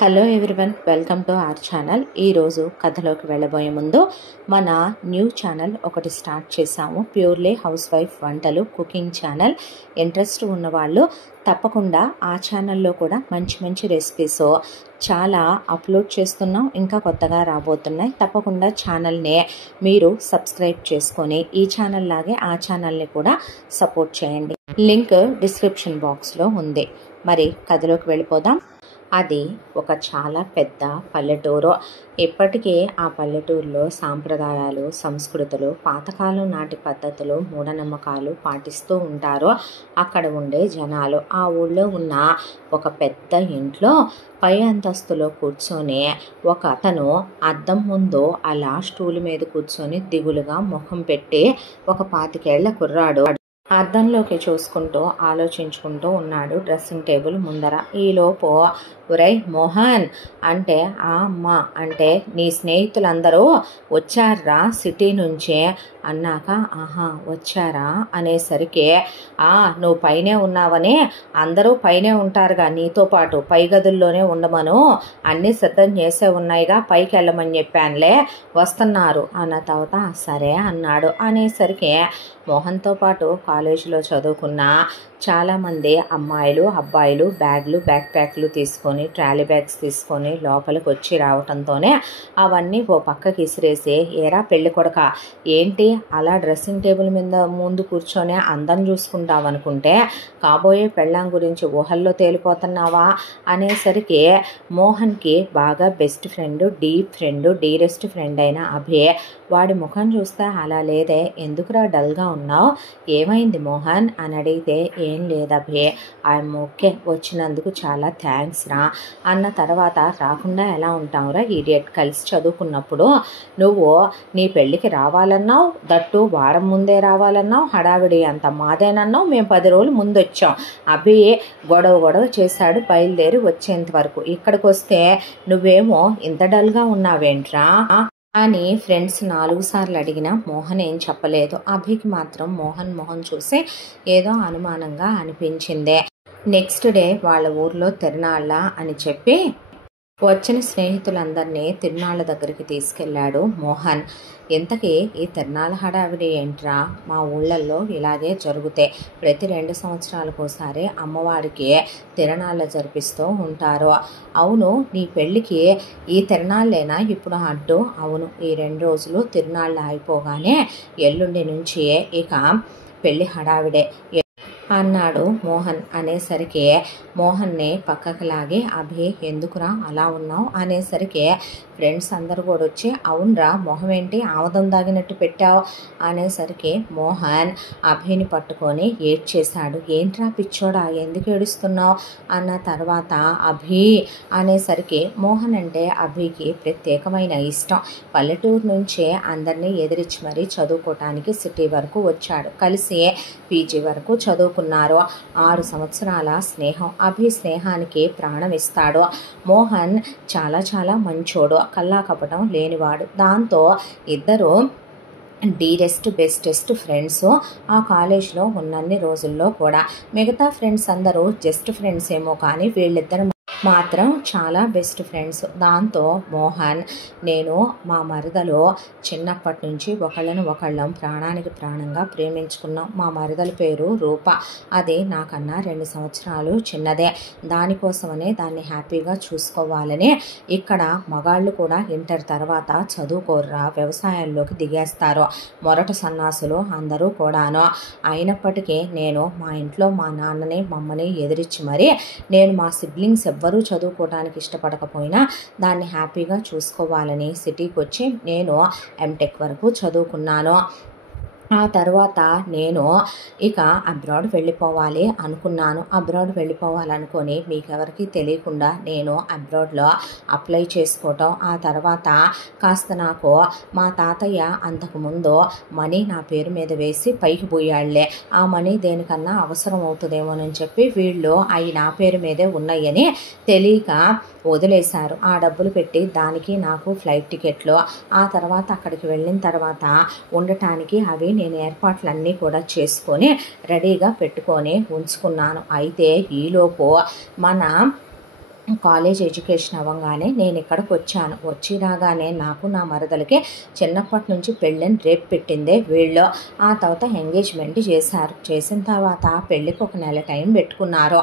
Hello everyone, welcome to our channel. ఈరోజు కథలోకి వెళ్ళబోయే ముందు మన న్యూ ఛానల్ ఒకటి స్టార్ట్ చేశాము. ప్యూర్లీ హౌస్ వైఫ్ వంటలు కుకింగ్ ఛానల్. ఇంట్రెస్ట్ ఉన్నవాళ్ళు తప్పకుండా ఆ ఛానల్లో కూడా మంచి మంచి రెసిపీస్ చాలా అప్లోడ్ చేస్తున్నాం. ఇంకా కొత్తగా రాబోతున్నాయి. తప్పకుండా ఛానల్ని మీరు సబ్స్క్రైబ్ చేసుకొని ఈ ఛానల్ లాగే ఆ ఛానల్ని కూడా సపోర్ట్ చేయండి. లింక్ డిస్క్రిప్షన్ బాక్స్లో ఉంది. మరి కథలోకి వెళ్ళిపోదాం. అది ఒక చాలా పెద్ద పల్లెటూరు. ఇప్పటికీ ఆ పల్లెటూరులో సాంప్రదాయాలు, సంస్కృతులు, పాతకాలం నాటి పద్ధతులు, మూఢనమ్మకాలు పాటిస్తూ ఉంటారు అక్కడ ఉండే జనాలు. ఆ ఊళ్ళో ఉన్న ఒక పెద్ద ఇంట్లో పై అంతస్తులో కూర్చొని ఒక అతను అద్దం ముందు అలా స్టూల్ మీద కూర్చొని దిగులుగా ముఖం పెట్టి ఒక 25 ఏళ్ల కుర్రాడు అద్దంలోకి చూసుకుంటూ ఆలోచించుకుంటూ ఉన్నాడు డ్రెస్సింగ్ టేబుల్ ముందర. ఈలోపు ఒరేయ్ మోహన్ అంటే ఆ అమ్మ అంటే నీ స్నేహితులందరూ వచ్చారా సిటీ నుంచే అన్నాక, ఆహా వచ్చారా అనేసరికి, నువ్వు పైనే ఉన్నావని అందరూ పైనే ఉంటారుగా, నీతో పాటు పై గదుల్లోనే ఉండమను, అన్నీ సిద్ధం చేసే ఉన్నాయిగా, పైకి వెళ్ళమని చెప్పానులే, వస్తున్నారు అన్న తర్వాత సరే అన్నాడు. అనేసరికి మోహన్తో పాటు కాలేజీలో చదువుకున్న చాలామంది అమ్మాయిలు, అబ్బాయిలు బ్యాగ్ ప్యాక్లు తీసుకొని, ట్రాలీ బ్యాగ్స్ తీసుకొని లోపలికి వచ్చి రావటంతోనే అవన్నీ ఓ పక్కకి ఇసిరేసి, ఏరా పెళ్ళి కొడక ఏంటి అలా డ్రెస్సింగ్ టేబుల్ మీద ముందు కూర్చొని అందం చూసుకుంటావనుకుంటే కాబోయే పెళ్ళాం గురించి ఊహల్లో తేలిపోతున్నావా అనేసరికి మోహన్కి బాగా బెస్ట్ ఫ్రెండ్, డీరెస్ట్ ఫ్రెండ్ అయిన అభి, వాడి ముఖం చూస్తే అలా లేదే, ఎందుకురా డల్గా ఉన్నావు, ఏమైంది మోహన్ అని అడిగితే, ఏం లేదభే, ఐఎమ్ ఓకే, వచ్చినందుకు చాలా థ్యాంక్స్ రా అన్న తర్వాత, రాకుండా ఎలా ఉంటావురా ఈడియట్, కలిసి చదువుకున్నప్పుడు నువ్వు నీ పెళ్ళికి రావాలన్నావు, దట్టు వారం ముందే రావాలన్నావు, హడావిడి అంత మాదేనన్నావు, మేము 10 రోజులు ముందు వచ్చాం. అభి గొడవ చేశాడు బయలుదేరి వచ్చేంత వరకు. ఇక్కడికి వస్తే నువ్వేమో ఇంత డల్గా ఉన్నావేంట్రా అని ఫ్రెండ్స్ 4 సార్లు అడిగినా మోహన్ ఏం చెప్పలేదు. అభికి మాత్రం మోహన్ చూసి ఏదో అనుమానంగా అనిపించిందే. నెక్స్ట్ డే వాళ్ళ ఊర్లో తిరునాళ్ళ అని చెప్పి వచ్చిన స్నేహితులందరినీ తిరునాళ్ళ దగ్గరికి తీసుకెళ్లాడు మోహన్. ఇంతకీ ఈ తిరునాళ్ళ హడావిడి ఏంట్రా, మా ఊళ్ళల్లో ఇలాగే జరుగుతాయి, ప్రతి 2 సంవత్సరాలకు ఒకసారి అమ్మవారికి తిరునాళ్ళ జరిపిస్తూ ఉంటారు. అవును, నీ పెళ్ళికి ఈ తిరునాళ్ళేనా ఇప్పుడు అడ్డు? అవును, ఈ 2 రోజులు తిరునాళ్ళు అయిపోగానే ఎల్లుండి నుంచి ఇక పెళ్ళి హడావిడే అన్నాడు మోహన్. అనేసరికి మోహన్ని పక్కకు లాగి, అభి ఎందుకురా అలా ఉన్నావు అనేసరికి ఫ్రెండ్స్ అందరూ కూడా వచ్చి, అవునరా మొహం ఏంటి ఆవదం దాగినట్టు పెట్టావు అనేసరికి మోహన్ అభిని పట్టుకొని ఏడ్చేశాడు. ఏంట్రా పిచ్చోడా ఎందుకు ఏడుస్తున్నావు అన్న తర్వాత, అభి అనేసరికి మోహన్ అంటే అభికి ప్రత్యేకమైన ఇష్టం. పల్లెటూరు నుంచే అందరినీ ఎదిరించి మరీ చదువుకోవటానికి సిటీ వరకు వచ్చాడు. కలిసి పీజీ వరకు చదువుకున్నారు. 6 సంవత్సరాల స్నేహం. అభి స్నేహానికి ప్రాణం ఇస్తాడు. మోహన్ చాలా చాలా మంచోడు, కల్లా కపటం లేనివాడు. దాంతో ఇద్దరు బెస్టెస్ట్ ఫ్రెండ్స్ ఆ కాలేజ్లో ఉన్నన్ని రోజుల్లో కూడా. మిగతా ఫ్రెండ్స్ అందరూ జస్ట్ ఫ్రెండ్స్ ఏమో కానీ వీళ్ళిద్దరు మాత్రం చాలా బెస్ట్ ఫ్రెండ్స్. దాంతో మోహన్, నేను మా మరదలు చిన్నప్పటి నుంచి ఒకళ్ళం ప్రాణానికి ప్రాణంగా ప్రేమించుకున్నాం. మా మరదల పేరు రూప. అది నాకన్నా 2 సంవత్సరాలు చిన్నదే. దానికోసమనే దాన్ని హ్యాపీగా చూసుకోవాలని ఇక్కడ మగాళ్ళు కూడా ఇంటర్ తర్వాత చదువుకోర్రా, వ్యవసాయాల్లోకి దిగేస్తారు, మొరట సన్నాసులు అందరూ కూడాను. అయినప్పటికీ నేను మా ఇంట్లో మా నాన్నని మమ్మని ఎదిరించి మరీ నేను మా సిబ్లింగ్స్ ఎవ్వరూ చదువుకోవడానికి ఇష్టపడకపోయినా దాన్ని హ్యాపీగా చూసుకోవాలని సిటీకి వచ్చి నేను ఎంటెక్ వరకు చదువుకున్నాను. ఆ తర్వాత నేను ఇక అబ్రాడ్ వెళ్ళిపోవాలి అనుకున్నాను. అబ్రాడ్ వెళ్ళిపోవాలనుకొని మీకెవరికి తెలియకుండా నేను అబ్రాడ్లో అప్లై చేసుకోవటం, ఆ తర్వాత కాస్త నాకు మా తాతయ్య అంతకుముందు మనీ నా పేరు మీద వేసి పైకి పోయాళ్లే, ఆ మనీ దేనికన్నా అవసరం అవుతుందేమోనని చెప్పి వీళ్ళు అవి నా పేరు మీదే ఉన్నాయని తెలియక వదిలేశారు. ఆ డబ్బులు పెట్టి దానికి నాకు ఫ్లైట్ టికెట్లు, ఆ తర్వాత అక్కడికి వెళ్ళిన తర్వాత ఉండటానికి అవి నేను ఏర్పాట్లన్నీ కూడా చేసుకొని రెడీగా పెట్టుకొని ఉంచుకున్నాను. అయితే ఈలోపు మన కాలేజ్ ఎడ్యుకేషన్ అవ్వగానే నేను ఇక్కడికి వచ్చాను. వచ్చి రాగానే నాకు నా మరదలకి చిన్నప్పటి నుంచి పెళ్ళని రేపు పెట్టిందే వీళ్ళు. ఆ తర్వాత ఎంగేజ్మెంట్ చేశారు. చేసిన తర్వాత పెళ్ళికి ఒక నెల టైం పెట్టుకున్నారు.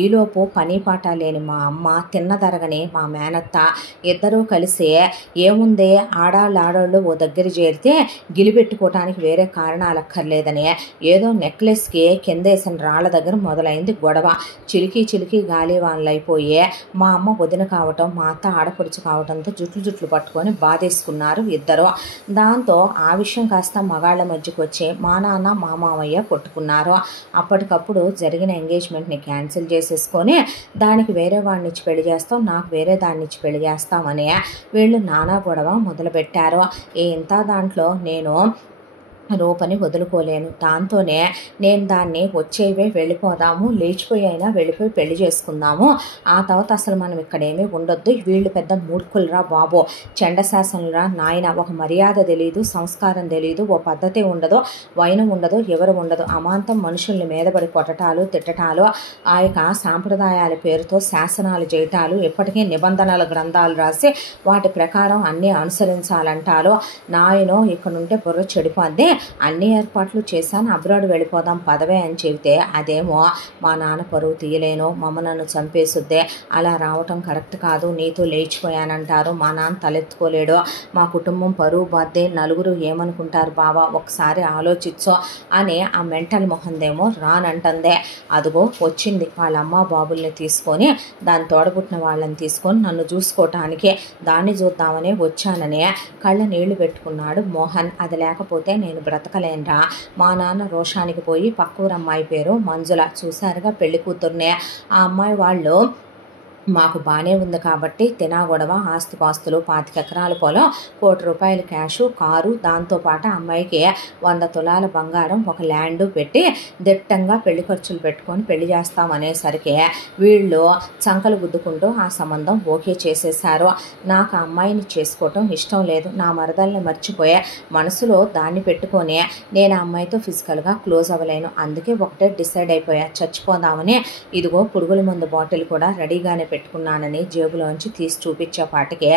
ఈలోపు పని పాట లేని మా అమ్మ, తిన్నదరగని మా మేనత్త ఇద్దరూ కలిసి ఏముంది ఆడాళ్ళు ఓ దగ్గర చేరితే గిలిపెట్టుకోవటానికి వేరే కారణాలు అక్కర్లేదని ఏదో నెక్లెస్కి కిందేసిన రాళ్ళ దగ్గర మొదలైంది గొడవ. చిలికి గాలివాన్లు అయిపోయి మా అమ్మ వదిన కావటం, మా అత్త ఆడపడుచు కావటంతో జుట్లు పట్టుకొని బాధేసుకున్నారు ఇద్దరు. దాంతో ఆ విషయం కాస్త మగాళ్ళ మధ్యకు వచ్చి మా నాన్న మా మామయ్య కొట్టుకున్నారు. అప్పటికప్పుడు జరిగిన ఎంగేజ్మెంట్ని క్యాన్సిల్ చేసేసుకొని దానికి వేరే వాడిని ఇచ్చి పెళ్లి చేస్తాం, నాకు వేరే దాన్ని ఇచ్చి పెళ్లి చేస్తామని వీళ్ళు నానా గొడవ మొదలుపెట్టారు. ఇంత దాంట్లో నేను రూపని వదులుకోలేను. దాంతోనే నేను దాన్ని వచ్చేవే వెళ్ళిపోదాము, లేచిపోయి అయినా వెళ్ళిపోయి పెళ్లి చేసుకుందాము, ఆ తర్వాత అసలు మనం ఇక్కడేమీ ఉండొద్దు, వీళ్ళు పెద్ద మూర్ఖులరా బాబో, చండశాసనులరా నాయన, ఒక మర్యాద తెలియదు, సంస్కారం తెలియదు, ఓ పద్ధతి ఉండదు, వైనం ఉండదు, ఎవరు ఉండదు, అమాంతం మనుషుల్ని మీదపడి కొట్టటాలు తిట్టటాలు, ఆ యొక్క సాంప్రదాయాల పేరుతో శాసనాలు చేయటాలు, ఇప్పటికీ నిబంధనల గ్రంథాలు రాసి వాటి ప్రకారం అన్నీ అనుసరించాలంటారు. నాయనో ఇక్కడ నుంటే బుర్ర చెడిపోద్ది, అన్ని ఏర్పాట్లు చేశాను, అబ్రాడ్ వెళ్ళిపోదాం పదవే అని చెబితే అదేమో మా నాన్న పరువు తీయలేను, మమ్మ నన్ను చంపేసుద్దే, అలా రావటం కరెక్ట్ కాదు, నీతో లేచిపోయానంటారు, మా నాన్న తలెత్తుకోలేడు, మా కుటుంబం పరువు బాధ్యే, నలుగురు ఏమనుకుంటారు బావా, ఒకసారి ఆలోచించో అని ఆ మెంటల్ మొహందేమో రానంటుందే. అదిగో వచ్చింది వాళ్ళ అమ్మ బాబుల్ని తీసుకొని, దాని తోడబుట్టిన వాళ్ళని తీసుకొని నన్ను చూసుకోవటానికి, దాన్ని చూద్దామని వచ్చానని కళ్ళ నీళ్లు పెట్టుకున్నాడు మోహన్. అది లేకపోతే నేను బ్రతకలేనరా, మా నాన్న రోషానికి పోయి పక్కూరు అమ్మాయి పేరు మంజుల, చూశారుగా పెళ్లి కూతుర్నే, ఆ అమ్మాయి వాళ్ళు మాకు బాగానే ఉంది కాబట్టి తినాగొడవ, ఆస్తిపాస్తులు, 25 ఎకరాల పొలం, 1 కోటి రూపాయల క్యాషు, కారు, దాంతోపాటు అమ్మాయికి 100 తులాల బంగారం, ఒక ల్యాండు పెట్టి దిట్టంగా పెళ్లి ఖర్చులు పెట్టుకొని పెళ్లి చేస్తామనేసరికి వీళ్ళు చంకలు గుద్దుకుంటూ ఆ సంబంధం ఓకే చేసేశారు. నాకు ఆ అమ్మాయిని చేసుకోవటం ఇష్టం లేదు, నా మరదల్ని మర్చిపోయే మనసులో దాన్ని పెట్టుకొని నేను ఆ అమ్మాయితో ఫిజికల్గా క్లోజ్ అవ్వలేను, అందుకే ఒకటే డిసైడ్ అయిపోయా, చచ్చిపోదామని. ఇదిగో పురుగుల మందు బాటిల్ కూడా రెడీగానే పెట్టుకున్నానని జేబులోంచి తీసి చూపించేపాటికే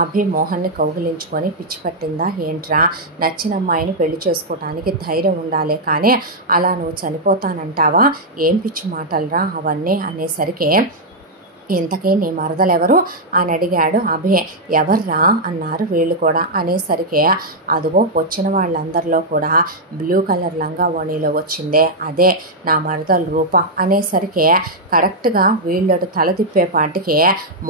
అభి మోహన్ని కౌగిలించుకొని పిచ్చి పట్టిందా ఏంట్రా, నచ్చిన అమ్మాయిని పెళ్లి చేసుకోవటానికి ధైర్యం ఉండాలి కానీ అలా నువ్వు చనిపోతానంటావా, ఏం పిచ్చి మాటలరా అవన్నీ అనేసరికి ఇంతకీ నీ మరదలెవరు అని అడిగాడు అభి. ఎవర్రా అన్నారు వీళ్ళు కూడా. అనేసరికి అదిగో వచ్చిన వాళ్ళందరిలో కూడా బ్లూ కలర్ లంగా ఓణీలో వచ్చిందే అదే నా మరదలు రూప అనేసరికి కరెక్ట్గా వీళ్ళడు తల తిప్పేపాటికి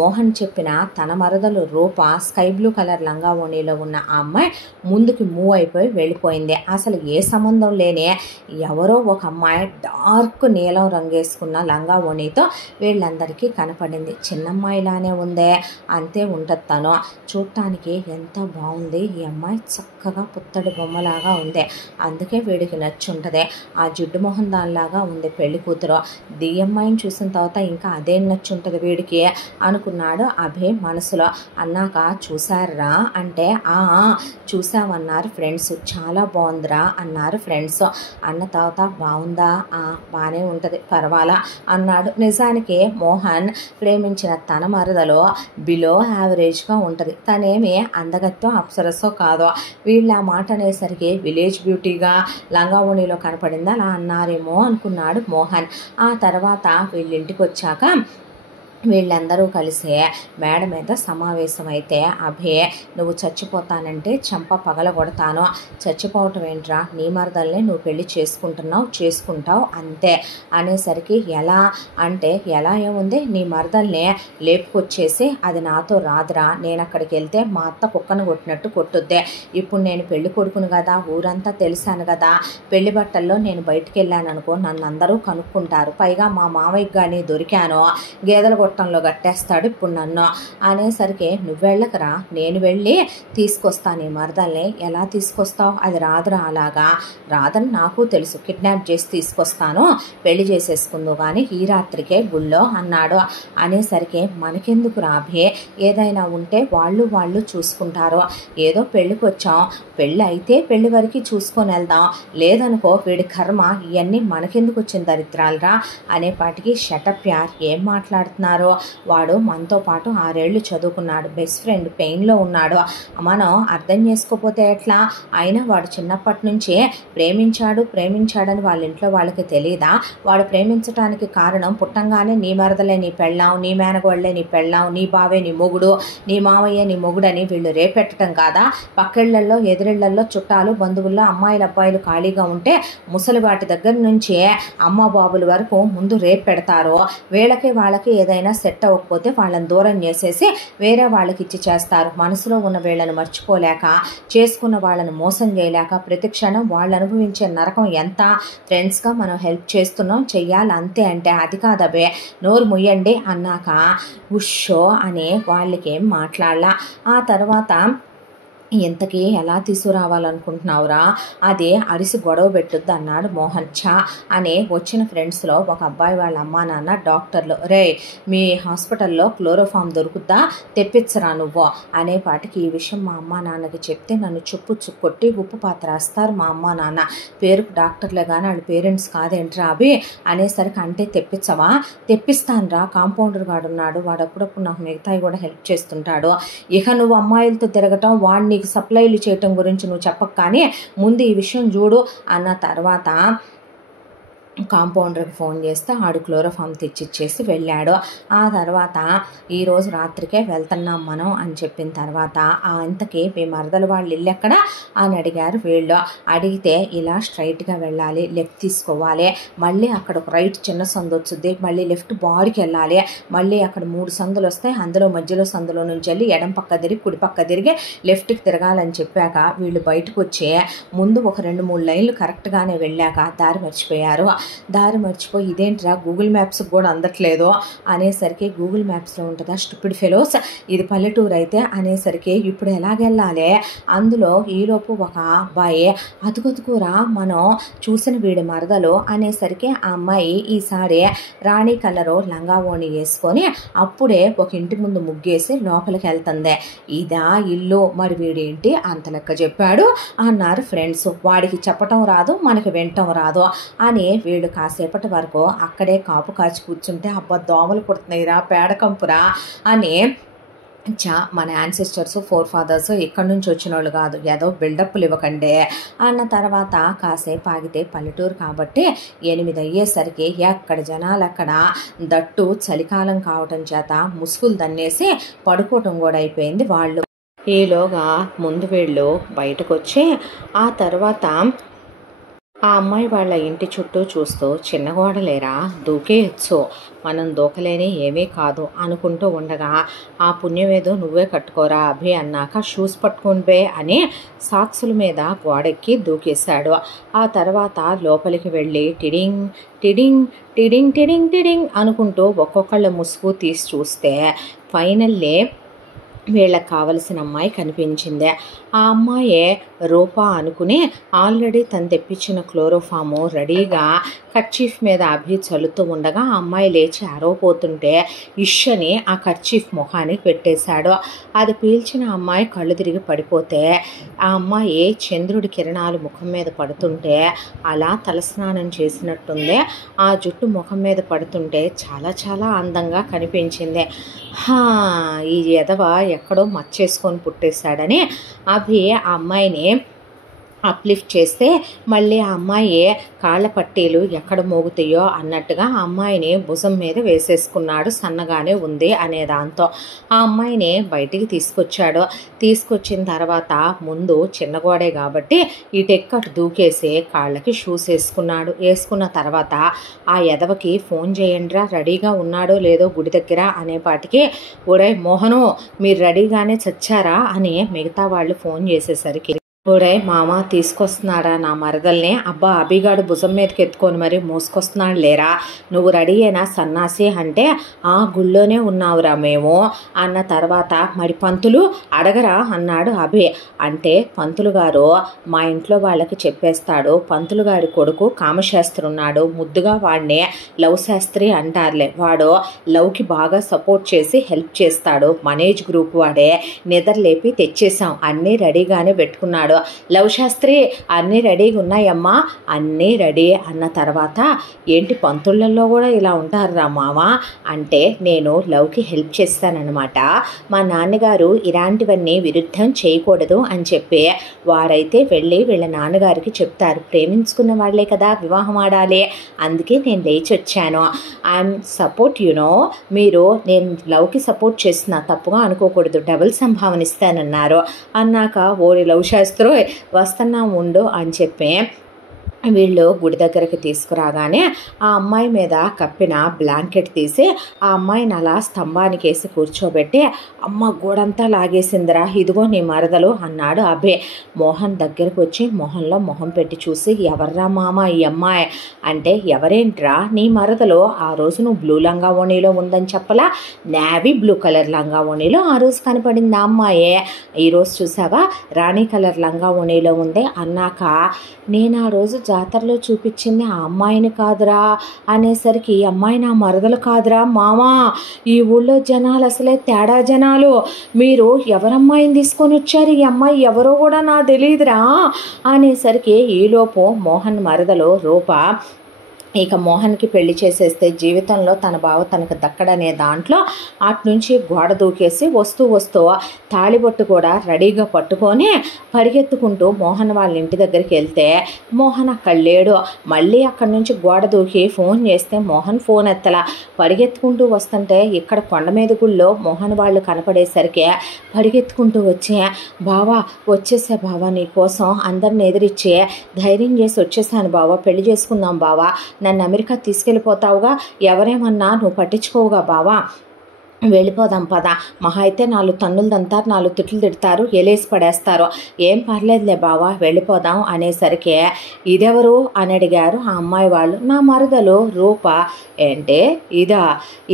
మోహన్ చెప్పిన తన మరదలు రూప స్కై బ్లూ కలర్ లంగా ఓణీలో ఉన్న ఆ అమ్మాయి ముందుకి మూవ్ అయిపోయి వెళ్ళిపోయింది. అసలు ఏ సంబంధం లేని ఎవరో ఒక అమ్మాయి డార్క్ నీలం రంగేసుకున్న లంగా ఓణీతో వీళ్ళందరికీ కనపడింది. చిన్నమ్మాయిలానే ఉందే, అంతే ఉంటుంది తను, చూడటానికి ఎంత బాగుంది ఈ అమ్మాయి, చక్కగా పుత్తడి బొమ్మలాగా ఉంది, అందుకే వీడికి నచ్చి ఉంటుంది, ఆ జిడ్డు మొహం దానిలాగా ఉంది పెళ్లి కూతురు, ది అమ్మాయిని చూసిన తర్వాత ఇంకా అదేం నచ్చి ఉంటుంది వీడికి అనుకున్నాడు అభి మనసులో. అన్నాక చూసారా అంటే చూసామన్నారు ఫ్రెండ్స్, చాలా బాగుందిరా అన్నారు ఫ్రెండ్స్. అన్న తర్వాత బాగుందా, బాగానే ఉంటుంది పర్వాలా అన్నాడు. నిజానికి మోహన్ ప్రేమించిన తన మరదలో బిలో యావరేజ్గా ఉంటుంది, తనేమి అందగత్తో అప్సరసో కాదో. వీళ్ళు ఆ మాట అనేసరికి విలేజ్ బ్యూటీగా లంగావోణిలో కనపడిందా అలా అన్నారేమో అనుకున్నాడు మోహన్. ఆ తర్వాత వీళ్ళింటికి వచ్చాక వీళ్ళందరూ కలిసి మేడ మీద సమావేశం అయితే అభే నువ్వు చచ్చిపోతానంటే చంప పగలగొడతాను, చచ్చిపోవటం ఏంట్రా, నీ మరదల్ని నువ్వు పెళ్లి చేసుకుంటావు అంతే అనేసరికి ఎలా అంటే ఎలా ఏముంది, నీ మరదల్ని లేపుకొచ్చేసి అది నాతో రాదురా, నేను అక్కడికి వెళ్తే మా అత్త కుక్కను కొట్టినట్టు కొట్టుద్దే, ఇప్పుడు నేను పెళ్లి కొడుకును కదా, ఊరంతా తెలిసాను కదా, పెళ్లి బట్టల్లో నేను బయటికి వెళ్ళాను అనుకో నన్ను అందరూ కనుక్కుంటారు, పైగా మా మామయ్యకి కానీ దొరికాను గేదెల గొట్టంలో కట్టేస్తాడు ఇప్పుడు నన్ను అనేసరికి నువ్వెళ్ళకరా, నేను వెళ్ళి తీసుకొస్తాను ఈ మరదల్ని. ఎలా తీసుకొస్తావు, అది రాదురా, అలాగా రాదని నాకు తెలుసు, కిడ్నాప్ చేసి తీసుకొస్తాను, పెళ్లి చేసేసుకుందో కానీ ఈ రాత్రికే గుళ్ళో అన్నాడు. అనేసరికి మనకెందుకు రాభే, ఏదైనా ఉంటే వాళ్ళు చూసుకుంటారు, ఏదో పెళ్ళికి వచ్చాం, పెళ్ళి అయితే పెళ్లి వరకు చూసుకొని వెళ్దాం, లేదనుకో వీడి కర్మ, ఇవన్నీ మనకెందుకు వచ్చిన దరిద్రాలరా అనేపాటికి షటప్ యార్, ఏం మాట్లాడుతున్నారు చెప్తారు. వాడు మనతో పాటు 6 ఏళ్ళు చదువుకున్నాడు, బెస్ట్ ఫ్రెండ్, పెయిన్లో ఉన్నాడు, మనం అర్థం చేసుకోకపోతే ఎట్లా? అయినా వాడు చిన్నప్పటి నుంచే ప్రేమించాడని వాళ్ళ ఇంట్లో వాళ్ళకి తెలియదా? వాడు ప్రేమించడానికి కారణం పుట్టంగానే నీ మరదలే నీ పెళ్ళాం, నీ మేనగోళ్లే నీ పెళ్ళాం, నీ బావే నీ మొగుడు, నీ మావయ్య నీ మొగుడని వీళ్ళు రేపెట్టడం కాదా? పక్కిళ్లల్లో ఎదురిళ్లల్లో చుట్టాలు బంధువుల్లో అమ్మాయిలు అబ్బాయిలు ఖాళీగా ఉంటే ముసలివాటి దగ్గర నుంచి అమ్మ బాబుల వరకు ముందు రేపు పెడతారు. వాళ్ళకి ఏదైనా సెట్ అవ్వకపోతే వాళ్ళని దూరం చేసేసి వేరే వాళ్ళకి ఇచ్చి చేస్తారు. మనసులో ఉన్న వీళ్ళని మర్చిపోలేక, చేసుకున్న వాళ్ళని మోసం చేయలేక ప్రతి క్షణం వాళ్ళు అనుభవించే నరకం ఎంత? ఫ్రెండ్స్గా మనం హెల్ప్ చేస్తున్నాం, చెయ్యాలి అంతే. అంటే అది కాదబే, నోరు ముయ్యండి అన్నాక ఉషో అని వాళ్ళకేం మాట్లాడలా. ఆ తర్వాత ఇంతకీ ఎలా తీసుకురావాలనుకుంటున్నావురా? అది అరిసి గొడవ పెట్టుద్ది అన్నాడు మోహన్. ఛా అని వచ్చిన ఫ్రెండ్స్లో ఒక అబ్బాయి వాళ్ళ అమ్మా నాన్న డాక్టర్లు, రే మీ హాస్పిటల్లో క్లోరోఫామ్ దొరుకుద్దా, తెప్పించరా నువ్వు అనేపాటికి ఈ విషయం మా అమ్మా నాన్నకి చెప్తే నన్ను కొట్టి ఉప్పు పాత్ర వేస్తారు మా అమ్మా నాన్న. పేరుకు డాక్టర్లే కానీ వాళ్ళ పేరెంట్స్ కాదేంట్రా అవి అనేసరికి, అంటే తెప్పించవా? తెప్పిస్తానురా, కాంపౌండర్ గాడు ఉన్నాడు, వాడు అప్పుడప్పుడు నాకు మిగతాయి కూడా హెల్ప్ చేస్తుంటాడు. ఇక నువ్వు అమ్మాయిలతో తిరగటం, వాడిని సప్లైలు చేయటం గురించి నువ్వు చెప్పక కానీ ముందు ఈ విషయం చూడు అన్న తర్వాత కాంపౌండర్కి ఫోన్ చేస్తే ఆడు క్లోరోఫామ్ తెచ్చిచ్చేసి వెళ్ళాడు. ఆ తర్వాత ఈరోజు రాత్రికే వెళ్తున్నాం మనం అని చెప్పిన తర్వాత, ఇంతకీ మీ మరదలు వాళ్ళు ఇల్లు ఎక్కడ అని అడిగారు వీళ్ళు. అడిగితే ఇలా స్ట్రైట్గా వెళ్ళాలి, లెఫ్ట్ తీసుకోవాలి, మళ్ళీ అక్కడ ఒక రైట్ చిన్న సందు వచ్చుద్ది, మళ్ళీ లెఫ్ట్ బారుకి వెళ్ళాలి, మళ్ళీ అక్కడ 3 సందులు వస్తాయి, అందులో మధ్యలో సందులో నుంచి వెళ్ళి ఎడం పక్క తిరిగి కుడి పక్క తిరిగి లెఫ్ట్కి తిరగాలని చెప్పాక వీళ్ళు బయటకు వచ్చి ముందు ఒక 2-3 లైన్లు కరెక్ట్గానే వెళ్ళాక దారి మర్చిపోయారు. దారి మర్చిపోయి ఇదేంట్రా గూగుల్ మ్యాప్స్ కూడా అందట్లేదు అనేసరికి, గూగుల్ మ్యాప్స్లో ఉంటుందా స్టూపిడ్ ఫెలోస్, ఇది పల్లెటూరు అయితే అనేసరికి ఇప్పుడు ఎలాగెళ్ళాలి? అందులో ఈలోపు ఒక అబ్బాయి అతుకుతుకురా మనం చూసిన వీడి మరదలు అనేసరికి ఆ అమ్మాయి ఈసారి రాణి కలరు లంగా ఓణి వేసుకొని అప్పుడే ఒక ఇంటి ముందు ముగ్గేసి లోపలికి వెళ్తుంది. ఇదా ఇల్లు, మరి వీడేంటి అంత లెక్క చెప్పాడు అన్నారు ఫ్రెండ్స్. వాడికి చెప్పటం రాదు, మనకి వినటం రాదు అని వీళ్ళు కాసేపటి వరకు అక్కడే కాపు కాచి కూర్చుంటే, అబ్బా దోమలు పుడుతున్నాయిరా, పేడకంపురా అని మన యాన్సిస్టర్స్ 4 ఫాదర్స్ ఇక్కడి నుంచి వచ్చిన వాళ్ళు కాదు, ఏదో బిల్డప్లు ఇవ్వకండి అన్న తర్వాత కాసేపు ఆగితే పల్లెటూరు కాబట్టి 8 అయ్యేసరికి ఎక్కడ జనాలు అక్కడ, దట్టు చలికాలం కావటం చేత ముసుగులు దన్నేసి పడుకోవటం కూడా అయిపోయింది వాళ్ళు. ఈలోగా ముందు వీళ్ళు బయటకు వచ్చి ఆ తర్వాత ఆ అమ్మాయి వాళ్ళ ఇంటి చుట్టూ చూస్తూ, చిన్నగోడలేరా దూకేయచ్చు, మనం దూకలేని ఏమీ కాదు అనుకుంటూ ఉండగా, ఆ పుణ్యమేదో నువ్వే కట్టుకోరా అభి అన్నాక షూస్ పట్టుకోండి బే అని సాక్సుల మీద గోడెక్కి దూకేశాడు. ఆ తర్వాత లోపలికి వెళ్ళి టిడింగ్ టిడింగ్ టిడింగ్ టిడింగ్ టిడింగ్ అనుకుంటూ ఒక్కొక్కళ్ళ ముసుగు తీసి చూస్తే ఫైనల్లీ వీళ్ళకి కావలసిన అమ్మాయి కనిపించింది. ఆ అమ్మాయే రూపా అనుకుని ఆల్రెడీ తను తెప్పించిన క్లోరోఫాము రెడీగా కర్చీఫ్ మీద అభి చల్లుతూ ఉండగా ఆ అమ్మాయి లేచి అరవపోతుంటే ఇష్యని ఆ కర్చీఫ్ మొహానికి పెట్టేశాడు. అది పీల్చిన అమ్మాయి కళ్ళు తిరిగి పడిపోతే ఆ అమ్మాయి చంద్రుడి కిరణాలు ముఖం మీద పడుతుంటే అలా తలస్నానం చేసినట్టుంది. ఆ జుట్టు ముఖం మీద పడుతుంటే చాలా చాలా అందంగా కనిపించింది. ఈ ఎదవ ఎక్కడో మచ్చేసుకొని పుట్టేశాడని అభి ఆ అమ్మాయిని అప్లిఫ్ట్ చేస్తే మళ్ళీ ఆ అమ్మాయి కాళ్ళ పట్టీలు ఎక్కడ మోగుతాయో అన్నట్టుగా ఆ అమ్మాయిని భుజం మీద వేసేసుకున్నాడు, సన్నగానే ఉంది అనే దాంతో. ఆ అమ్మాయిని బయటికి తీసుకొచ్చిన తర్వాత ముందు చిన్నగోడే కాబట్టి ఇటెక్కటి దూకేసి కాళ్ళకి షూస్ వేసుకున్న తర్వాత ఆ ఎదవకి ఫోన్ చేయండిరా, రెడీగా ఉన్నాడో లేదో గుడి దగ్గర అనేపాటికి, ఒరే మోహను మీరు రెడీగానే చచ్చారా అని మిగతా వాళ్ళు ఫోన్ చేసేసరికి, ఒరే మామ తీసుకొస్తున్నారా నా మరదల్ని, అబ్బా అభిగాడు భుజం మీదకి ఎత్తుకొని మరి మోసుకొస్తున్నాడు లేరా, నువ్వు రెడీ అయినా సన్నాసి అంటే ఆ గుళ్ళోనే ఉన్నావురా మేము అన్న తర్వాత, మరి పంతులు అడగరా అన్నాడు అభి. అంటే పంతులు గారు మా ఇంట్లో వాళ్ళకి చెప్పేస్తాడు, పంతులు గారి కొడుకు కామశాస్త్రి ఉన్నాడు, ముద్దుగా వాడిని లవ్ శాస్త్రి అంటారులే, వాడు లవ్కి బాగా సపోర్ట్ చేసి హెల్ప్ చేస్తాడు, మన ఏజ్ గ్రూప్ వాడే, నిద్రలేపి తెచ్చేసాం, అన్నీ రెడీగానే పెట్టుకున్నాడు, అన్నాడు. లవ్ శాస్త్రి అన్నీ రెడీగా ఉన్నాయమ్మా, అన్నీ రెడీ అన్న తర్వాత ఏంటి పంతుళ్ళల్లో కూడా ఇలా ఉంటారురా మామ అంటే నేను లవ్కి హెల్ప్ చేస్తానన్నమాట. మా నాన్నగారు ఇలాంటివన్నీ విరుద్ధం చేయకూడదు అని చెప్పి వారైతే వెళ్ళి వీళ్ళ నాన్నగారికి చెప్తారు. ప్రేమించుకున్న వాళ్ళే కదా వివాహం ఆడాలి, అందుకే నేను లేచి వచ్చాను. ఐఎమ్ సపోర్ట్ మీరు నేను లవ్కి సపోర్ట్ చేస్తున్నా, తప్పుగా అనుకోకూడదు, డబుల్ సంభావన ఇస్తానన్నారు. అన్నాక ఓడి లవ్ శాస్త్రం వస్తున్నా ఉండు అని చెప్పి వీళ్ళు గుడి దగ్గరికి తీసుకురాగానే ఆ అమ్మాయి మీద కప్పిన బ్లాంకెట్ తీసి ఆ అమ్మాయిని అలా స్తంభానికి వేసి కూర్చోబెట్టి అమ్మ గోడంతా లాగేసిందిరా, ఇదిగో నీ మరదలు అన్నాడు అభయ్. మోహన్ దగ్గరకు వచ్చి మొహంలో మొహం పెట్టి చూసి ఎవర్రా మామ ఈ అమ్మాయి అంటే, ఎవరేంట్రా నీ మరదలు, ఆ రోజు నువ్వు బ్లూ లంగా ఓణీలో ఉందని చెప్పలా, నేవీ బ్లూ కలర్ లంగా ఓణీలో ఆ రోజు కనపడింది ఆ అమ్మాయే, ఈరోజు చూసావా రాణి కలర్ లంగా ఓణీలో ఉంది అన్నాక, నేను ఆ రోజు జాతరలో చూపించింది ఆ అమ్మాయిని కాదురా అనేసరికి ఈ అమ్మాయి నా మరదలు కాదురా మామా, ఈ ఊళ్ళో జనాలు అసలే తేడా జనాలు, మీరు ఎవరమ్మాయిని తీసుకొని వచ్చారు, ఈ అమ్మాయి ఎవరో కూడా నాకు తెలియదురా అనేసరికి ఈలోపు మోహన్ మరదలు రూప ఇక మోహన్కి పెళ్లి చేసేస్తే జీవితంలో తన బావ తనకు దక్కడనే దాంట్లో అటు నుంచి గోడ దూకేసి వస్తూ తాళిబొట్టు కూడా రెడీగా పట్టుకొని పరిగెత్తుకుంటూ మోహన్ వాళ్ళ ఇంటి దగ్గరికి వెళ్తే మోహన్ అక్కడ లేడు. మళ్ళీ అక్కడి నుంచి గోడ దూకి ఫోన్ చేస్తే మోహన్ ఫోన్ ఎత్తలా. పరిగెత్తుకుంటూ వస్తుంటే ఇక్కడ కొండ మీద గుళ్ళో మోహన్ వాళ్ళు కనపడేసరికి పరిగెత్తుకుంటూ వచ్చి, బావా వచ్చేసా బావా, నీ కోసం అందరిని ఎదిరిచ్చే ధైర్యం చేసి వచ్చేసాను బావా, పెళ్లి చేసుకుందాం బావా, నన్ను అమెరికా తీసుకెళ్ళిపోతావుగా, ఎవరేమన్నా నువ్వు పట్టించుకోవుగా బావా, వెళ్ళిపోదాం పద, మహా అయితే 4 తన్నులు దంతారు, 4 తిట్లు తిడతారు, ఎలేసి పడేస్తారు, ఏం పర్లేదులే బావా వెళ్ళిపోదాం అనేసరికి ఇదెవరు అని అడిగారు ఆ అమ్మాయి వాళ్ళు. నా మరదలు రూప. ఏంటే ఇదా,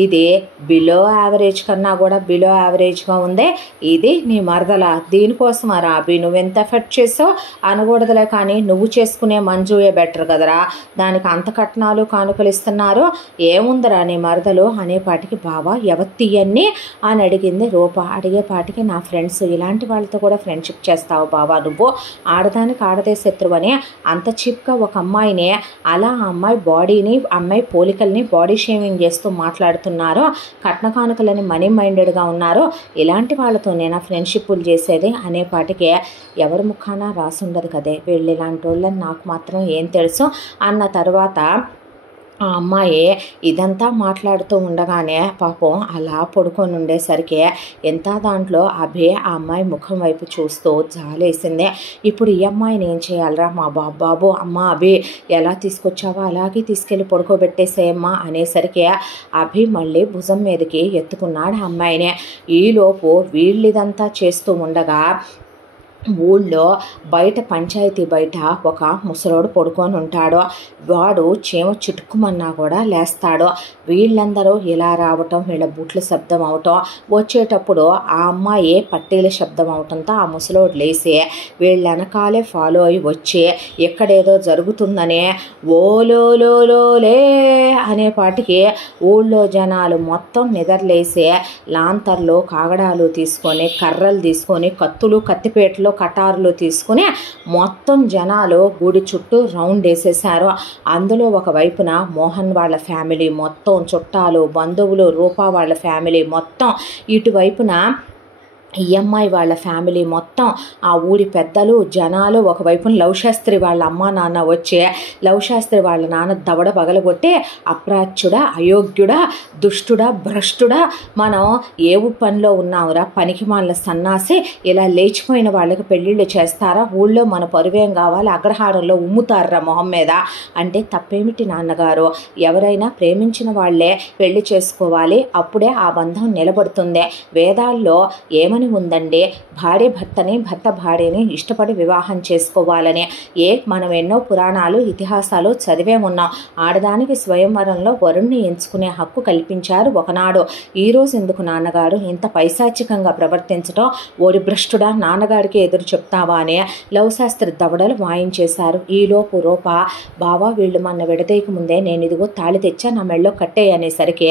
ఇది బిలో యావరేజ్ కన్నా కూడా బిలో యావరేజ్గా ఉందే, ఇది నీ మరదల, దీనికోసం రాబి నువ్వెంత ఎఫెక్ట్ చేసావు అనకూడదులే, కానీ నువ్వు చేసుకునే మంజుయే బెటర్ కదరా, దానికి అంత కట్నాలు కానుకలు ఇస్తున్నారు, ఏముందరా నీ మరదలు అనేపాటికి బావా ఎవత్తి అన్నీ అని అడిగింది రూప. అడిగేపాటికి నా ఫ్రెండ్స్, ఇలాంటి వాళ్ళతో కూడా ఫ్రెండ్షిప్ చేస్తావు బావా నువ్వు, ఆడదానికి ఆడదే శత్రువు అని అంత చీప్గా ఒక అమ్మాయిని అలా ఆ అమ్మాయి బాడీని అమ్మాయి పోలికల్ని బాడీ షేమింగ్ చేస్తూ మాట్లాడుతున్నారు, కట్న కానుకలని మనీ మైండెడ్గా ఉన్నారు, ఇలాంటి వాళ్ళతో నేను ఫ్రెండ్షిప్లు చేసేది అనేపాటికి ఎవరి ముఖాన రాసుండదు కదే, వీళ్ళు ఇలాంటి వాళ్ళని నాకు మాత్రం ఏం తెలుసు అన్న తర్వాత ఆ అమ్మాయి ఇదంతా మాట్లాడుతూ ఉండగానే పాపం అలా పడుకొని ఉండేసరికి ఎంత దాంట్లో అభే ఆ అమ్మాయి ముఖం వైపు చూస్తూ జాలేసింది. ఇప్పుడు ఈ అమ్మాయిని ఏం చేయాలరా మా బాబు, అమ్మ అభి ఎలా తీసుకొచ్చావో అలాగే తీసుకెళ్ళి పడుకోబెట్టేసేయమ్మా అనేసరికి అభి మళ్ళీ భుజం మీదకి ఎత్తుకున్నాడు ఆ అమ్మాయిని. ఈలోపు వీళ్ళిదంతా చేస్తూ ఉండగా ఊళ్ళో బయట పంచాయతీ బయట ఒక ముసలోడు పడుకొని ఉంటాడు. వాడు చీమ చుట్టుకుమన్నా కూడా లేస్తాడు. వీళ్ళందరూ ఇలా రావటం, వీళ్ళ బూట్ల శబ్దం అవటం, వచ్చేటప్పుడు ఆ అమ్మాయి పట్టీల శబ్దం అవటంతో ఆ ముసలోడు లేసి వీళ్ళ వెనకాలే ఫాలో అయి వచ్చి ఎక్కడేదో జరుగుతుందనే ఓలోలోలే అనేపాటికి ఊళ్ళో జనాలు మొత్తం నిద్రలేసి లాంతర్లు కాగడాలు తీసుకొని, కర్రలు తీసుకొని, కత్తులు కత్తిపేటలు కటారులు తీసుకుని మొత్తం జనాలు గుడి చుట్టూ రౌండ్ వేసేసారు. అందులో ఒకవైపున మోహన్ వాళ్ళ ఫ్యామిలీ మొత్తం, చుట్టాలు బంధువులు రూపా వాళ్ళ ఫ్యామిలీ మొత్తం, ఇటువైపున ఈ అమ్మాయి వాళ్ళ ఫ్యామిలీ మొత్తం, ఆ ఊరి పెద్దలు జనాలు ఒకవైపున లవ్ శాస్త్రి వాళ్ళ అమ్మ నాన్న వచ్చే లవ్ శాస్త్రి వాళ్ళ నాన్న దవడ పగలగొట్టే అప్రాచ్యుడా, అయోగ్యుడా, దుష్టుడా, భ్రష్టుడా, మనం ఏ పనిలో ఉన్నావురా, పనికి వాళ్ళ సన్నాసి, ఇలా లేచిపోయిన వాళ్ళకి పెళ్ళిళ్ళు చేస్తారా, ఊళ్ళో మన పరువేం కావాలి, అగ్రహారంలో ఉమ్ముతారా మొహం మీద అంటే తప్పేమిటి నాన్నగారు, ఎవరైనా ప్రేమించిన వాళ్లే పెళ్లి చేసుకోవాలి, అప్పుడే ఆ బంధం నిలబడుతుంది, వేదాల్లో ఏమని ఉందండి, భార్య భర్తని, భర్త భార్యని ఇష్టపడి వివాహం చేసుకోవాలని, మనం ఎన్నో పురాణాలు ఇతిహాసాలు చదివే ఉన్నాం. ఆడదానికి స్వయంవరంలో వరుణ్ణి ఎంచుకునే హక్కు కల్పించారు ఒకనాడు. ఈరోజు ఎందుకు నాన్నగారు ఇంత పైశాచికంగా ప్రవర్తించడం, ఓడి భ్రష్టుడా, నాన్నగారికి ఎదురు చెప్తావా అని లవ్ శాస్త్రి దవడలు వాయించేశారు. ఈలోపు రూప, బావా వీళ్ళు మన విడదీయక ముందే నేను ఇదిగో తాళి తెచ్చా, నా మెళ్ళో కట్టే అనేసరికి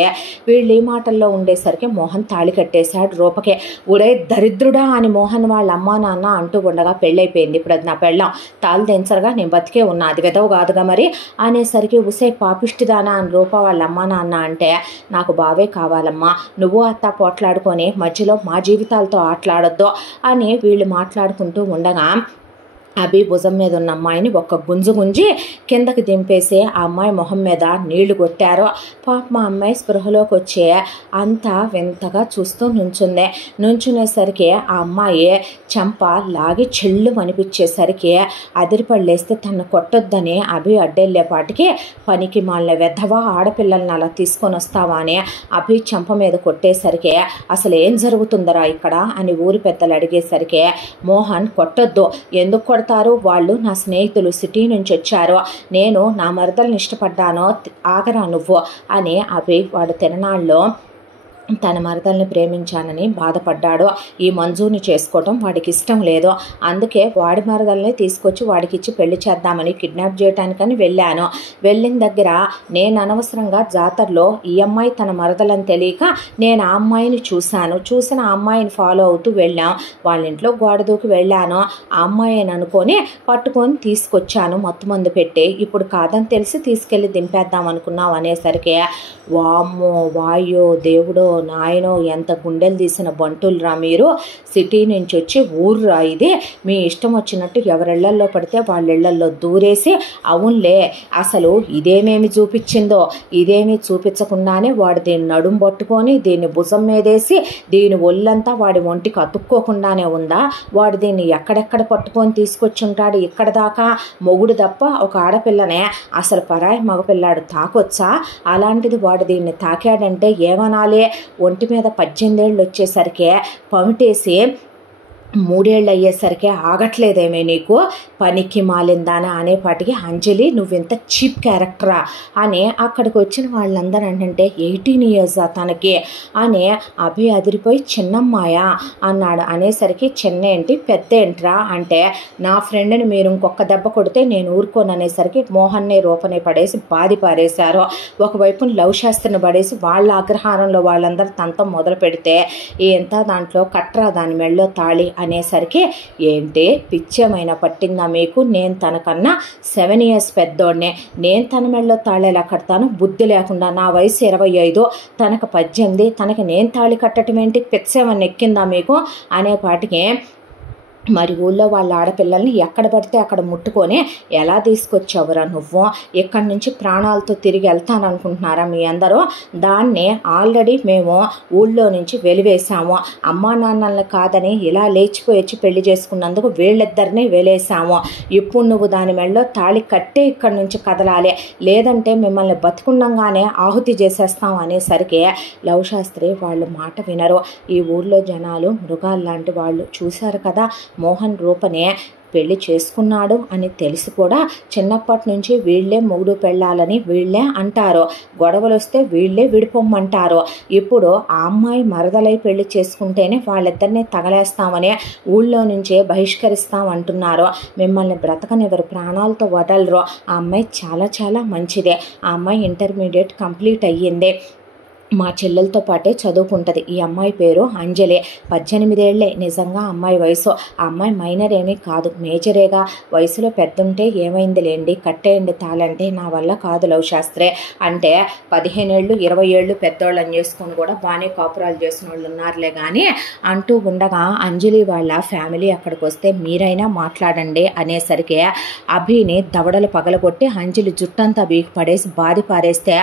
వీళ్ళు ఈ మాటల్లో ఉండేసరికి మోహన్ తాళి కట్టేశాడు రూపకే. ఉడై దరిద్రుడా అని మోహన్ వాళ్ళ అమ్మా నాన్న అంటూ ఉండగా పెళ్ళైపోయింది, ఇప్పుడు అది నా పెళ్ళాం, తాళ్ళు తెంచరుగా నేను బతికే ఉన్నా, అది వెదవు కాదుగా మరి అనేసరికి ఉసే పాపిష్టిదానా అని రూప వాళ్ళ అమ్మా నాన్న అంటే నాకు బావే కావాలమ్మా, నువ్వు అత్త పోట్లాడుకొని మధ్యలో మా జీవితాలతో ఆటలాడొద్దు అని వీళ్ళు మాట్లాడుకుంటూ ఉండగా అభి భుజం మీద ఉన్న అమ్మాయిని ఒక్క గుంజు గుంజి కిందకి దింపేసి ఆ అమ్మాయి మొహం మీద నీళ్లు కొట్టారు. పాప మా అమ్మాయి స్పృహలోకి వచ్చే అంతా వింతగా చూస్తూ నుంచునేసరికి ఆ అమ్మాయి చెంప లాగి చెళ్ళు అనిపించేసరికి అదిరిపళ్ళేస్తే తను కొట్టొద్దని అభి అడ్డెళ్ళేపాటికి పనికి మాలిన వెధవా ఆడపిల్లల్ని అలా తీసుకొని వస్తావా అని అభి చెంప మీద కొట్టేసరికి అసలు ఏం జరుగుతుందరా ఇక్కడ అని ఊరి పెద్దలు అడిగేసరికి మోహన్ కొట్టొద్దు, ఎందుకు వాళ్ళు నా స్నేహితులు సిటీ నుంచి వచ్చారు, నేను నా మరదల్ని ఇష్టపడ్డాను, ఆగరా నువ్వు అని అభి వాడు తిరణాల్లో తన మరదల్ని ప్రేమించానని బాధపడ్డాడు. ఈ మంజుని చేసుకోవటం వాడికి ఇష్టం లేదు, అందుకే వాడి మరదల్ని తీసుకొచ్చి వాడికి ఇచ్చి పెళ్లి చేద్దామని కిడ్నాప్ చేయడానికని వెళ్ళాను. వెళ్ళిన దగ్గర నేను అనవసరంగా జాతరలో ఈ అమ్మాయి తన మరదలని తెలియక నేను ఆ అమ్మాయిని చూసిన ఆ అమ్మాయిని ఫాలో అవుతూ వెళ్ళాం, వాళ్ళ ఇంట్లో గోడ దూకి వెళ్ళాను, ఆ అమ్మాయి అని అనుకొని పట్టుకొని తీసుకొచ్చాను మత్తు మందు పెట్టి, ఇప్పుడు కాదని తెలిసి తీసుకెళ్ళి దింపేద్దాం అనుకున్నాం అనేసరికి వామ్మో వాయో దేవుడో నాయనో ఎంత గుండెలు తీసిన బంటులరా మీరు, సిటీ నుంచి వచ్చి ఊర్రా ఇది, మీ ఇష్టం వచ్చినట్టు ఎవరిళ్లల్లో పడితే వాళ్ళ ఇళ్లల్లో దూరేసి అవునులే అసలు ఇదేమేమి చూపించిందో, ఇదేమీ చూపించకుండానే వాడు దీన్ని నడుము పట్టుకొని దీన్ని భుజం మీదేసి దీని ఒళ్ళంతా వాడి ఒంటికి అతుక్కోకుండానే ఉందా, వాడు దీన్ని ఎక్కడెక్కడ పట్టుకొని తీసుకొచ్చి ఉంటాడు ఇక్కడ దాకా, మొగుడు తప్ప ఒక ఆడపిల్లనే అసలు పరాయి మగపిల్లాడు తాకొచ్చా, అలాంటిది వాడు దీన్ని తాకాడంటే ఏమనాలి, ఒంటి మీద 18 ఏళ్ళు వచ్చేసరికి పమిటేసి 3 ఏళ్ళు అయ్యేసరికి ఆగట్లేదేమే నీకు, పనికి మాలిందానా అనేపాటికి అంజలి నువ్వింత చీప్ క్యారెక్టరా అని అక్కడికి వచ్చిన వాళ్ళందరూ అంటే 18 years తనకి అని అభి అదిరిపోయి చిన్నమ్మాయా అన్నాడు. అనేసరికి చిన్న ఏంటి పెద్ద ఏంట్రా అంటే నా ఫ్రెండ్ని మీరు ఇంకొక దెబ్బ కొడితే నేను ఊరుకోను అనేసరికి మోహన్ని రూపని పడేసి బాది పారేశారు. ఒకవైపు లవ్ శాస్త్రిని పడేసి వాళ్ళ అగ్రహారంలో వాళ్ళందరూ తనతో మొదలు పెడితే ఎంత దాంట్లో కట్రా దాని మెళ్ళో తాళి అనేసరికి ఏంటి పిచ్చేమైనా పట్టిందా మీకు, నేను తనకన్నా 7 years పెద్దోడ్నే, నేను తన మెళ్ళలో తాళేలా కడతాను, బుద్ధి లేకుండా నా వయసు 25 తనకు 18, తనకి నేను తాళి కట్టడం ఏంటి, పిచ్చేమన్నా ఎక్కిందా మీకు అనేపాటికి మరి ఊళ్ళో వాళ్ళ ఆడపిల్లల్ని ఎక్కడ పడితే అక్కడ ముట్టుకొని ఎలా తీసుకొచ్చావురా నువ్వు, ఇక్కడి నుంచి ప్రాణాలతో తిరిగి వెళ్తాననుకుంటున్నారా మీ అందరూ, దాన్ని ఆల్రెడీ మేము ఊళ్ళో నుంచి వెలివేశాము, అమ్మా నాన్నల్ని కాదని ఇలా లేచిపోయి వచ్చి పెళ్లి చేసుకున్నందుకు వీళ్ళిద్దరిని వెలేసాము, ఇప్పుడు నువ్వు దాని మెళ్ళలో తాళి కట్టే ఇక్కడి నుంచి కదలాలి, లేదంటే మిమ్మల్ని బతికుండంగానే ఆహుతి చేసేస్తాం అనేసరికి లవ్ శాస్త్రి వాళ్ళు మాట వినరు. ఈ ఊళ్ళో జనాలు మృగాల్లాంటి వాళ్ళు, చూశారు కదా మోహన్ రూపనే పెళ్లి చేసుకున్నాడు అని తెలిసి కూడా చిన్నప్పటి నుంచి వీళ్లే మొగుడు పెళ్ళాలని వీళ్లే అంటారు, గొడవలు వస్తే వీళ్లే విడిపోమ్మంటారు, ఇప్పుడు ఆ అమ్మాయి మరదలై పెళ్లి చేసుకుంటేనే వాళ్ళిద్దరిని తగలేస్తామని ఊళ్ళో నుంచే బహిష్కరిస్తాం అంటున్నారు, మిమ్మల్ని బ్రతకనివ్వరు, ప్రాణాలతో వదలరు, ఆ అమ్మాయి చాలా చాలా మంచిదే, ఆ అమ్మాయి ఇంటర్మీడియట్ కంప్లీట్ అయ్యింది, మా చెల్లెలతో పాటే చదువుకుంటుంది, ఈ అమ్మాయి పేరు అంజలి, 18 ఏళ్లే నిజంగా అమ్మాయి వయసు, ఆ అమ్మాయి మైనర్ ఏమీ కాదు మేజరేగా, వయసులో పెద్దంటే ఏమైంది లేండి కట్టేయండి తాళంటే నా వల్ల కాదు లవ్ శాస్త్రే అంటే 15 ఏళ్ళు 20 ఏళ్ళు పెద్దోళ్ళని చేసుకొని కూడా బాగానే కాపురాలు చేసిన వాళ్ళు ఉన్నారులే కానీ అంటూ ఉండగా అంజలి వాళ్ళ ఫ్యామిలీ అక్కడికి వస్తే మీరైనా మాట్లాడండి అనేసరికి అభిని దవడలు పగలగొట్టి అంజలి జుట్టంతా బీకి పడేసి బాది పారేస్తే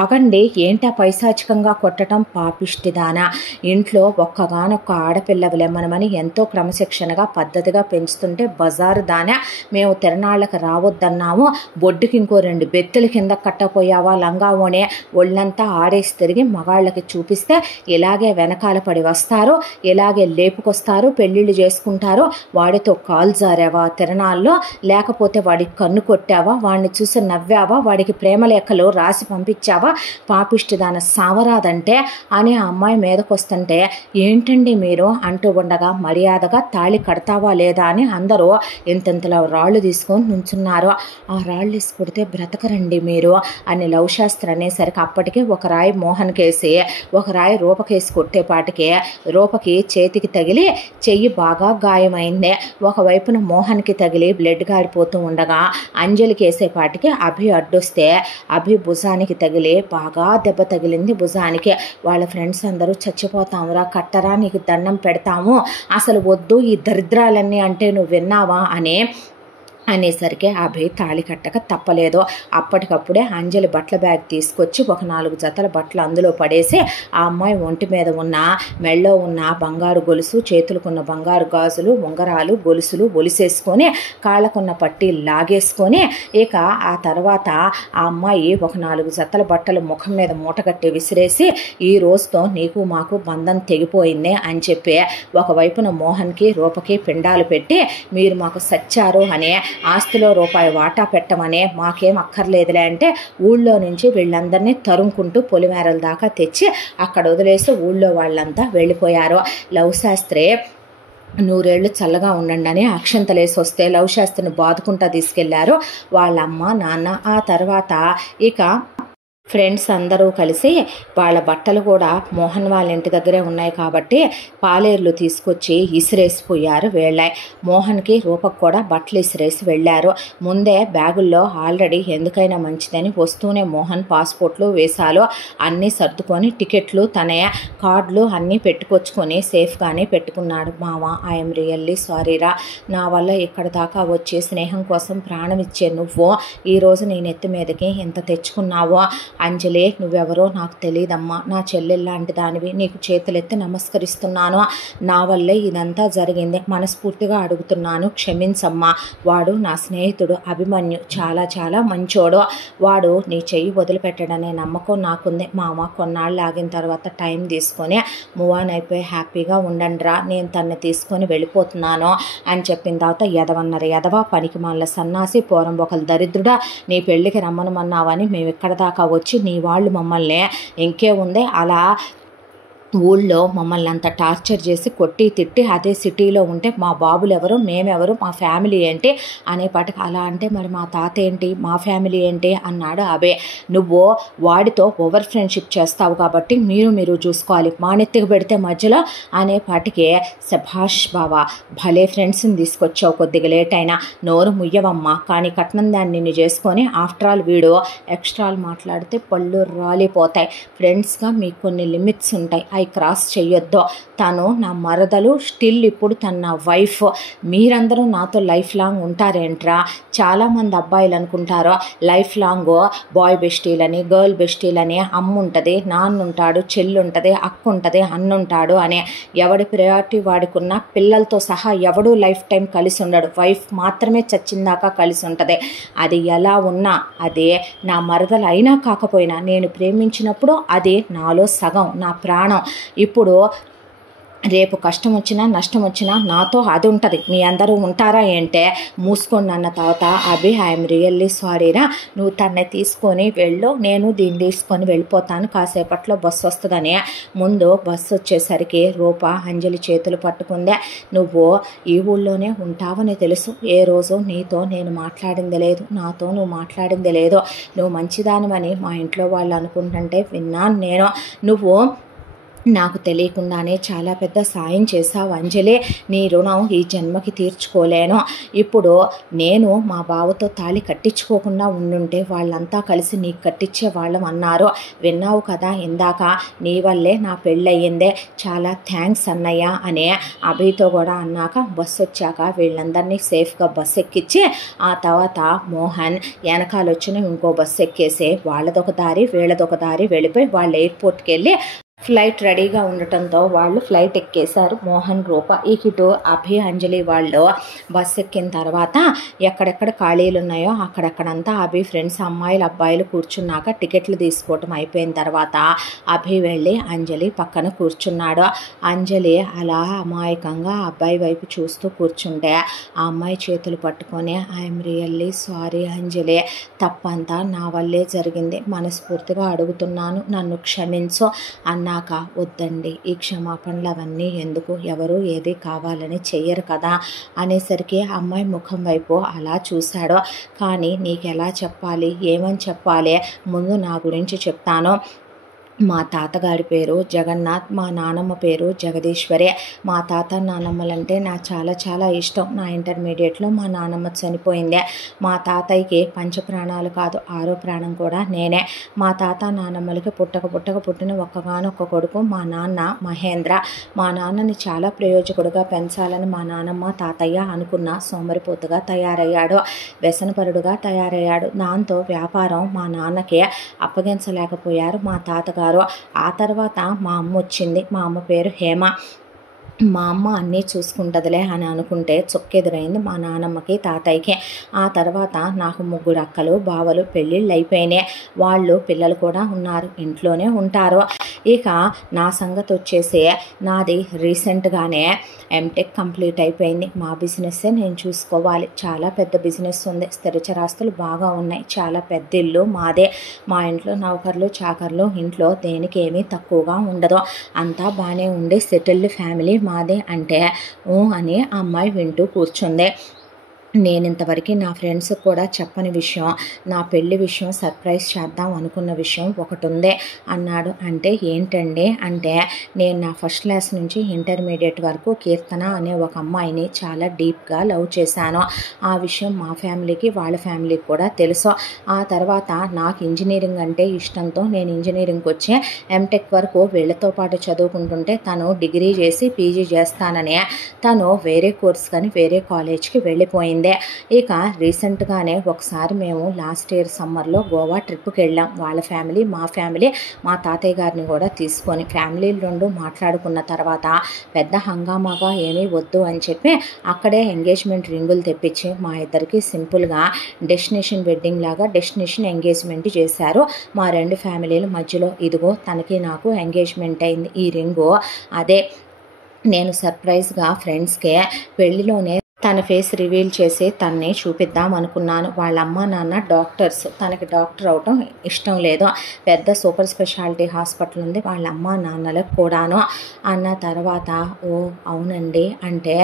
ఆగండి ఏంటా పైసాచి కొట్టడం పాపిష్టిదానా, ఇంట్లో ఒక్కగానొక్క ఆడపిల్లవలెమ్మనమని ఎంతో క్రమశిక్షణగా పద్ధతిగా పెంచుతుంటే బజారు దానా మేము తిరణాళ్ళకి రావద్దన్నాము, బొడ్డుకి ఇంకో 2 బెత్తుల కింద కట్టపోయావా లంగావోనే, ఒళ్ళంతా ఆడేసి తిరిగి మగాళ్ళకి చూపిస్తే ఇలాగే వెనకాల పడి వస్తారు, ఇలాగే లేపుకొస్తారు, పెళ్ళిళ్ళు చేసుకుంటారు, వాడితో కాలు జారావా తిరణాల్లో, లేకపోతే వాడికి కన్ను కొట్టావా, వాడిని చూసి నవ్వావా, వాడికి ప్రేమ లేఖలు రాసి పంపించావా, పాపిష్టిదాన సావ రావరాదంటే అని ఆ అమ్మాయి మీదకు వస్తుంటే ఏంటండి మీరు అంటూ ఉండగా మర్యాదగా తాళి కడతావా లేదా అని అందరూ ఇంతలో రాళ్ళు తీసుకొని నుంచున్నారు. ఆ రాళ్ళు వేసి కొడితే బ్రతకరండి మీరు అని లవ్ శాస్త్రి అనేసరికి అప్పటికే ఒక రాయి మోహన్ కేసి ఒక రాయి రూపకేసి కొట్టేపాటికి రూపకి చేతికి తగిలి చెయ్యి బాగా గాయమైంది. ఒకవైపున మోహన్కి తగిలి బ్లడ్ గారిపోతూ ఉండగా అంజలికి వేసేపాటికి అభి అడ్డొస్తే అభి భుజానికి తగిలి బాగా దెబ్బ తగిలింది భుజానికి. వాళ్ళ ఫ్రెండ్స్ అందరూ చచ్చిపోతామురా, కట్టరా, నీకు దండం పెడతాము, అసలు వద్దు ఈ దరిద్రాలన్నీ అంటే నువ్వు విన్నావా అనేసరికి అభి తాళి కట్టక తప్పలేదు. అప్పటికప్పుడే అంజలి బట్టల బ్యాగ్ తీసుకొచ్చి ఒక 4 జతల బట్టలు అందులో పడేసి ఆ అమ్మాయి ఒంటి మీద ఉన్న మెళ్ళో ఉన్న బంగారు గొలుసు, చేతులకున్న బంగారు గాజులు, ఉంగరాలు, గొలుసులు ఒలిసేసుకొని కాళ్ళకున్న పట్టీ లాగేసుకొని ఇక ఆ తర్వాత ఆ అమ్మాయి ఒక 4 జతల బట్టలు ముఖం మీద మూటగట్టి విసిరేసి ఈ రోజుతో నీకు మాకు బంధం తెగిపోయింది అని చెప్పి ఒకవైపున మోహన్కి రూపకి పిండాలు పెట్టి మీరు మాకు సచ్చారు అనే ఆస్తిలో రూపాయి వాటా పెట్టమనే, మాకేం అక్కర్లేదులే అంటే ఊళ్ళో నుంచి వీళ్ళందరినీ తరుముకుంటూ పొలిమేరల దాకా తెచ్చి అక్కడ వదిలేసి ఊళ్ళో వాళ్ళంతా వెళ్ళిపోయారు. లవ్ శాస్త్రి 100 ఏళ్ళు చల్లగా ఉండండి అని అక్షంతలేసి వస్తే లవ్ శాస్త్రిని బాదుకుంటా తీసుకెళ్లారు వాళ్ళ అమ్మ నాన్న. ఆ తర్వాత ఇక ఫ్రెండ్స్ అందరూ కలిసి వాళ్ళ బట్టలు కూడా మోహన్ వాళ్ళ ఇంటి దగ్గరే ఉన్నాయి కాబట్టి పాలేర్లు తీసుకొచ్చి ఇసిరేసిపోయారు వెళ్ళాయి. మోహన్కి రూపకు కూడా బట్టలు ఇసిరేసి వెళ్ళారు. ముందే బ్యాగుల్లో ఆల్రెడీ ఎందుకైనా మంచిదని వస్తూనే మోహన్ పాస్పోర్ట్లు వేసాలు అన్నీ సర్దుకొని టికెట్లు తన కార్డులు అన్నీ పెట్టుకొచ్చుకొని సేఫ్గానే పెట్టుకున్నాడు. మామ ఐఎమ్ రియల్లీ సారీరా, నా వల్ల ఇక్కడ దాకా వచ్చి స్నేహం కోసం ప్రాణం ఇచ్చే నువ్వు ఈరోజు నీ నెత్తి మీదకి ఇంత తెచ్చుకున్నావో. అంజలి నువ్వెవరో నాకు తెలియదమ్మా, నా చెల్లెల్లాంటి దానివి, నీకు చేతులెత్తి నమస్కరిస్తున్నాను, నా వల్లే ఇదంతా జరిగింది, మనస్ఫూర్తిగా అడుగుతున్నాను క్షమించమ్మా. వాడు నా స్నేహితుడు అభిమన్యు, చాలా చాలా మంచోడు, వాడు నీ చెయ్యి వదిలిపెట్టడనే నమ్మకం నాకుంది మామ. కొన్నాళ్ళు ఆగిన తర్వాత టైం తీసుకొని మూవ్ ఆన్ అయిపోయి హ్యాపీగా ఉండండిరా, నేను తన్ని తీసుకొని వెళ్ళిపోతున్నాను అని చెప్పిన తర్వాత ఎదవ పనికి మళ్ళీ సన్నాసి పోరంబొకలు దరిద్రుడా, నీ పెళ్ళికి రమ్మనమన్నావని మేము ఇక్కడ దాకా వచ్చి నీ వాళ్ళు మమ్మల్ని ఇంకే ఉంది అలా ఊళ్ళో మమ్మల్ని అంత టార్చర్ చేసి కొట్టి తిట్టి అదే సిటీలో ఉంటే మా బాబులు ఎవరు, మేమెవరు, మా ఫ్యామిలీ ఏంటి అనేపాటికి అలా అంటే మరి మా తాత ఏంటి, మా ఫ్యామిలీ ఏంటి అన్నాడు అబే. నువ్వు వాడితో ఓవర్ ఫ్రెండ్షిప్ చేస్తావు కాబట్టి మీరు చూసుకోవాలి, మానెత్తికి పెడితే మధ్యలో అనేపాటికి సభాష్ బావా, భలే ఫ్రెండ్స్ని తీసుకొచ్చావు, కొద్దిగా లేట్ అయినా నోరు ముయ్యవమ్మా, కానీ కట్నం దాన్ని నిన్ను చేసుకొని ఆఫ్టర్ ఆల్ వీడు ఎక్స్ట్రాలు మాట్లాడితే పళ్ళు రాలిపోతాయి. ఫ్రెండ్స్గా మీకు కొన్ని లిమిట్స్ ఉంటాయి, అవి క్రాస్ చెయ్యొద్దు. తను నా మరదలు, స్టిల్ ఇప్పుడు తన నా వైఫ్, మీరందరూ నాతో లైఫ్ లాంగ్ ఉంటారేంట్రా. చాలామంది అబ్బాయిలు అనుకుంటారు లైఫ్ లాంగ్ బాయ్ బెస్టీలని గర్ల్ బెస్టీలని, అమ్మ ఉంటుంది, నాన్న ఉంటాడు, చెల్లి ఉంటుంది, అక్క ఉంటుంది, అన్న ఉంటాడు అని. ఎవడి ప్రయారిటీ వాడుకున్న పిల్లలతో సహా ఎవడూ లైఫ్ టైం కలిసి ఉండడు, వైఫ్ మాత్రమే చచ్చిందాకా కలిసి ఉంటుంది. అది ఎలా ఉన్నా అదే నా మరదలు అయినా కాకపోయినా నేను ప్రేమించినప్పుడు అది నాలో సగం, నా ప్రాణం. ఇప్పుడు రేపు కష్టం వచ్చినా నష్టం వచ్చినా నాతో అది ఉంటుంది, మీ అందరూ ఉంటారా ఏంటే మూసుకోండి అన్న తర్వాత అభి ఐఎమ్ రియల్లీ సారీరా, నువ్వు తన్నే తీసుకొని వెళ్ళు, నేను దీన్ని తీసుకొని వెళ్ళిపోతాను, కాసేపట్లో బస్సు వస్తుందని. ముందు బస్సు వచ్చేసరికి రూప అంజలి చేతులు పట్టుకుందే. నువ్వు ఈ ఊళ్ళోనే ఉంటావని తెలుసు, ఏ రోజు నీతో నేను మాట్లాడింది లేదు, నాతో నువ్వు మాట్లాడింది లేదు, నువ్వు మంచిదానివని మా ఇంట్లో వాళ్ళు అనుకుంటుంటే విన్నాను నేను. నువ్వు నాకు తెలియకుండానే చాలా పెద్ద సాయం చేశావు అంజలి, నీ రుణం ఈ జన్మకి తీర్చుకోలేను. ఇప్పుడు నేను మా బావతో తాళి కట్టించుకోకుండా ఉండుంటే వాళ్ళంతా కలిసి నీకు కట్టించే వాళ్ళం అన్నారు, విన్నావు కదా ఇందాక, నీ వల్లే నా పెళ్ళయ్యిందే, చాలా థ్యాంక్స్ అన్నయ్య అనే అభితో కూడా అన్నాక బస్సు వచ్చాక వీళ్ళందరినీ సేఫ్గా బస్సు ఎక్కించి ఆ తర్వాత మోహన్ వెనకాల వచ్చిన ఇంకో బస్సు ఎక్కేసి వాళ్ళదొక దారి వీళ్ళదొక దారి వెళ్ళిపోయి వాళ్ళు ఎయిర్పోర్ట్కి వెళ్ళి ఫ్లైట్ రెడీగా ఉండటంతో వాళ్ళు ఫ్లైట్ ఎక్కేశారు. మోహన్, రూప. ఇటు అభి, అంజలి వాళ్ళు బస్ ఎక్కిన తర్వాత ఎక్కడెక్కడ ఖాళీలు ఉన్నాయో అక్కడక్కడంతా అభి ఫ్రెండ్స్ అమ్మాయిలు అబ్బాయిలు కూర్చున్నాక టికెట్లు తీసుకోవటం అయిపోయిన తర్వాత అభి వెళ్ళి అంజలి పక్కన కూర్చున్నాడు. అంజలి అలా అమాయకంగా అబ్బాయి వైపు చూస్తూ కూర్చుంటే ఆ అమ్మాయి చేతులు పట్టుకొని ఐఎమ్ రియల్లీ సారీ అంజలి, తప్పంతా నా వల్లే జరిగింది, మనస్ఫూర్తిగా అడుగుతున్నాను, నన్ను క్షమించు అన్నాక వద్దండి ఈ క్షమాపణలు అవన్నీ ఎందుకు, ఎవరు ఏది కావాలని చెయ్యరు కదా అనేసరికి అమ్మాయి ముఖం వైపు అలా చూశాడు. కానీ నీకెలా చెప్పాలి, ఏమని చెప్పాలి, ముందు నా గురించి చెప్తాను. మా తాతగారి పేరు జగన్నాథ్, మా నానమ్మ పేరు జగదీశ్వరి. మా తాత నానమ్మలంటే నాకు చాలా చాలా ఇష్టం. నా ఇంటర్మీడియట్లో మా నానమ్మ చనిపోయింది. మా తాతయ్యకి పంచప్రాణాలు కాదు, ఆరో ప్రాణం కూడా నేనే. మా తాత నానమ్మలకి పుట్టిన ఒక్కగానొక్క కొడుకు మా నాన్న మహేంద్ర. మా నాన్నని చాలా ప్రయోజకుడుగా పెంచాలని మా నానమ్మ తాతయ్య అనుకున్న సోమరిపోతుగా తయారయ్యాడు, వ్యసనపరుడుగా తయారయ్యాడు. దాంతో వ్యాపారం మా నాన్నకి అప్పగించలేకపోయారు మా తాతగారు. ఆ తర్వాత మా అమ్మ వచ్చింది. మా అమ్మ పేరు హేమ. మా అమ్మ అన్నీ చూసుకుంటుందిలే అని అనుకుంటే చొక్కెదురైంది మా నానమ్మకి తాతయ్యకి. ఆ తర్వాత నాకు 3 అక్కలు బావలు పెళ్ళిళ్ళు అయిపోయినాయి. వాళ్ళు పిల్లలు కూడా ఉన్నారు, ఇంట్లోనే ఉంటారు. ఇక నా సంగతి వచ్చేసి నాది రీసెంట్గానే ఎంటెక్ కంప్లీట్ అయిపోయింది. మా బిజినెస్సే నేను చూసుకోవాలి. చాలా పెద్ద బిజినెస్ ఉంది, స్థిరచరాస్తులు బాగా ఉన్నాయి, చాలా పెద్ద ఇల్లు మాదే. మా ఇంట్లో నౌకర్లు చాకర్లు, ఇంట్లో దేనికి ఏమీ తక్కువగా ఉండదు. అంతా బాగానే ఉండి సెటిల్డ్ ఫ్యామిలీ మాదే అంటే అని అమ్మాయి వింటూ కూర్చుంది. నేను ఇంతవరకు నా ఫ్రెండ్స్ కూడా చెప్పని విషయం, నా పెళ్లి విషయం సర్ప్రైజ్ చేద్దాం అనుకున్న విషయం ఒకటి ఉంది అన్నాడు. అంటే ఏంటండి అంటే, నేను నా ఫస్ట్ క్లాస్ నుంచి ఇంటర్మీడియట్ వరకు కీర్తన అనే ఒక అమ్మాయిని చాలా డీప్గా లవ్ చేశాను. ఆ విషయం మా ఫ్యామిలీకి వాళ్ళ ఫ్యామిలీకి కూడా తెలుసు. ఆ తర్వాత నాకు ఇంజనీరింగ్ అంటే ఇష్టంతో నేను ఇంజనీరింగ్కి వచ్చి ఎంటెక్ వరకు వీళ్ళతో పాటు చదువుకుంటుంటే తను డిగ్రీ చేసి పీజీ చేస్తానని తను వేరే కోర్స్ కానీ వేరే కాలేజ్కి వెళ్ళిపోయింది. ఇక రీసెంట్గానే ఒకసారి మేము లాస్ట్ ఇయర్ సమ్మర్లో గోవా ట్రిప్కి వెళ్ళాం. వాళ్ళ ఫ్యామిలీ మా ఫ్యామిలీ మా తాతయ్య గారిని కూడా తీసుకొని ఫ్యామిలీలు 2 మాట్లాడుకున్న తర్వాత పెద్ద హంగామాగా ఏమీ వద్దు అని చెప్పి అక్కడే ఎంగేజ్మెంట్ రింగులు తెప్పించి మా ఇద్దరికి సింపుల్గా డెస్టినేషన్ వెడ్డింగ్ లాగా డెస్టినేషన్ ఎంగేజ్మెంట్ చేశారు. మా 2 ఫ్యామిలీల మధ్యలో ఇదిగో తనకి నాకు ఎంగేజ్మెంట్ అయింది. ఈ రింగు అదే నేను సర్ప్రైజ్గా ఫ్రెండ్స్కే పెళ్లిలోనే తన ఫేస్ రివీల్ చేసి తన్ని చూపిద్దాం అనుకున్నాను. వాళ్ళ అమ్మ నాన్న డాక్టర్స్, తనకి డాక్టర్ అవటం ఇష్టం లేదు. పెద్ద సూపర్ స్పెషాలిటీ హాస్పిటల్ ఉంది వాళ్ళ అమ్మ నాన్నలకు కూడాను అన్న తర్వాత ఓ అవునండి అంటే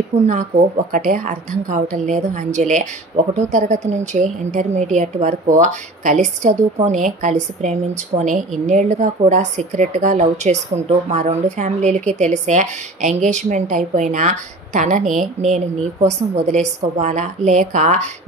ఇప్పుడు నాకు ఒకటే అర్థం కావటం లేదు అంజలి. 1వ తరగతి నుంచి ఇంటర్మీడియట్ వరకు కలిసి చదువుకొని కలిసి ప్రేమించుకొని ఇన్నేళ్లుగా కూడా సీక్రెట్గా లవ్ చేసుకుంటూ మా 2 ఫ్యామిలీలకి తెలిసే ఎంగేజ్మెంట్ అయిపోయినా తనని నేను నీ కోసం వదిలేసుకోవాలా, లేక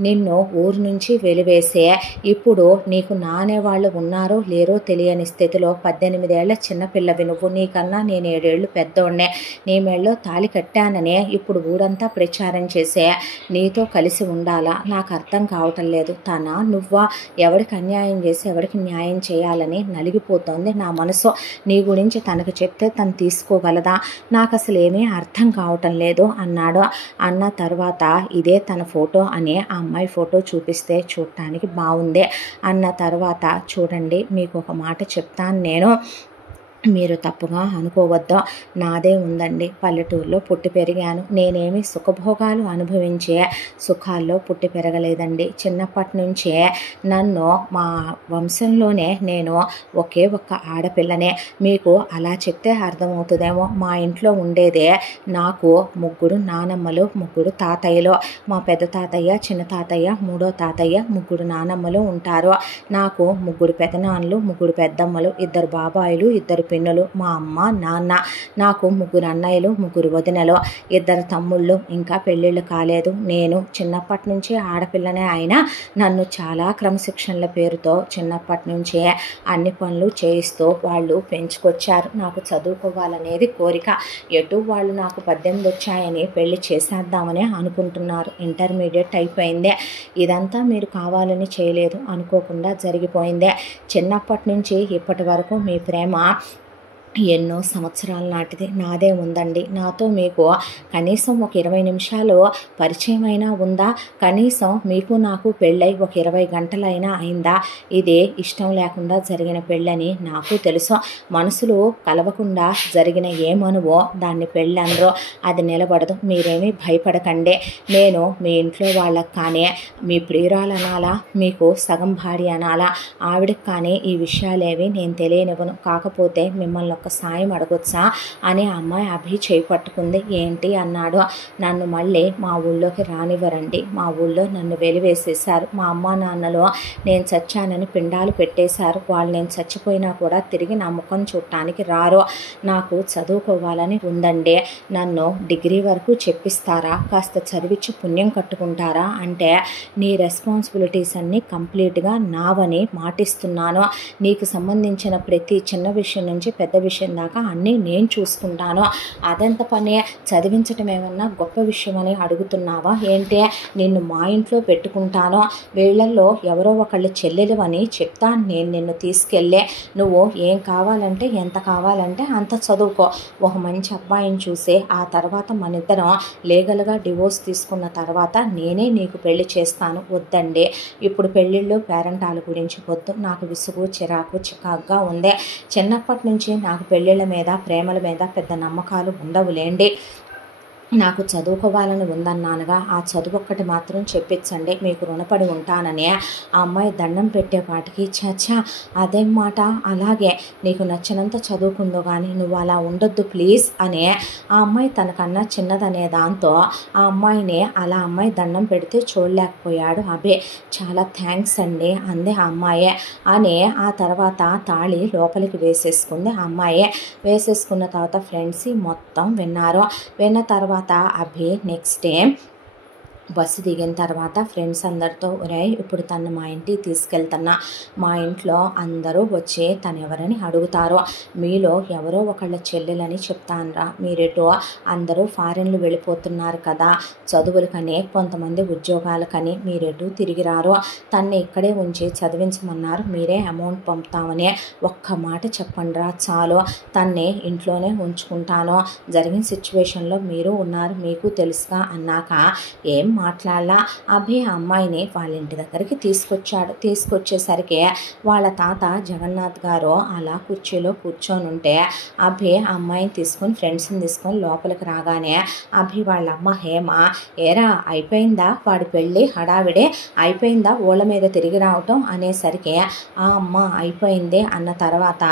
నిన్ను ఊరు నుంచి వెలివేసే ఇప్పుడు నీకు నానే వాళ్ళు ఉన్నారో లేరో తెలియని స్థితిలో 18 ఏళ్ల చిన్నపిల్లవి నువ్వు, నీకన్నా నేను 7 ఏళ్ళు పెద్దోడ్నే, నీ మెళ్ళో తాళి కట్టాననే ఇప్పుడు ఊరంతా ప్రచారం చేసే నీతో కలిసి ఉండాలా, నాకు అర్థం కావటం లేదు. నువ్వా, ఎవరికి అన్యాయం చేసి ఎవరికి న్యాయం చేయాలని నలిగిపోతోంది నా మనసు. నీ గురించి తనకు చెప్తే తను తీసుకోగలదా, నాకు అసలు ఏమీ అర్థం కావటం లేదు అన్నాడు. అన్న తర్వాత ఇదే తన ఫోటో అని ఆ అమ్మాయి ఫోటో చూపిస్తే చూడటానికి బాగుంది. అన్న తర్వాత చూడండి మీకు ఒక మాట చెప్తాను, నేను మీరు తప్పుగా అనుకోవద్దు, నాదే ఉందండి, పల్లెటూరులో పుట్టి పెరిగాను, నేనేమి సుఖభోగాలు అనుభవించే సుఖాల్లో పుట్టి పెరగలేదండి. చిన్నప్పటి నుంచే నన్ను మా వంశంలోనే నేను ఒకే ఒక్క ఆడపిల్లనే. మీకు అలా చెప్తే అర్థమవుతుందేమో, మా ఇంట్లో ఉండేదే నాకు 3 నానమ్మలు 3 తాతయ్యలు, మా పెద్ద తాతయ్య చిన్న తాతయ్య 3వ తాతయ్య 3 నానమ్మలు ఉంటారు. నాకు 3 పెదనాన్నలు 3 పెద్దమ్మలు, 2 బాబాయిలు 2 పిన్నులు, మా అమ్మ నాన్న, నాకు 3 అన్నయ్యలు 3 వదినలు, 2 తమ్ముళ్ళు, ఇంకా పెళ్ళిళ్ళు కాలేదు. నేను చిన్నప్పటి నుంచి ఆడపిల్లనే అయినా నన్ను చాలా క్రమశిక్షణల పేరుతో చిన్నప్పటి నుంచే అన్ని పనులు చేయిస్తూ వాళ్ళు పెంచుకొచ్చారు. నాకు చదువుకోవాలనేది కోరిక. ఎటు వాళ్ళు నాకు 18 వచ్చాయని పెళ్లి చేసేద్దామని అనుకుంటున్నారు. ఇంటర్మీడియట్ అయిపోయిందే. ఇదంతా మీరు కావాలని చేయలేదు, అనుకోకుండా జరిగిపోయిందే. చిన్నప్పటి నుంచి ఇప్పటి వరకు మీ ప్రేమ ఎన్నో సంవత్సరాల నాటిది నాదే ఉందండి. నాతో మీకు కనీసం ఒక 20 నిమిషాలు పరిచయమైనా ఉందా? కనీసం మీకు నాకు పెళ్ళై ఒక 20 గంటలైనా అయిందా? ఇదే ఇష్టం లేకుండా జరిగిన పెళ్ళని నాకు తెలుసు. మనసులు కలవకుండా జరిగిన ఏ మనువో దాన్ని పెళ్ళనరో, అది నిలబడదు. మీరేమీ భయపడకండి. నేను మీ ఇంట్లో వాళ్ళకి కానీ మీ ప్రియురాలు అనాలా, మీకు సగం భార్య అనాలా, ఆవిడకి కానీ ఈ విషయాలేవి నేను తెలియనివ్వను. కాకపోతే మిమ్మల్ని ఒక సాయం అడగొచ్చా అని అమ్మాయి అభి చేయి పట్టుకుంది. ఏంటి అన్నాడు. నన్ను మళ్ళీ మా ఊళ్ళోకి రానివ్వరండి. మా ఊళ్ళో నన్ను వెలివేసేశారు. మా అమ్మా నాన్నలు నేను చచ్చానని పిండాలు పెట్టేశారు. వాళ్ళు నేను చచ్చిపోయినా కూడా తిరిగి నా ముఖం చూడటానికి రారు. నాకు చదువుకోవాలని ఉందండి. నన్ను డిగ్రీ వరకు చెప్పిస్తారా? కాస్త చదివించి పుణ్యం కట్టుకుంటారా అంటే, నీ రెస్పాన్సిబిలిటీస్ అన్నీ కంప్లీట్గా నావని మాటిస్తున్నాను. నీకు సంబంధించిన ప్రతి చిన్న విషయం నుంచి పెద్ద విషయం దాకా అన్నీ నేను చూసుకుంటాను. అదెంత పని? చదివించటం ఏమన్నా గొప్ప విషయం అని అడుగుతున్నావా ఏంటి? నిన్ను మా ఇంట్లో పెట్టుకుంటాను. వీళ్ళల్లో ఎవరో ఒకళ్ళు చెల్లెలివని చెప్తాను. నేను నిన్ను తీసుకెళ్ళే, నువ్వు ఏం కావాలంటే ఎంత కావాలంటే అంత చదువుకో. ఒక మంచి అబ్బాయిని చూసి ఆ తర్వాత మన ఇద్దరం లీగల్గా డివోర్స్ తీసుకున్న తర్వాత నేనే నీకు పెళ్లి చేస్తాను. వద్దండి, ఇప్పుడు పెళ్ళిళ్ళు పేరెంటాల గురించి వద్దు. నాకు విసుగు చిరాకు చికాగ్గా ఉంది. చిన్నప్పటి నుంచి నాకు పెళ్ళిళ్ళ మీద ప్రేమల మీద పెద్ద నమ్మకాలు ఉండవులేండి. నాకు చదువుకోవాలని ఉందన్నానుగా, ఆ చదువు ఒక్కటి మాత్రం చెప్పించండి, మీకు రుణపడి ఉంటానని ఆ అమ్మాయి దండం పెట్టేపాటికి, చచ్చా అదేం మాట, అలాగే నీకు నచ్చినంత చదువుకుందో కానీ నువ్వు అలా ఉండొద్దు ప్లీజ్ అని ఆ అమ్మాయి తనకన్నా చిన్నదనే దాంతో ఆ అమ్మాయిని అలా అమ్మాయి దండం పెడితే చూడలేకపోయాడు అభి. చాలా థ్యాంక్స్ అండి అంది ఆ అమ్మాయే అని ఆ తర్వాత తాళి లోపలికి వేసేసుకుంది ఆ అమ్మాయే. వేసేసుకున్న తర్వాత ఫ్రెండ్స్ మొత్తం విన్నారు. విన్న తర్వాత అభి నెక్స్ట్ డే బస్సు దిగిన తర్వాత ఫ్రెండ్స్ అందరితో, ఒరే ఇప్పుడు తను మా ఇంటికి తీసుకెళ్తున్నా, మా ఇంట్లో అందరూ వచ్చి తను ఎవరని అడుగుతారో, మీలో ఎవరో ఒకళ్ళ చెల్లెలని చెప్తానురా. మీరేటో అందరూ ఫారెన్లు వెళ్ళిపోతున్నారు కదా చదువులకని, కొంతమంది ఉద్యోగాలకని, మీరేటో తిరిగిరారో, తన్ని ఇక్కడే ఉంచి చదివించమన్నారు, మీరే అమౌంట్ పంపుతామని ఒక్క మాట చెప్పండిరా చాలు, తన్ని ఇంట్లోనే ఉంచుకుంటాను. జరిగిన సిచ్యువేషన్లో మీరు ఉన్నారు, మీకు తెలుసుగా అన్నాక ఏం మాట్లాడాలా. అభి అమ్మాయిని వాళ్ళ ఇంటి దగ్గరికి తీసుకొచ్చాడు. తీసుకొచ్చేసరికి వాళ్ళ తాత జగన్నాథ్ గారు అలా కుర్చీలో కూర్చొని ఉంటే అభి అమ్మాయిని తీసుకొని ఫ్రెండ్స్ని తీసుకొని లోపలికి రాగానే అభి వాళ్ళ అమ్మ హేమ, ఏరా అయిపోయిందా వాడి పెళ్ళి హడావిడే, అయిపోయిందా ఓళ్ళ మీద తిరిగి రావటం అనేసరికి ఆ అమ్మ అయిపోయింది అన్న తర్వాత,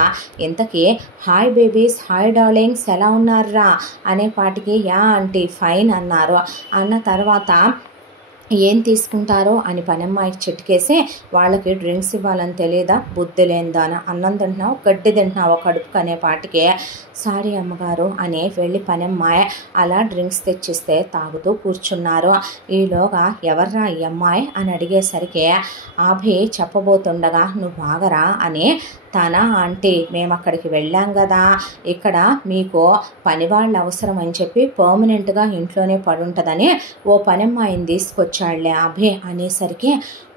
ఇంతకీ హాయ్ బేబీస్, హాయ్ డార్లింగ్స్ ఎలా ఉన్నారా అనేపాటికి యా ఆంటీ ఫైన్ అన్నారు. అన్న తర్వాత ఏం తీసుకుంటారో అని పనమ్మాయికి చిటికేసి, వాళ్ళకి డ్రింక్స్ ఇవ్వాలని తెలియదా, బుద్ధి లేనిదాన, అన్నం తింటున్నావు గడ్డి తింటున్నావు కడుపుకు అనేపాటికి సారీ అమ్మగారు అని వెళ్ళి పనమ్మాయి అలా డ్రింక్స్ తెచ్చిస్తే తాగుతూ కూర్చున్నారు. ఈలోగా ఎవర్రా ఈ అమ్మాయి అని అడిగేసరికి అభి చెప్పబోతుండగా, నువ్వు ఆగరా అని తన ఆంటీ, మేము అక్కడికి వెళ్ళాం కదా, ఇక్కడ మీకు పనివాళ్ళు అవసరం అని చెప్పి పర్మనెంట్గా ఇంట్లోనే పడుంటుందని ఓ పనమ్మాయిని తీసుకొచ్చాడులే అభి అనేసరికి,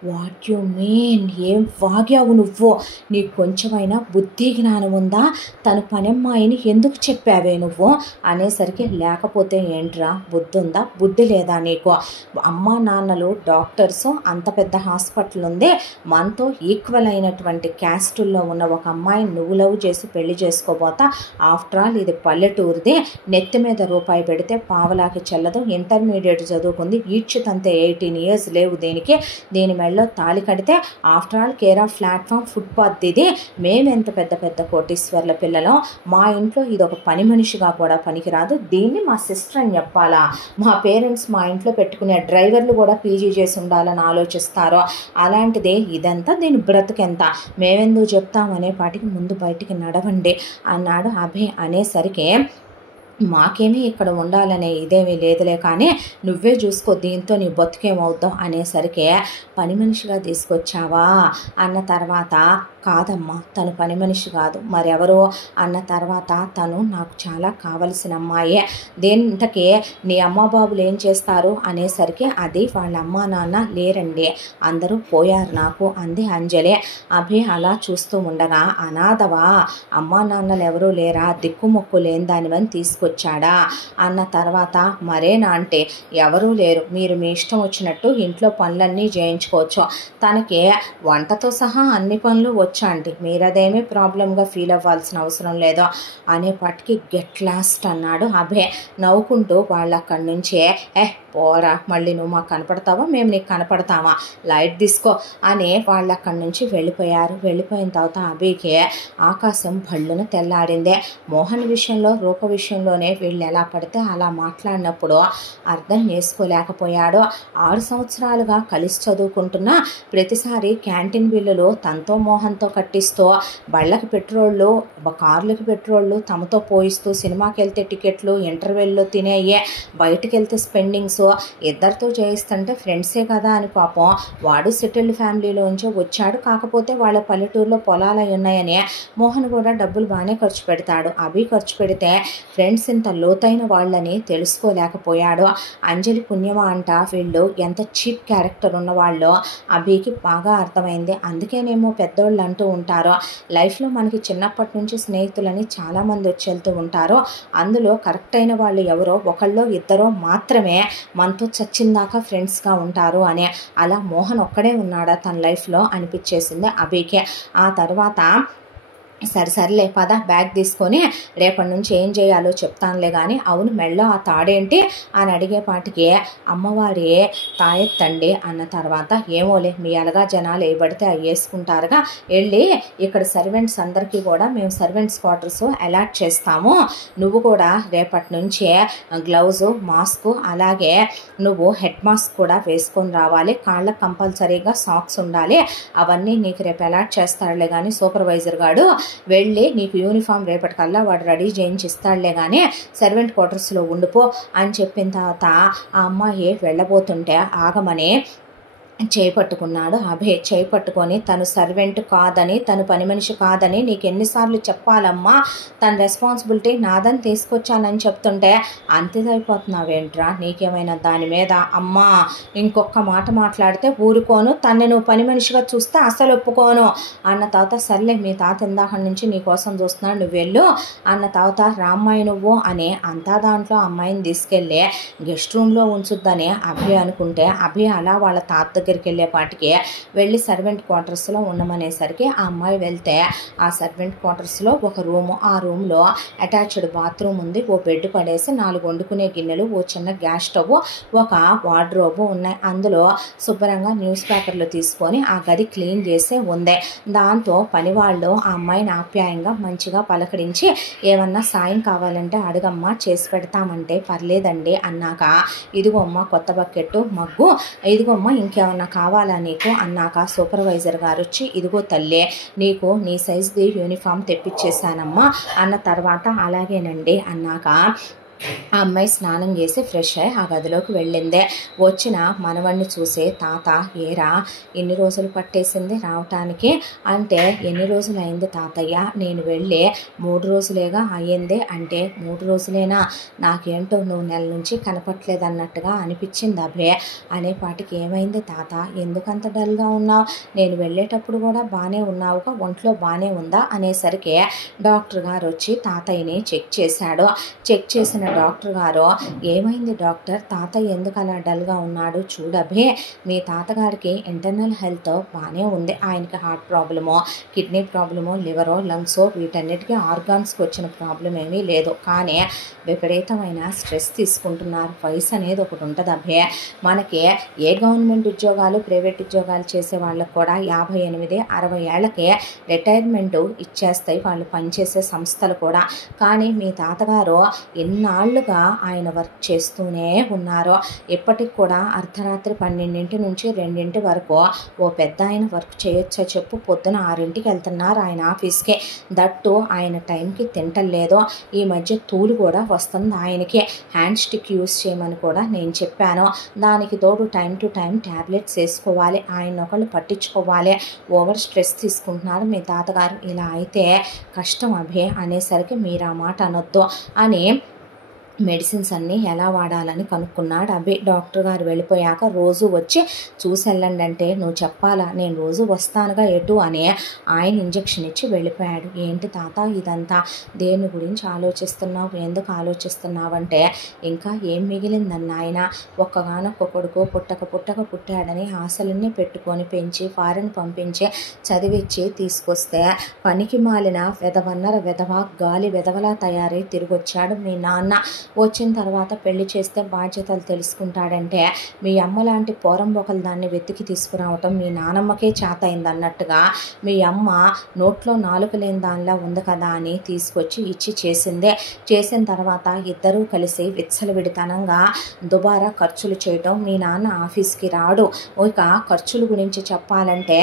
వాట్ యు మీన్, ఏం వాగావు నువ్వు, నీకు కొంచెమైనా బుద్ధి జ్ఞానం ఉందా, తను పనమ్మాయిని ఎందుకు చెప్పావే నువ్వు అనేసరికి, లేకపోతే ఏంట్రా బుద్ధి ఉందా, బుద్ధి లేదా నీకు, అమ్మా నాన్నలు డాక్టర్స్, అంత పెద్ద హాస్పిటల్ ఉంది, మనతో ఈక్వల్ అయినటువంటి క్యాస్టుల్లో ఉన్న ఒక అమ్మాయిని నువ్వు లవ్ చేసి పెళ్లి చేసుకోబోతా, ఆఫ్టర్ ఆల్ ఇది పల్లెటూరుది, నెత్తి మీద రూపాయి పెడితే పావలాకి చెల్లదు, ఇంటర్మీడియట్ చదువుకుంది, ఈడ్చితంతే 18 years లేవు దీనికి, దీని మెడలో తాళి కడితే after all care of platform footpath ఇది, మేమెంత పెద్ద పెద్ద కోటీశ్వర్ల పిల్లలం, మా ఇంట్లో ఇది ఒక పని మనిషిగా కూడా పనికిరాదు, దీన్ని మా సిస్టర్ అని చెప్పాలా, మా పేరెంట్స్ మా ఇంట్లో పెట్టుకునే డ్రైవర్లు కూడా పీజీ చేసి ఉండాలని ఆలోచిస్తారో, అలాంటిదే ఇదంతా, దీని బ్రతుకెంత, మేమెందుకు చెప్తామనే పాటికి ముందు బయటికి నడవండి అన్నాడు అభి. అనేసరికి మాకేమీ ఇక్కడ ఉండాలనే ఇదేమీ లేదులే, కానీ నువ్వే చూసుకో, దీంతో నీ బతుకేమవుతావు అనేసరికి పని మనిషిగా తీసుకొచ్చావా అన్న తర్వాత, కాదమ్మా తను పని మనిషి కాదు మరెవరు అన్న తర్వాత, తను నాకు చాలా కావలసిన అమ్మాయే, దేంతకే నీ అమ్మ బాబులు ఏం చేస్తారు అనేసరికి, అది వాళ్ళ అమ్మా నాన్న లేరండి, అందరూ పోయారు నాకు అంది అంజలి. అభి అలా చూస్తూ ఉండగా, అనాథవా, అమ్మా నాన్నలు ఎవరూ లేరా, దిక్కుమొక్కు లేని దానివని తీసుకొచ్చాడా అన్న తర్వాత, మరేనా అంటే ఎవరూ లేరు, మీరు మీ ఇష్టం వచ్చినట్టు ఇంట్లో పనులన్నీ చేయించుకోవచ్చు, తనకి వంటతో సహా అన్ని పనులు వచ్చాండి, మీరదేమీ ప్రాబ్లంగా ఫీల్ అవ్వాల్సిన అవసరం లేదో అనేపటికి గెట్ లాస్ట్ అన్నాడు అభే నవ్వుకుంటూ. వాళ్ళు అక్కడి నుంచే పోరా, మళ్ళీ నువ్వు మాకు కనపడతావా, మేము నీకు కనపడతావా, లైట్ తీసుకో అని వాళ్ళు అక్కడి నుంచి వెళ్ళిపోయారు. వెళ్ళిపోయిన తర్వాత అభికి ఆకాశం భళ్ళున తెల్లాడిందే. మోహన్ విషయంలో, రూప విషయంలోనే వీళ్ళు ఎలా పడితే అలా మాట్లాడినప్పుడు అర్థం చేసుకోలేకపోయాడు. 6 సంవత్సరాలుగా కలిసి చదువుకుంటున్నా ప్రతిసారి క్యాంటీన్ బిల్లులు తనతో మోహన్తో కట్టిస్తూ, బళ్ళకి పెట్రోళ్ళు, కార్లకి పెట్రోళ్ళు తమతో పోయిస్తూ, సినిమాకి వెళ్తే టికెట్లు, ఇంటర్వెల్లో తినేయే, బయటకు వెళ్తే స్పెండింగ్స్ ఇద్దరితో చేయిస్తుంటే ఫ్రెండ్సే కదా అని పాపం వాడు సెటిల్డ్ ఫ్యామిలీలోంచి వచ్చాడు, కాకపోతే వాళ్ళ పల్లెటూరులో పొలాలు అయి ఉన్నాయని మోహన్ కూడా డబ్బులు బాగానే ఖర్చు పెడతాడు. అభి ఖర్చు పెడితే ఫ్రెండ్స్ ఇంత లోతైన వాళ్ళని తెలుసుకోలేకపోయాడు. అంజలి పుణ్యమా అంట వీళ్ళు ఎంత చీప్ క్యారెక్టర్ ఉన్నవాళ్ళు అభికి బాగా అర్థమైంది. అందుకేనేమో పెద్దోళ్ళు అంటూ ఉంటారు, లైఫ్లో మనకి చిన్నప్పటి నుంచి స్నేహితులని చాలామంది వచ్చి వెళ్తూ ఉంటారు, అందులో కరెక్ట్ అయిన వాళ్ళు ఎవరో ఒకళ్ళో ఇద్దరో మాత్రమే మనతో చచ్చిందాకా ఫ్రెండ్స్గా ఉంటారు అని. అలా మోహన్ ఒక్కడే ఉన్నాడా తన లైఫ్లో అనిపించేసింది అభికే. ఆ తర్వాత సరిలే పద బ్యాగ్ తీసుకొని రేపటి నుంచి ఏం చేయాలో చెప్తానులే, కానీ అవును మెళ్ళో ఆ తాడేంటి అని అడిగేపాటికి, అమ్మవారి తాయెత్తండి అన్న తర్వాత, ఏమోలే మీ అలగా జనాలు ఏ పడితే అవి వేసుకుంటారుగా, వెళ్ళి ఇక్కడ సర్వెంట్స్ అందరికీ కూడా మేము సర్వెంట్స్ క్వార్టర్స్ అలాట్ చేస్తాము, నువ్వు కూడా రేపటి నుంచి గ్లౌజు, మాస్క్, అలాగే నువ్వు హెడ్ మాస్క్ కూడా వేసుకొని రావాలి, కాళ్ళకు కంపల్సరీగా సాక్స్ ఉండాలి, అవన్నీ నీకు రేపు అలాట్ చేస్తాడులే, కానీ సూపర్వైజర్ గాడు వెళ్ళి నీకు యూనిఫామ్ రేపటికల్లా వాడు రెడీ చేయించిస్తాడులే, కానీ సర్వెంట్ క్వార్టర్స్లో ఉండిపో అని చెప్పిన తర్వాత ఆ అమ్మాయి వెళ్ళబోతుంటే ఆగమని చేపట్టుకున్నాడు అభే. చేపట్టుకొని, తను సర్వెంట్ కాదని, తను పని మనిషి కాదని నీకు ఎన్నిసార్లు చెప్పాలమ్మా, తన రెస్పాన్సిబిలిటీ నాదని తీసుకొచ్చానని చెప్తుంటే అంతేదైపోతున్నావేంట్రా, నీకేమైనా దాని మీద అమ్మా ఇంకొక మాట మాట్లాడితే ఊరుకోను, తన్ని నువ్వు పని మనిషిగా చూస్తే అసలు ఒప్పుకోను అన్న తర్వాత, సర్లే మీ తాత ఇందాక నుంచి నీ కోసం చూస్తున్నాడు, నువ్వు వెళ్ళు అన్న తర్వాత, రామ్మాయి నువ్వు అని అంతా దాంట్లో అమ్మాయిని తీసుకెళ్ళి గెస్ట్ రూమ్లో ఉంచుద్దని అభి అనుకుంటే, అభి అలా వాళ్ళ తాత దగ్గరికి వెళ్ళేపాటికి వెళ్ళి సర్వెంట్ క్వార్టర్స్లో ఉండమనేసరికి ఆ అమ్మాయి వెళ్తే, ఆ సర్వెంట్ క్వార్టర్స్లో ఒక రూము, ఆ రూమ్లో అటాచ్డ్ బాత్రూమ్ ఉంది, ఓ బెడ్ పడేసి 4 వండుకునే గిన్నెలు, ఓ చిన్న గ్యాస్ స్టవ్, ఒక వార్డ్రోబు ఉన్నాయి, అందులో శుభ్రంగా న్యూస్ పేపర్లు తీసుకొని ఆ గది క్లీన్ చేసి ఉంది. దాంతో పనివాళ్ళు ఆ అమ్మాయిని ఆప్యాయంగా మంచిగా పలకరించి, ఏమన్నా సాయం కావాలంటే అడగమ్మా చేసి పెడతామంటే, పర్లేదండి అన్నాక, ఇదిగోమ్మ కొత్త బకెట్టు, మగ్గు, ఇదిగోమ్మ ఇంకేమన్నా కావాలా నీకు అన్నాక, సూపర్వైజర్ గారు వచ్చి, ఇదిగో తల్లే నీకు నీ సైజుది యూనిఫామ్ తెప్పించేశానమ్మా అన్న తర్వాత, అలాగేనండి అన్నాక ఆ అమ్మాయి స్నానం చేసి ఫ్రెష్ అయ్యి ఆ గదిలోకి వెళ్ళిందే. వచ్చిన మనవణ్ణి చూసే తాత, ఏరా ఎన్ని రోజులు పట్టేసింది రావటానికి అంటే, ఎన్ని రోజులు అయింది తాతయ్య, నేను వెళ్ళి 3 రోజులేగా అయ్యింది అంటే, 3 రోజులేనా, నాకేంటో నువ్వు నెల నుంచి కనపట్లేదు అన్నట్టుగా అనిపించింది అభే అనేపాటికి, ఏమైంది తాత, ఎందుకంత డల్గా ఉన్నావు, నేను వెళ్ళేటప్పుడు కూడా బాగానే ఉన్నావుగా, ఒంట్లో బాగానే ఉందా అనేసరికి డాక్టర్ గారు వచ్చి తాతయ్యని చెక్ చేశాడు. చెక్ చేసిన డాక్టర్ గారు, ఏమైంది డాక్టర్, తాతయ్య ఎందుకు అలా డల్గా ఉన్నాడు, చూడభే మీ తాతగారికి ఇంటర్నల్ హెల్త్ బాగానే ఉంది, ఆయనకి హార్ట్ ప్రాబ్లమో, కిడ్నీ ప్రాబ్లమో, లివరో, లంగ్సో, వీటన్నిటికీ ఆర్గాన్స్కి వచ్చిన ప్రాబ్లం ఏమీ లేదు, కానీ విపరీతమైన స్ట్రెస్ తీసుకుంటున్నారు, వయసు అనేది ఒకటి ఉంటుంది అభే, మనకి ఏ గవర్నమెంట్ ఉద్యోగాలు, ప్రైవేట్ ఉద్యోగాలు చేసే వాళ్ళకు కూడా 58-60 ఏళ్ళకే రిటైర్మెంటు ఇచ్చేస్తాయి వాళ్ళు పనిచేసే సంస్థలు కూడా, కానీ మీ తాతగారు ఎన్నాళ్ళు కొన్నాళ్ళుగా ఆయన వర్క్ చేస్తూనే ఉన్నారు. ఇప్పటికి కూడా అర్ధరాత్రి 12 నుంచి 2 వరకు ఓ పెద్ద ఆయన వర్క్ చేయొచ్చా చెప్పు? పొద్దున 6కి వెళ్తున్నారు ఆయన ఆఫీస్కి. దట్టు ఆయన టైంకి తింటలేదు. ఈ మధ్య తూలు కూడా వస్తుంది ఆయనకి. హ్యాండ్ స్టిక్ యూస్ చేయమని కూడా నేను చెప్పాను. దానికి తోడు టైం టు టైం ట్యాబ్లెట్స్ వేసుకోవాలి, ఆయన ఒకళ్ళు పట్టించుకోవాలి. ఓవర్ స్ట్రెస్ తీసుకుంటున్నారు మీ తాతగారు. ఇలా అయితే కష్టం అభి అనేసరికి మీరు ఆ మాట అనొద్దు అని మెడిసిన్స్ అన్నీ ఎలా వాడాలని కనుక్కున్నాడు అభి. డాక్టర్ గారు వెళ్ళిపోయాక రోజు వచ్చి చూసి వెళ్ళండి అంటే నువ్వు చెప్పాలా, నేను రోజు వస్తానుగా ఎటు అని ఆయన ఇంజెక్షన్ ఇచ్చి వెళ్ళిపోయాడు. ఏంటి తాత ఇదంతా, దేని గురించి ఆలోచిస్తున్నావు, ఎందుకు ఆలోచిస్తున్నావు అంటే ఇంకా ఏం మిగిలిందన్న ఆయన ఒక్కగానొక్క కొడుకు పుట్టక పుట్టాడని ఆశలన్నీ పెట్టుకొని పెంచి ఫారెన్ పంపించి చదివించి తీసుకొస్తే పనికి మాలిన వెధవన్నర వెధవ గాలి వెధవలా తయారై తిరిగి వచ్చాడు మీ నాన్న. వచ్చిన తర్వాత పెళ్లి చేస్తే బాధ్యతలు తెలుసుకుంటాడంటే మీ అమ్మ లాంటి పోరంబొకలు దాన్ని వెతికి తీసుకురావటం మీ నానమ్మకే చేతయింది అన్నట్టుగా మీ అమ్మ నోట్లో నాలుక లేని దానిలా ఉంది కదా అని తీసుకొచ్చి ఇచ్చి చేసిందే. చేసిన తర్వాత ఇద్దరూ కలిసి విచ్చలవిడితనంగా దుబారా ఖర్చులు చేయటం. మీ నాన్న ఆఫీస్కి రాడు. ఇక ఖర్చుల గురించి చెప్పాలంటే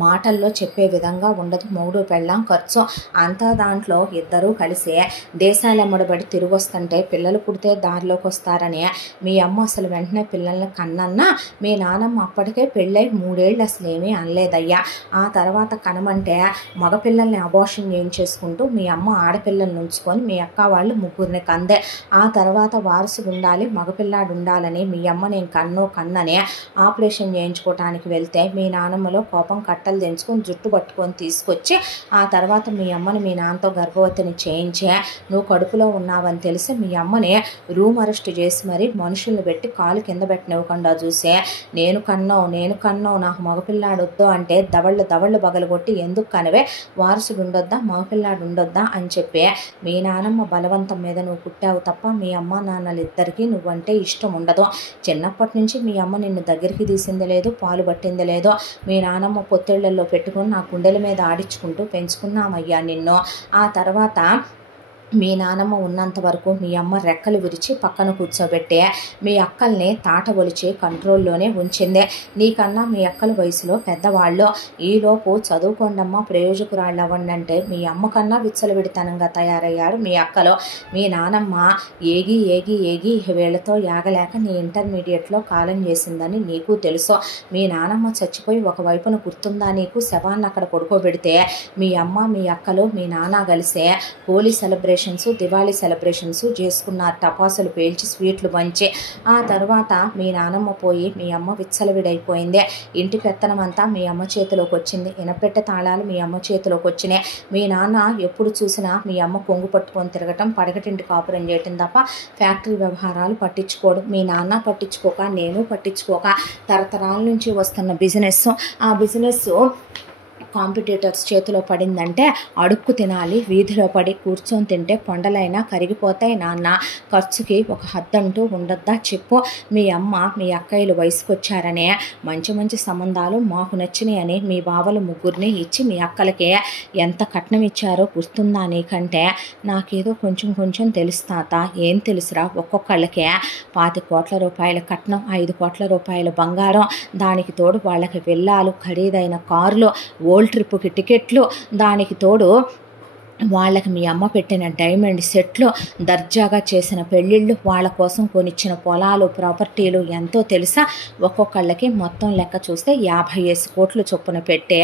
మాటల్లో చెప్పే విధంగా ఉండదు. మూడు పెళ్ళాం ఖర్చు అంతా. దాంట్లో ఇద్దరూ కలిసి దేశాలమ్మడబడి తిరిగి వస్తుంటే పిల్లలు పుడితే దారిలోకి వస్తారని మీ అమ్మ అసలు వెంటనే పిల్లల్ని కన్నన్నా మీ నాన్నమ్మ అప్పటికే పెళ్ళై 3 ఏళ్ళు అసలు ఏమీ అనలేదయ్యా. ఆ తర్వాత కనమంటే మగపిల్లల్ని అబార్షన్ చేయించేసుకుంటూ మీ అమ్మ ఆడపిల్లల్ని ఉంచుకొని మీ అక్క వాళ్ళు 3 కందే. ఆ తర్వాత వారసుడు ఉండాలి, మగపిల్లాడు ఉండాలని మీ అమ్మ నేను కన్నని ఆపరేషన్ చేయించుకోవటానికి వెళ్తే మీ నానమ్మలో కోపం కట్టలు తెంచుకొని జుట్టు పట్టుకొని తీసుకొచ్చి ఆ తర్వాత మీ అమ్మని మీ నాన్నతో గర్భవతిని చేయించే నువ్వు కడుపులో ఉన్నావని తెలిసి మీ అమ్మని రూమ్ అరెస్ట్ చేసి మరి మనుషుల్ని పెట్టి కాలు కింద పెట్టనివ్వకుండా చూసే నేను కన్నావు నాకు మగపిల్లాడు వద్దు అంటే దవళ్ళు బగలగొట్టి ఎందుకు కనవే, వారసుడు ఉండొద్దా, మగపిల్లాడు ఉండొద్దా అని చెప్పి మీ నానమ్మ బలవంతం మీద నువ్వు పుట్టావు తప్ప మీ అమ్మ నాన్నలు ఇద్దరికి నువ్వంటే ఇష్టం ఉండదు. చిన్నప్పటి నుంచి మీ అమ్మ నిన్ను దగ్గరికి తీసింది లేదు, పాలు పట్టింది లేదు. మీ నానమ్మ పొత్తిళ్లలో పెట్టుకుని నా గుండెల మీద ఆడించుకుంటూ పెంచుకున్నామయ్యా నిన్ను. ఆ తర్వాత మీ నానమ్మ ఉన్నంత వరకు మీ అమ్మ రెక్కలు విరిచి పక్కన కూర్చోబెట్టే మీ అక్కల్ని తాట ఒలిచి కంట్రోల్లోనే ఉంచిందే. నీకన్నా మీ అక్కల వయసులో పెద్దవాళ్ళు. ఈలోపు చదువుకోండమ్మ ప్రయోజకురాళ్ళు అవ్వండి అంటే మీ అమ్మ కన్నా విచ్చలవిడితనంగా తయారయ్యారు మీ అక్కలు. మీ నానమ్మ ఏగి వీళ్లతో యాగలేక నీ ఇంటర్మీడియట్లో కాలం చేసిందని నీకు తెలుసు. మీ నానమ్మ చచ్చిపోయి ఒకవైపున గుర్తుందా నీకు, శవాన్ని అక్కడ పడుకోబెడితే మీ అమ్మ మీ అక్కలు మీ నాన్న కలిసే హోలీ సెలబ్రేషన్స్ దివాళీ సెలబ్రేషన్స్ చేసుకున్నారు. టపాసులు పేల్చి స్వీట్లు పంచి. ఆ తర్వాత మీ నానమ్మ పోయి మీ అమ్మ విచ్చలవిడైపోయింది. ఇంటి పెత్తనం అంతా మీ అమ్మ చేతిలోకి వచ్చింది. ఇనపెట్టె తాళాలు మీ అమ్మ చేతిలోకి వచ్చినాయి. మీ నాన్న ఎప్పుడు చూసినా మీ అమ్మ కొంగు పట్టుకొని తిరగటం, పడగటింటి కాపురం చేయటం తప్ప ఫ్యాక్టరీ వ్యవహారాలు పట్టించుకోడు. మీ నాన్న పట్టించుకోక నేను పట్టించుకోక తరతరాల నుంచి వస్తున్న బిజినెస్, ఆ బిజినెస్ కాంపిటీటర్స్ చేతిలో పడిందంటే అడుక్కు తినాలి. వీధిలో పడి కూర్చొని తింటే కొండలైనా కరిగిపోతాయి నాన్న. ఖర్చుకి ఒక హద్దంటూ ఉండొద్దా చెప్పు. మీ అమ్మ మీ అక్కయ్యలు వయసుకు వచ్చారనే మంచి సంబంధాలు మాకు నచ్చినాయని మీ బావలు 3 ఇచ్చి మీ అక్కలకే ఎంత కట్నం ఇచ్చారో గుర్తుందా నీకంటే? నాకేదో కొంచెం తెలుసు తాత. ఏం తెలుసురా? ఒక్కొక్కళ్ళకే 25 కోట్ల రూపాయల కట్నం, 5 కోట్ల రూపాయల బంగారం, దానికి తోడు వాళ్ళకి వెళ్ళాలు, ఖరీదైన కారులు, ఓల్డ్ ట్రిప్కి టికెట్లు, దానికి తోడు వాళ్ళకి మీ అమ్మ పెట్టిన డైమండ్ సెట్లు, దర్జాగా చేసిన పెళ్ళిళ్ళు, వాళ్ళ కోసం కొనిచ్చిన పొలాలు, ప్రాపర్టీలు ఎంతో తెలుసా? ఒక్కొక్కళ్ళకి మొత్తం లెక్క చూస్తే 50 కోట్లు చొప్పున పెట్టే.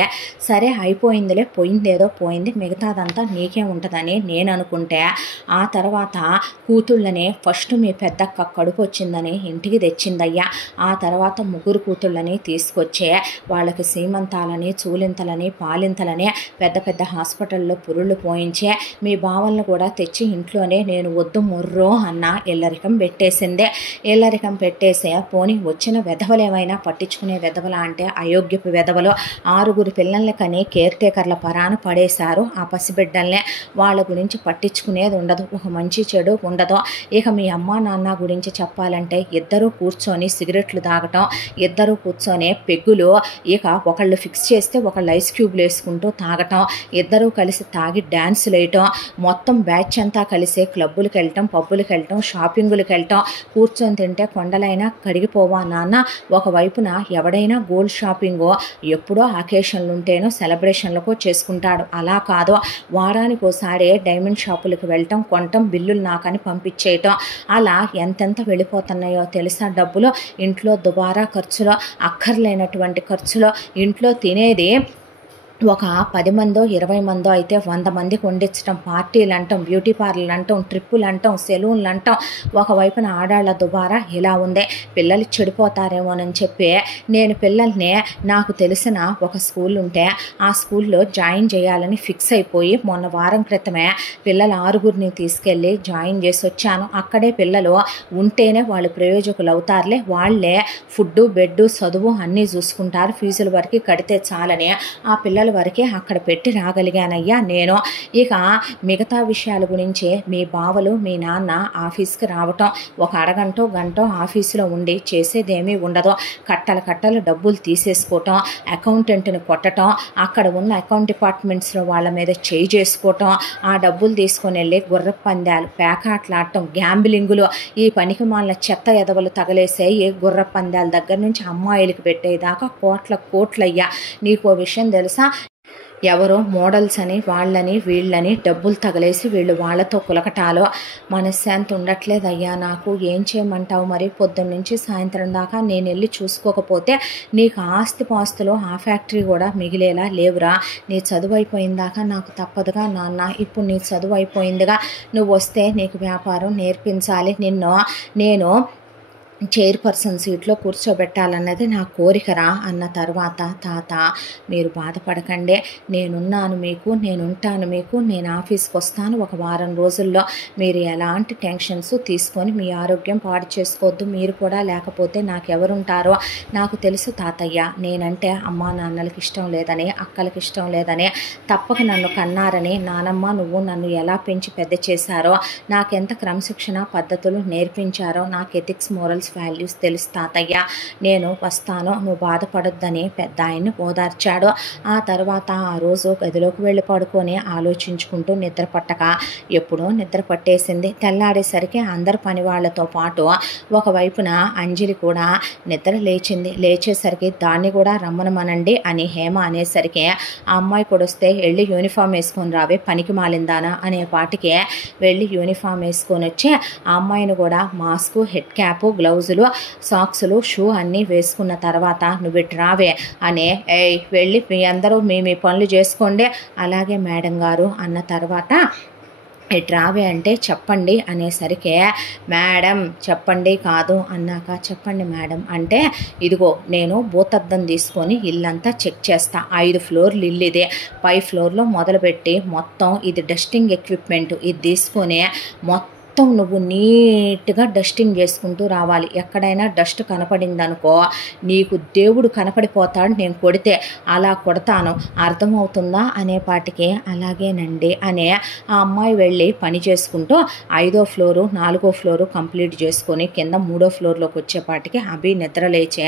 సరే అయిపోయిందిలే, పోయిందేదో పోయింది, మిగతాదంతా నీకే ఉంటుందని నేను అనుకుంటే ఆ తర్వాత కూతుళ్ళని ఫస్ట్ మీ పెద్దక్క కడుపు వచ్చిందని ఇంటికి తెచ్చిందయ్యా. ఆ తర్వాత 3 కూతుళ్ళని తీసుకొచ్చే వాళ్ళకి సీమంతాలని, చూలింతలని, పాలింతలని పెద్ద హాస్పిటల్లో పురుళ్ళు పోయి మీ బావలను కూడా తెచ్చి ఇంట్లోనే నేను వద్దు మొర్రో అన్న ఎల్లరికం పెట్టేసిందే. ఎల్లరికం పెట్టేసే పోనీ వచ్చిన వెధవలు ఏమైనా పట్టించుకునే వెధవల అంటే అయోగ్యపు వెధవలు. 6 పిల్లల్ని కని కేర్ టేకర్ల పరాన పడేశారు ఆ పసిబిడ్డల్ని. వాళ్ళ గురించి పట్టించుకునేది ఉండదు, ఒక మంచి చెడు ఉండదు. ఇక మీ అమ్మ నాన్న గురించి చెప్పాలంటే ఇద్దరూ కూర్చొని సిగరెట్లు తాగటం, ఇద్దరూ కూర్చొని పెగ్గులు, ఇక ఒకళ్ళు ఫిక్స్ చేస్తే ఒకళ్ళు ఐస్ క్యూబ్లు వేసుకుంటూ తాగటం, ఇద్దరూ కలిసి తాగి డ్యాన్స్ డ్యాన్సులు వేయటం, మొత్తం బ్యాచ్ అంతా కలిసి క్లబ్బులకు వెళ్ళటం, పబ్బులకు వెళ్ళటం, షాపింగులకు వెళ్ళటం, కూర్చొని తింటే కొండలైనా కరిగిపోవా నాన్న. ఒకవైపున ఎవడైనా గోల్డ్ షాపింగో ఎప్పుడో అకేషన్లు ఉంటేనో సెలబ్రేషన్లకు చేసుకుంటాడు. అలా కాదు, వారానికి ఒకసారి డైమండ్ షాపులకు వెళ్ళటం, కొనటం, బిల్లులు నాకని పంపించేయటం. అలా ఎంతెంత వెళ్ళిపోతున్నాయో తెలుసా డబ్బులు. ఇంట్లో దుబారా ఖర్చులు, అక్కర్లేనటువంటి ఖర్చులు. ఇంట్లో తినేది ఒక 10 మందో 20 మందో అయితే 100 మందికి వండించడం, పార్టీలు అంటాం, బ్యూటీ పార్లర్లు అంటాం, ట్రిప్పులు అంటాం, సెలూన్లు అంటాం. ఒకవైపున ఆడాళ్ల దుబారా ఇలా ఉంది. పిల్లలు చెడిపోతారేమోనని చెప్పి నేను పిల్లల్ని, నాకు తెలిసిన ఒక స్కూల్ ఉంటే ఆ స్కూల్లో జాయిన్ చేయాలని ఫిక్స్ అయిపోయి మొన్న వారం క్రితమే పిల్లల 6గురిని తీసుకెళ్ళి జాయిన్ చేసి వచ్చాను. అక్కడే పిల్లలు ఉంటేనే వాళ్ళు ప్రయోజకులు అవుతారులే, వాళ్ళే ఫుడ్డు, బెడ్డు, చదువు అన్నీ చూసుకుంటారు, ఫీజుల వరకు కడితే చాలని ఆ పిల్లల వరకే అక్కడ పెట్టి రాగలిగానయ్యా నేను. ఇక మిగతా విషయాల గురించి మీ బావలు, మీ నాన్న ఆఫీస్కి రావటం, ఒక అరగంటో గంటో ఆఫీసులో ఉండి చేసేదేమీ ఉండదు. కట్టలు డబ్బులు తీసేసుకోవటం, అకౌంటెంట్ని కొట్టడం, అక్కడ ఉన్న అకౌంట్ డిపార్ట్మెంట్స్లో వాళ్ళ మీద చేయి చేసుకోవటం, ఆ డబ్బులు తీసుకొని వెళ్ళి గుర్రపు పందాలు, పేకాట్లాడటం, గ్యాంబ్లింగులు, ఈ పనికి మాలిన చెత్త ఎదవలు తగలేసే ఈ గుర్రపు పందాల దగ్గర నుంచి అమ్మాయిలకి పెట్టేదాకా కోట్లయ్యా. నీకో విషయం తెలుసా, ఎవరో మోడల్స్ అని వాళ్ళని వీళ్ళని డబ్బులు తగలేసి వీళ్ళు వాళ్ళతో కులకటాలో మనశ్శాంతి ఉండట్లేదయ్యా నాకు. ఏం చేయమంటావు మరి? పొద్దున్నుంచి సాయంత్రం దాకా నేను వెళ్ళి చూసుకోకపోతే నీకు ఆస్తిపాస్తులు ఆ ఫ్యాక్టరీ కూడా మిగిలేలా లేవురా. నీ చదువు అయిపోయిందాకా నాకు తప్పదుగా నాన్న. ఇప్పుడు నీ చదువు అయిపోయిందిగా, నువ్వు వస్తే నీకు వ్యాపారం నేర్పించాలి. నేను చైర్పర్సన్ సీట్లో కూర్చోబెట్టాలన్నది నా కోరికరా అన్న తర్వాత, తాత మీరు బాధపడకండి, నేనున్నాను మీకు, నేనుంటాను మీకు, నేను ఆఫీస్కి వస్తాను ఒక వారం రోజుల్లో. మీరు ఎలాంటి టెన్షన్స్ తీసుకొని మీ ఆరోగ్యం పాడు చేసుకోవద్దు. మీరు కూడా లేకపోతే నాకెవరుంటారో నాకు తెలుసు తాతయ్య. నేనంటే అమ్మా నాన్నలకి ఇష్టం లేదని, అక్కలకి ఇష్టం లేదని, తప్పక నన్ను కన్నారని నానమ్మ నువ్వు నన్ను ఎలా పెంచి పెద్ద చేశారో, నాకెంత క్రమశిక్షణ పద్ధతులు నేర్పించారో, నాకు ఎథిక్స్, మోరల్స్, వాల్యూస్ తెలుసు తాతయ్య. నేను వస్తాను, నువ్వు బాధపడొద్దని పెద్ద ఆయన్ని ఓదార్చాడు. ఆ తర్వాత ఆ రోజు గదిలోకి వెళ్ళి పడుకొని ఆలోచించుకుంటూ నిద్ర పట్టక ఎప్పుడో నిద్ర పట్టేసింది. తెల్లాడేసరికి అందరు పని వాళ్ళతో పాటు ఒకవైపున అంజలి కూడా నిద్ర లేచింది. లేచేసరికి దాన్ని కూడా రమ్మనమనండి అని హేమ అనేసరికి ఆ అమ్మాయి కూడా వస్తే వెళ్ళి యూనిఫామ్ వేసుకొని రావే పనికి మాలిందానా అనే పాటికి వెళ్ళి యూనిఫామ్ వేసుకొని వచ్చి ఆ అమ్మాయిని కూడా మాస్కు, హెడ్ క్యాప్, గ్లౌజులు, సాక్సులు, షూ అన్నీ వేసుకున్న తర్వాత నువ్వు ఇటు రావే అనే, వెళ్ళి మీ అందరూ మీ పనులు చేసుకోండి అలాగే మేడం గారు అన్న తర్వాత ఇటు రావే అంటే చెప్పండి అనేసరికి మేడం చెప్పండి కాదు అన్నాక చెప్పండి మేడం అంటే, ఇదిగో నేను భూతద్దం తీసుకొని ఇల్లంతా చెక్ చేస్తా. 5 ఫ్లోర్లు ఇల్లు ఇదే, పై ఫ్లోర్లో మొదలుపెట్టి మొత్తం ఇది డస్టింగ్ ఎక్విప్మెంట్, ఇది తీసుకొని మొత్తం నువ్వు నీట్గా డస్టింగ్ చేసుకుంటూ రావాలి. ఎక్కడైనా డస్ట్ కనపడిందనుకో నీకు దేవుడు కనపడిపోతాడు నేను కొడితే, అలా కొడతాను అర్థమవుతుందా అనేపాటికి అలాగేనండి అనే ఆ అమ్మాయి వెళ్ళి పని చేసుకుంటూ 5వ ఫ్లోరు 4వ ఫ్లోరు కంప్లీట్ చేసుకొని కింద 3వ ఫ్లోర్లోకి వచ్చేపాటికి అభి నిద్ర లేచే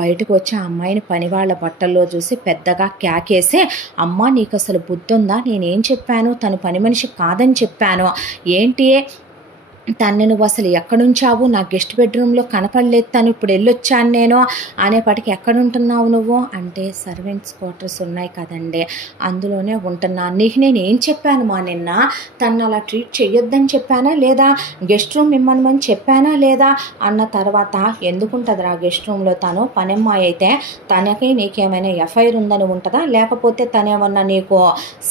బయటకు వచ్చి ఆ అమ్మాయిని పని వాళ్ళ బట్టల్లో చూసి పెద్దగా క్యాకేసి, అమ్మ నీకు అసలు బుద్ధి ఉందా? నేనేం చెప్పాను? తను పని మనిషి కాదని చెప్పాను, ఏంటి తన్ని నువ్వు అసలు ఎక్కడుంచావు? నా గెస్ట్ బెడ్రూమ్లో కనపడలేదు, తను ఇప్పుడు వెళ్ళొచ్చాను నేను అనేపాటికి ఎక్కడుంటున్నావు నువ్వు అంటే, సర్వెంట్స్ క్వార్టర్స్ ఉన్నాయి కదండి అందులోనే ఉంటున్నాను. నీకు నేను ఏం చెప్పాను మా నిన్న? తను అలా ట్రీట్ చెయ్యొద్దని చెప్పానా లేదా? గెస్ట్ రూమ్ ఇమ్మనమని చెప్పానా లేదా అన్న తర్వాత, ఎందుకుంటుందిరా గెస్ట్ రూమ్లో? తను పనమ్మాయి అయితే తనకి నీకేమైనా ఎఫ్ఐఆర్ ఉందని ఉంటుందా? లేకపోతే తనేమన్నా నీకు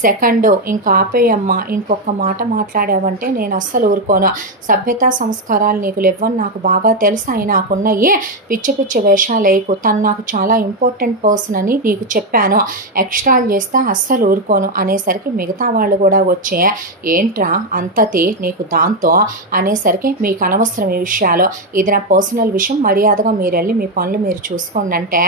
సెకండ్ ఇంకా ఆపేయమ్మా, ఇంకొక మాట మాట్లాడావంటే నేను అస్సలు ఊరుకోను. సభ్యతా సంస్కారాలు నీకు లేవని నాకు బాగా తెలుసు, అవి నాకున్నాయి, పిచ్చి పిచ్చి వేషాలు వేయకు. తను నాకు చాలా ఇంపార్టెంట్ పర్సన్ అని నీకు చెప్పాను, ఎక్స్ట్రాలు చేస్తే అస్సలు ఊరుకోను అనేసరికి మిగతా వాళ్ళు కూడా వచ్చే, ఏంట్రా అంతతి నీకు దాంతో అనేసరికి, మీకు అనవసరం ఈ విషయాలు, ఇది నా పర్సనల్ విషయం, మర్యాదగా మీరు వెళ్ళి మీ పనులు మీరు చూసుకోండి అంటే,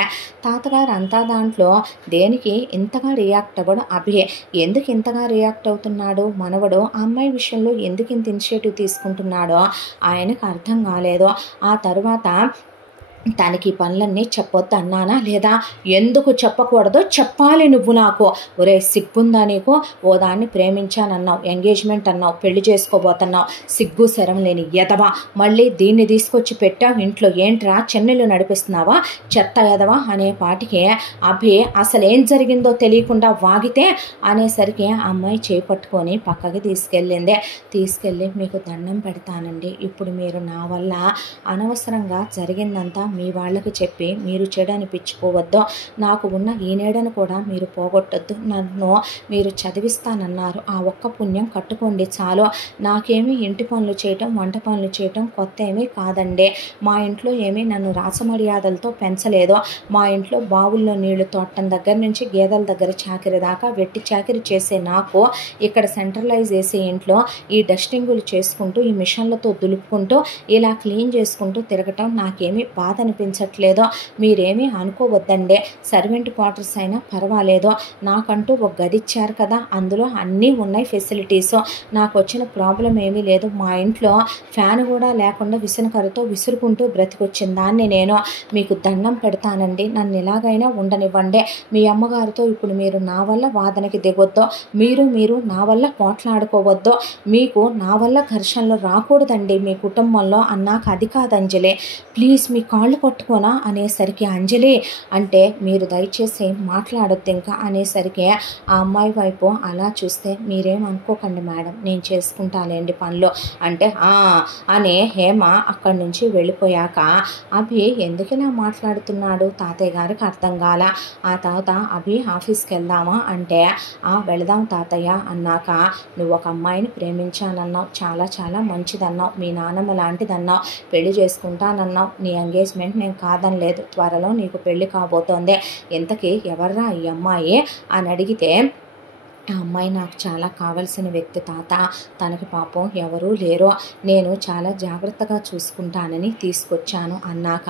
తాతగారు అంతా దాంట్లో దేనికి ఇంతగా రియాక్ట్ అవ్వడం? అభి ఎందుకు ఇంతగా రియాక్ట్ అవుతున్నాడు మనవడు? ఆ అమ్మాయి విషయంలో ఎందుకు ఇంత ఇనిషియేటివ్ తీసుకుంటున్నాడో ఆయనకు అర్థం కాలేదు. ఆ తర్వాత తనకి పనులన్నీ చెప్పొద్దు అన్నానా లేదా? ఎందుకు చెప్పకూడదో చెప్పాలి నువ్వు నాకు. ఒరే సిగ్గుందా నీకు? ఓ దాన్ని ప్రేమించానన్నావు, ఎంగేజ్మెంట్ అన్నావు, పెళ్లి చేసుకోబోతున్నావు, సిగ్గు శరం లేని ఎదవా, మళ్ళీ దీన్ని తీసుకొచ్చి పెట్టావు ఇంట్లో. ఏంట్రా చెన్నెలు నడిపిస్తున్నావా చెత్త ఎదవా అనే పాటికి అభి అసలేం జరిగిందో తెలియకుండా వాగితే అనేసరికి అమ్మాయి చేపట్టుకొని పక్కకి తీసుకెళ్ళి మీకు దండం పెడతానండి, ఇప్పుడు మీరు నా వల్ల అనవసరంగా జరిగిందంతా మీ వాళ్ళకి చెప్పి మీరు చెడు అనిపించుకోవద్దు, నాకు ఉన్న ఈ నీడను కూడా మీరు పోగొట్టద్దు, నన్ను మీరు చదివిస్తానన్నారు, ఆ ఒక్క పుణ్యం కట్టుకోండి చాలు. నాకేమీ ఇంటి పనులు చేయటం వంట పనులు చేయటం కొత్త ఏమీ కాదండి. మా ఇంట్లో ఏమీ నన్ను రాసమర్యాదలతో పెంచలేదు. మా ఇంట్లో బావుల్లో నీళ్లు తోటం దగ్గర నుంచి గేదెల దగ్గర చాకరీ దాకా వెట్టి చాకరీ చేసే నాకు ఇక్కడ సెంట్రలైజ్ చేసే ఇంట్లో ఈ డస్టింగులు చేసుకుంటూ ఈ మిషన్లతో దులుపుకుంటూ ఇలా క్లీన్ చేసుకుంటూ తిరగటం నాకేమీ బాధ అనిపించట్లేదో. మీరేమీ అనుకోవద్దండి, సర్వెంట్ క్వార్టర్స్ అయినా పర్వాలేదు, నాకంటూ ఒక గది ఇచ్చారు కదా, అందులో అన్నీ ఉన్నాయి ఫెసిలిటీస్, నాకు వచ్చిన ప్రాబ్లం ఏమీ లేదు. మా ఇంట్లో ఫ్యాన్ కూడా లేకుండా విసనకరతో విసురుకుంటూ బ్రతికొచ్చిన దాన్ని నేను. మీకు దండం పెడతానండి, నన్ను ఎలాగైనా ఉండనివ్వండి. మీ అమ్మగారితో ఇప్పుడు మీరు నా వల్ల వాదనకి దిగొద్దు, మీరు నా వల్ల పోట్లాడుకోవద్దు, మీకు నా వల్ల ఘర్షణలు రాకూడదండి మీ కుటుంబంలో అన్నాక. అది కాదు అంజలి, ప్లీజ్ మీ కాళ్ళు పట్టుకోనా అనేసరికి అంజలి అంటే మీరు దయచేసి మాట్లాడొద్దు ఇంకా అనేసరికి ఆ అమ్మాయి వైపు అలా చూస్తే మీరేం అనుకోకండి మేడం, నేను చేసుకుంటాలేండి పనులు అంటే అనే హేమ అక్కడి నుంచి వెళ్ళిపోయాక అభి ఎందుకు ఇలా మాట్లాడుతున్నాడు తాతయ్య గారికి అర్థం కాల. ఆ తర్వాత అభి ఆఫీస్కి వెళ్దామా అంటే వెళదాం తాతయ్య అన్నాక, నువ్వు ఒక అమ్మాయిని ప్రేమించానన్నావు, చాలా చాలా మంచిదన్నావు, మీ నాన్నమ్మ లాంటిదన్నావు, పెళ్లి చేసుకుంటానన్నావు, నీ ఎంగేజ్మెంట్ నేను కాదనలేదు, త్వరలో నీకు పెళ్లి కాబోతోంది, ఇంతకీ ఎవర్రా ఈ అమ్మాయి అని అడిగితే ఆ అమ్మాయి నాకు చాలా కావలసిన వ్యక్తి తాత, తనకి పాపం ఎవరూ లేరు, నేను చాలా జాగ్రత్తగా చూసుకుంటానని తీసుకొచ్చాను అన్నాక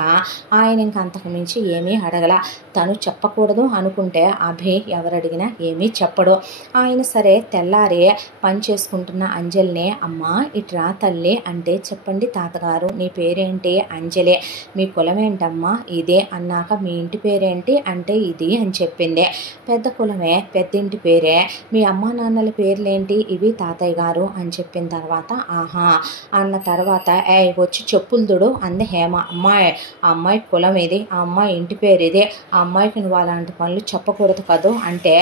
ఆయన ఇంక అంతకు మించి ఏమీ అడగల. తను చెప్పకూడదు అనుకుంటే అభి ఎవరడిగినా ఏమీ చెప్పడు. ఆయన సరే తెల్లారి పని చేసుకుంటున్న అంజలిని అమ్మ ఇట్రా తల్లి అంటే, చెప్పండి తాతగారు నీ పేరేంటి? అంజలి. మీ కులం ఏంటమ్మా? ఇదే అన్నాక, మీ ఇంటి పేరేంటి అంటే ఇది అని చెప్పింది. పెద్ద కులమే, పెద్దింటి పేరే, మీ అమ్మ నాన్నల పేర్లేంటి? ఇవి తాతయ్య గారు అని చెప్పిన తర్వాత ఆహా అన్న తర్వాత వచ్చి చెప్పులు దుడు అంది హేమ. ఆ అమ్మాయి కులం ఇది, ఆ అమ్మాయి ఇంటి పేరు ఇది, ఆ అమ్మాయికి నువ్వు అలాంటి పనులు చెప్పకూడదు కదూ అంటే,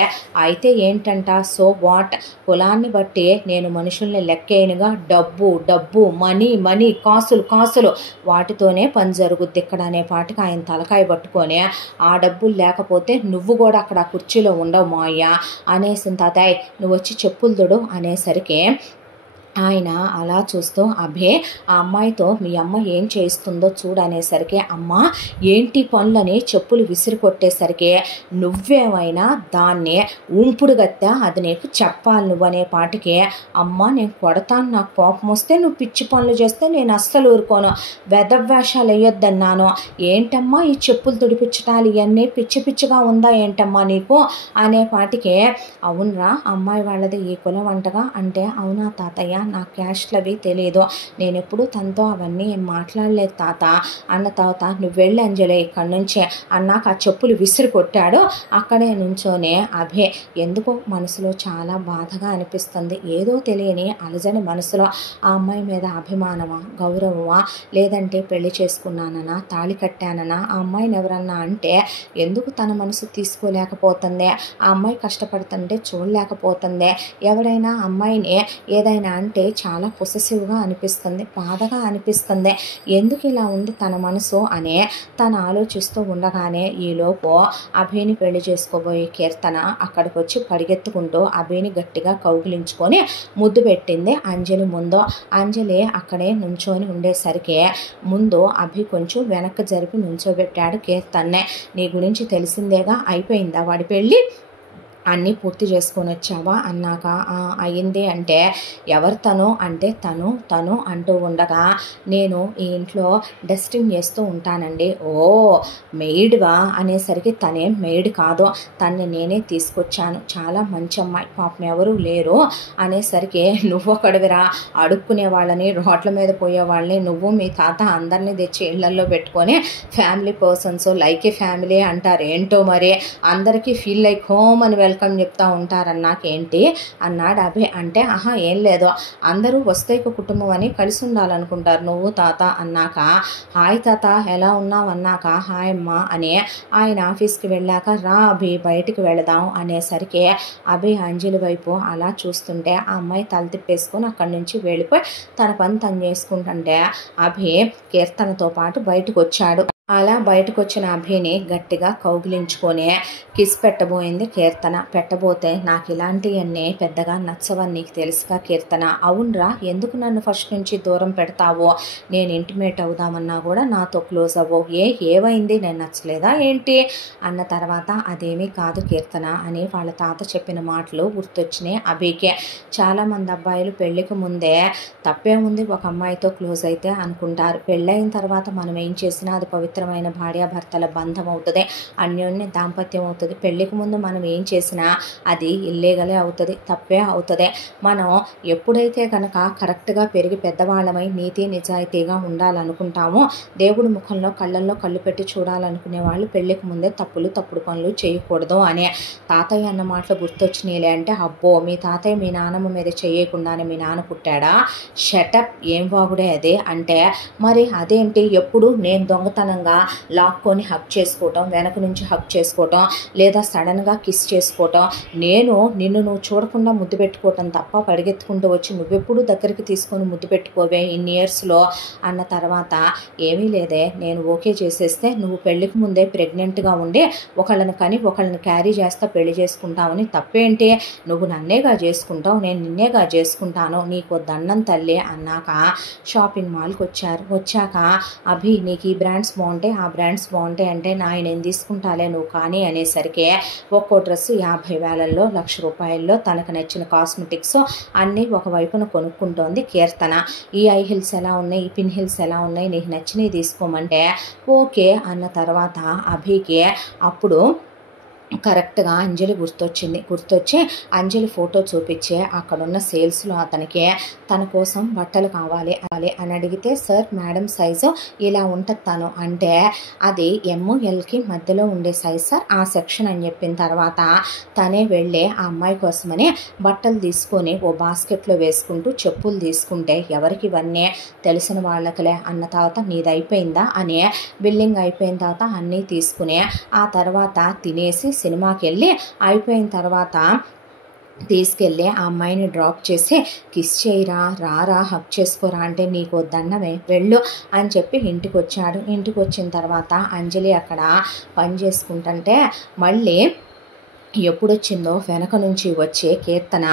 అయితే ఏంటంట సో వాట్, కులాన్ని బట్టి నేను మనుషుల్ని లెక్కేయనుగా, డబ్బు డబ్బు మనీ మనీ కాసులు వాటితోనే పని జరుగుద్ది ఇక్కడ అనే పాటికి ఆయన తలకాయ పట్టుకొని, ఆ డబ్బులు లేకపోతే నువ్వు కూడా అక్కడ కుర్చీలో ఉండవు మాయ్య అనేసిన తాత, నువ్వు వచ్చి చెప్పులు తొడు అనేసరికి ఆయన అలా చూస్తూ అభే ఆ అమ్మాయితో మీ అమ్మ ఏం చేస్తుందో చూడనేసరికి, అమ్మ ఏంటి పనులని చెప్పులు విసిరి కొట్టేసరికి, నువ్వేమైనా దాన్ని ఉంపుడు గత్తా అది నీకు చెప్పాలి నువ్వు అనే పాటికి, అమ్మ నేను కొడతాను, నాకు కోపం వస్తే నువ్వు పిచ్చి పనులు చేస్తే నేను అస్సలు ఊరుకోను, వెధవేషాలు వేయొద్దన్నాను, ఏంటమ్మా ఈ చెప్పులు తుడిపించటాలు ఇవన్నీ పిచ్చి పిచ్చిగా ఉందా ఏంటమ్మా నీకు అనే పాటికి, అవునరా అమ్మాయి వాళ్ళది ఈ కులం వంటగా అంటే, అవునా తాతయ్య నాకు క్యాస్ట్లు అవి తెలియదు, నేను ఎప్పుడు తనతో అవన్నీ ఏం మాట్లాడలేదు తాత అన్న తర్వాత, నువ్వు వెళ్ళి అంజలి ఇక్కడి నుంచే అన్నాక ఆ చెప్పులు విసిరి కొట్టాడు. అక్కడే నుంచోనే అభే ఎందుకో మనసులో చాలా బాధగా అనిపిస్తుంది, ఏదో తెలియని అలజని మనసులో. ఆ అమ్మాయి మీద అభిమానమా, గౌరవమా, లేదంటే పెళ్లి చేసుకున్నానన్నా, తాళి కట్టానన్నా, ఆ అమ్మాయిని ఎవరన్నా అంటే ఎందుకు తన మనసు తీసుకోలేకపోతుంది, ఆ అమ్మాయి కష్టపడుతుంటే చూడలేకపోతుంది, ఎవరైనా అమ్మాయిని ఏదైనా అంటే చాలా పొసెసివ్గా అనిపిస్తుంది, బాధగా అనిపిస్తుంది, ఎందుకు ఇలా ఉంది తన మనసు అనే తను ఆలోచిస్తూ ఉండగానే ఈలోపు అభిని పెళ్లి చేసుకోబోయే కీర్తన అక్కడికి వచ్చి పరిగెత్తుకుంటూ అభిని గట్టిగా కౌగిలించుకొని ముద్దు పెట్టింది అంజలి ముందు. అంజలి అక్కడే నుంచొని ఉండేసరికి ముందు అభి కొంచెం వెనక్కి జరిపి నుంచోబెట్టాడు కీర్తన్నే. నీ గురించి తెలిసిందేగా, అయిపోయిందా వాడి పెళ్ళి అన్నీ పూర్తి చేసుకొని వచ్చావా అన్నాక అయ్యింది అంటే ఎవరు తను అంటే తను అంటూ ఉండగా నేను ఈ ఇంట్లో డస్టింగ్ చేస్తూ ఉంటానండి. ఓ మెయిడ్వా అనేసరికి తనేం మెయిడ్ కాదు, తన్ని నేనే తీసుకొచ్చాను, చాలా మంచి అమ్మాయి, పాపం ఎవరు లేరు అనేసరికి నువ్వు ఒకడివిరా, అడుక్కునే వాళ్ళని రోడ్ల మీద పోయే వాళ్ళని నువ్వు మీ తాత అందరినీ తెచ్చి ఇళ్లల్లో పెట్టుకొని ఫ్యామిలీ పర్సన్స్ లైక్ ఏ ఫ్యామిలీ అంటారు ఏంటో మరి, అందరికీ ఫీల్ లైక్ హోమ్ అని వెల్కమ్ చెప్తా ఉంటారన్నాకేంటి అన్నాడు అభి. అంటే ఏం లేదు, అందరూ వస్తైక కుటుంబం అని కలిసి ఉండాలనుకుంటారు నువ్వు తాత అన్నాక హాయ్ తాత ఎలా ఉన్నావు అన్నాక హాయ్ అమ్మ అని ఆయన ఆఫీస్కి వెళ్ళాక రా అభి బయటికి వెళదాం అనేసరికి అభి అంజలి వైపు అలా చూస్తుంటే ఆ అమ్మాయి తల తిప్పేసుకొని అక్కడి నుంచి వెళ్ళిపోయి తన పని తను చేసుకుంటుంటే అభి కీర్తనతో పాటు బయటకు వచ్చాడు. అలా బయటకు వచ్చిన అభిని గట్టిగా కౌగిలించుకొని కిస్ పెట్టబోయింది కీర్తన. పెట్టబోతే నాకు ఇలాంటివన్నీ పెద్దగా నచ్చవని నీకు తెలుసుగా కీర్తన, అవునరా ఎందుకు నన్ను ఫస్ట్ నుంచి దూరం పెడతావో, నేను ఇంటిమేట్ అవుదామన్నా కూడా నాతో క్లోజ్ అవ్వవు, ఏమైంది నేను నచ్చలేదా ఏంటి అన్న తర్వాత అదేమీ కాదు కీర్తన అని వాళ్ళ తాత చెప్పిన మాటలు గుర్తొచ్చినాయి అభికే. చాలామంది అబ్బాయిలు పెళ్ళికి ముందే తప్పేముంది ఒక అమ్మాయితో క్లోజ్ అయితే అనుకుంటారు, పెళ్ళైన తర్వాత మనం ఏం చేసినా అది పవిత్రమైన భార్యాభర్తల బంధం అవుతుంది, అన్యోన్య దాంపత్యం అవుతుంది. పెళ్ళికి ముందు మనం ఏం చేసినా అది ఇల్లీగలే అవుతుంది, తప్పే అవుతుంది. మనం ఎప్పుడైతే కనుక కరెక్ట్గా పెరిగి పెద్దవాళ్ళమై నీతి నిజాయితీగా ఉండాలనుకుంటామో, దేవుడి ముఖంలో కళ్ళల్లో కళ్ళు పెట్టి చూడాలనుకునే వాళ్ళు పెళ్ళికి ముందే తప్పుడు పనులు చేయకూడదు అనే తాతయ్య అన్న మాటలు గుర్తొచ్చినాయిలే. అంటే అబ్బో మీ తాతయ్య మీ నాన్నమ్మ మీద చేయకుండానే మీ నాన్న పుట్టాడా, షటప్ ఏం వాగుడే అదే అంటే మరి అదేంటి ఎప్పుడు నేను దొంగతనంగా లాక్కొని హక్ చేసుకోవటం, వెనక నుంచి హక్ చేసుకోవటం, లేదా సడన్గా కిస్ చేసుకోవటం, నిన్ను నువ్వు చూడకుండా ముద్దు పెట్టుకోవటం తప్ప పరిగెత్తుకుంటూ వచ్చి నువ్వెప్పుడు దగ్గరికి తీసుకొని ముద్దు పెట్టుకోవే ఇన్ని ఇయర్స్లో అన్న తర్వాత ఏమీ లేదే, నేను ఓకే చేసేస్తే నువ్వు పెళ్ళికి ముందే ప్రెగ్నెంట్గా ఉండి ఒకళ్ళని కని ఒకళ్ళని క్యారీ చేస్తా పెళ్లి చేసుకుంటావని తప్పేంటి, నువ్వు నన్నేగా చేసుకుంటావు నేను నిన్నేగా చేసుకుంటాను, నీకు దండం తల్లి అన్నాక షాపింగ్ మాల్కి వచ్చారు. వచ్చాక అభి నీకు ఈ బ్రాండ్స్ బాగుంటాయి ఆ బ్రాండ్స్ బాగుంటాయి అంటే నేను తీసుకుంటాలే నువ్వు కానీ అనేసరికి ఒక్కో డ్రెస్సు 50,000లో 1,00,000 రూపాయల్లో తనకు నచ్చిన కాస్మెటిక్స్ అన్నీ ఒకవైపున కొనుక్కుంటోంది కీర్తన. ఈ ఐ హిల్స్ ఎలా ఉన్నాయి, ఈ పిన్ హిల్స్ ఎలా ఉన్నాయి, నీకు నచ్చినవి తీసుకోమంటే ఓకే అన్న తర్వాత అభికి అప్పుడు కరెక్ట్గా అంజలి గుర్తొచ్చి అంజలి ఫోటో చూపించి అక్కడున్న సేల్స్లో అతనికి తన కోసం బట్టలు కావాలి అని అడిగితే సార్ మేడం సైజు ఇలా ఉంటుంది తను అంటే అది MLకి మధ్యలో ఉండే సైజ్ సార్ ఆ సెక్షన్ అని చెప్పిన తర్వాత తనే వెళ్ళి ఆ అమ్మాయి కోసమని బట్టలు తీసుకొని ఓ బాస్కెట్లో వేసుకుంటూ చెప్పులు తీసుకుంటే ఎవరికి ఇవన్నీ తెలిసిన వాళ్ళకలే అన్న తర్వాత నీది అయిపోయిందా అని బిల్లింగ్ అయిపోయిన తర్వాత అన్నీ తీసుకుని ఆ తర్వాత తినేసి సినిమాకి వెళ్ళి అయిపోయిన తర్వాత తీసుకెళ్ళి ఆ అమ్మాయిని డ్రాప్ చేసి కిస్ చేయరా రారా హక్ చేసుకోరా అంటే నీకు దండమే వెళ్ళు అని చెప్పి ఇంటికి వచ్చాడు. ఇంటికి వచ్చిన తర్వాత అంజలి అక్కడ పని చేసుకుంటుంటే మళ్ళీ ఎప్పుడొచ్చిందో వెనక నుంచి వచ్చే కీర్తన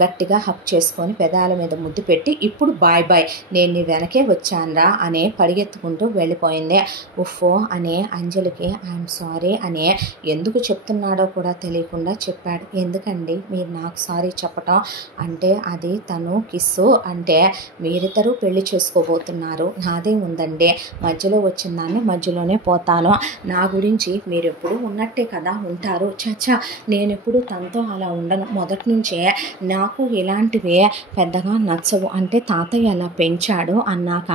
గట్టిగా హక్ చేసుకొని పెదాల మీద ముద్దు పెట్టి ఇప్పుడు బాయ్ బాయ్ నేను నీ వెనకే వచ్చానరా అనే పరిగెత్తుకుంటూ వెళ్ళిపోయింది. ఉఫ్ఫో అనే అంజలికి ఐఎమ్ సారీ అనే ఎందుకు చెప్తున్నాడో కూడా తెలియకుండా చెప్పాడు. ఎందుకండి మీరు నాకు సారీ చెప్పటం అంటే అది తను కిస్సు అంటే మీరిద్దరూ పెళ్లి చేసుకోబోతున్నారు, నాదే ఉందండి, మధ్యలో వచ్చిన దాన్ని మధ్యలోనే పోతాను, నా గురించి మీరు ఎప్పుడు ఉన్నట్టే కదా ఉంటారు, చచ్చా నేను ఎప్పుడు తనతో అలా ఉండను, మొదటి నుంచే నాకు ఇలాంటివే పెద్దగా నచ్చవు అంటే తాతయ్య అలా పెంచాడు అన్నాక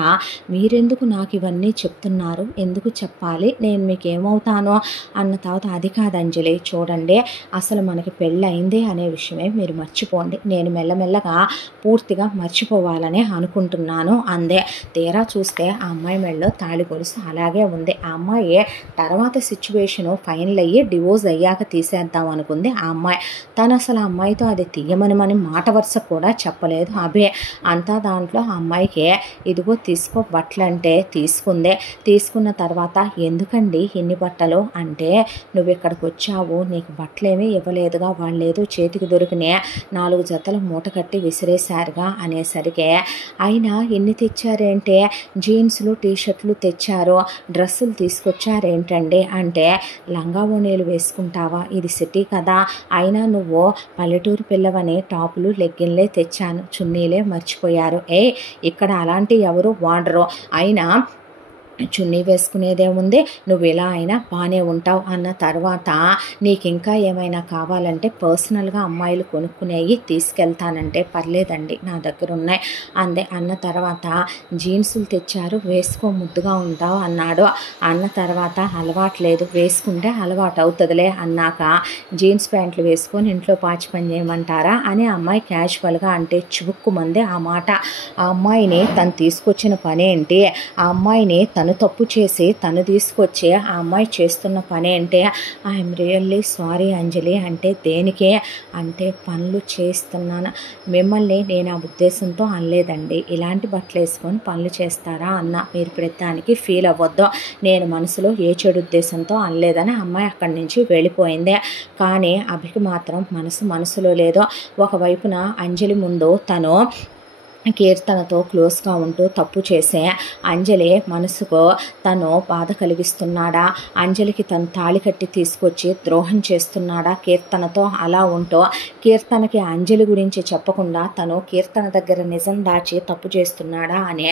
మీరెందుకు నాకు ఇవన్నీ చెప్తున్నారు, ఎందుకు చెప్పాలి, నేను మీకు ఏమవుతానో అన్న తర్వాత అది కాదు అంజలి చూడండి అసలు మనకి పెళ్ళి అయింది అనే విషయమే మీరు మర్చిపోండి, నేను మెల్లమెల్లగా పూర్తిగా మర్చిపోవాలని అనుకుంటున్నాను అందే. తీరా చూస్తే ఆ అమ్మాయి మెళ్ళలో తాళి గొలుసు అలాగే ఉంది. ఆ అమ్మాయి తర్వాత సిచ్యువేషను ఫైనల్ అయ్యి డివోర్స్ అయ్యాక తీసేద్దాం అనుకుంది ఆ అమ్మాయి. తను అసలు ఆ అమ్మాయితో అది తీయమని మాట వరుస కూడా చెప్పలేదు అభే. అంతా దాంట్లో ఆ అమ్మాయికి ఇదిగో తీసుకో బట్టలు అంటే తీసుకుందే. తీసుకున్న తర్వాత ఎందుకండి ఇన్ని బట్టలు అంటే నువ్వు ఇక్కడికి వచ్చావు నీకు బట్టలేమీ ఇవ్వలేదుగా, వాళ్ళేదో చేతికి దొరికినే 4 జతలు మూట కట్టి విసిరేశారుగా అనేసరికి అయినా ఎన్ని తెచ్చారేంటే జీన్స్లు టీషర్ట్లు తెచ్చారు, డ్రెస్సులు తీసుకొచ్చారేంటండి అంటే లంగా ఓణీలు వేసుకుంటావా, ఇది సిటీ కదా, అయినా నువ్వు పల్లెటూరు పిల్లవని టాపులు లెగ్గిన్లే తెచ్చాను, చున్నీలే మర్చిపోయారు. ఇక్కడ అలాంటి ఎవరు వాడరు, అయినా చున్నీ వేసుకునేదేముంది, నువ్వు ఎలా అయినా బాగానే ఉంటావు అన్న తర్వాత నీకు ఇంకా ఏమైనా కావాలంటే పర్సనల్గా అమ్మాయిలు కొనుక్కునేవి తీసుకెళ్తానంటే పర్లేదండి, నా దగ్గర ఉన్నాయి అందే. అన్న తర్వాత జీన్సులు తెచ్చారు, వేసుకో ముద్దుగా ఉంటావు అన్నాడు. అన్న తర్వాత అలవాట్లేదు, వేసుకుంటే అలవాటు అవుతుందిలే అన్నాక జీన్స్ ప్యాంట్లు వేసుకొని ఇంట్లో పాచి పని చేయమంటారా అని అమ్మాయి క్యాజువల్గా అంటే చివుక్కుమంది ఆ మాట. ఆ అమ్మాయిని తను తీసుకొచ్చిన పనేంటి, ఆ అమ్మాయిని తను తప్పు చేసి తను తీసుకొచ్చి ఆ అమ్మాయి చేస్తున్న పని అంటే ఐఎమ్ రియల్లీ సారీ అంజలి అంటే దేనికే అంటే పనులు చేస్తున్నాను, మిమ్మల్ని నేను ఆ ఉద్దేశంతో అనలేదండి, ఇలాంటి బట్టలు వేసుకొని పనులు చేస్తారా అన్న, మీరు ప్రతిదానికి ఫీల్ అవ్వద్దు, నేను మనసులో ఏ చెడు ఉద్దేశంతో అనలేదని అమ్మాయి అక్కడి నుంచి వెళ్ళిపోయింది. కానీ అభికి మాత్రం మనసులో లేదో. ఒకవైపున అంజలి ముందు తను కీర్తనతో క్లోజ్గా ఉంటూ తప్పు చేసే అంజలి మనసుకు తను బాధ కలిగిస్తున్నాడా, అంజలికి తను తాళి కట్టి తీసుకొచ్చి ద్రోహం చేస్తున్నాడా కీర్తనతో, అలా ఉంటూ కీర్తనకి అంజలి గురించి చెప్పకుండా తను కీర్తన దగ్గర నిజం దాచి తప్పు చేస్తున్నాడా అనే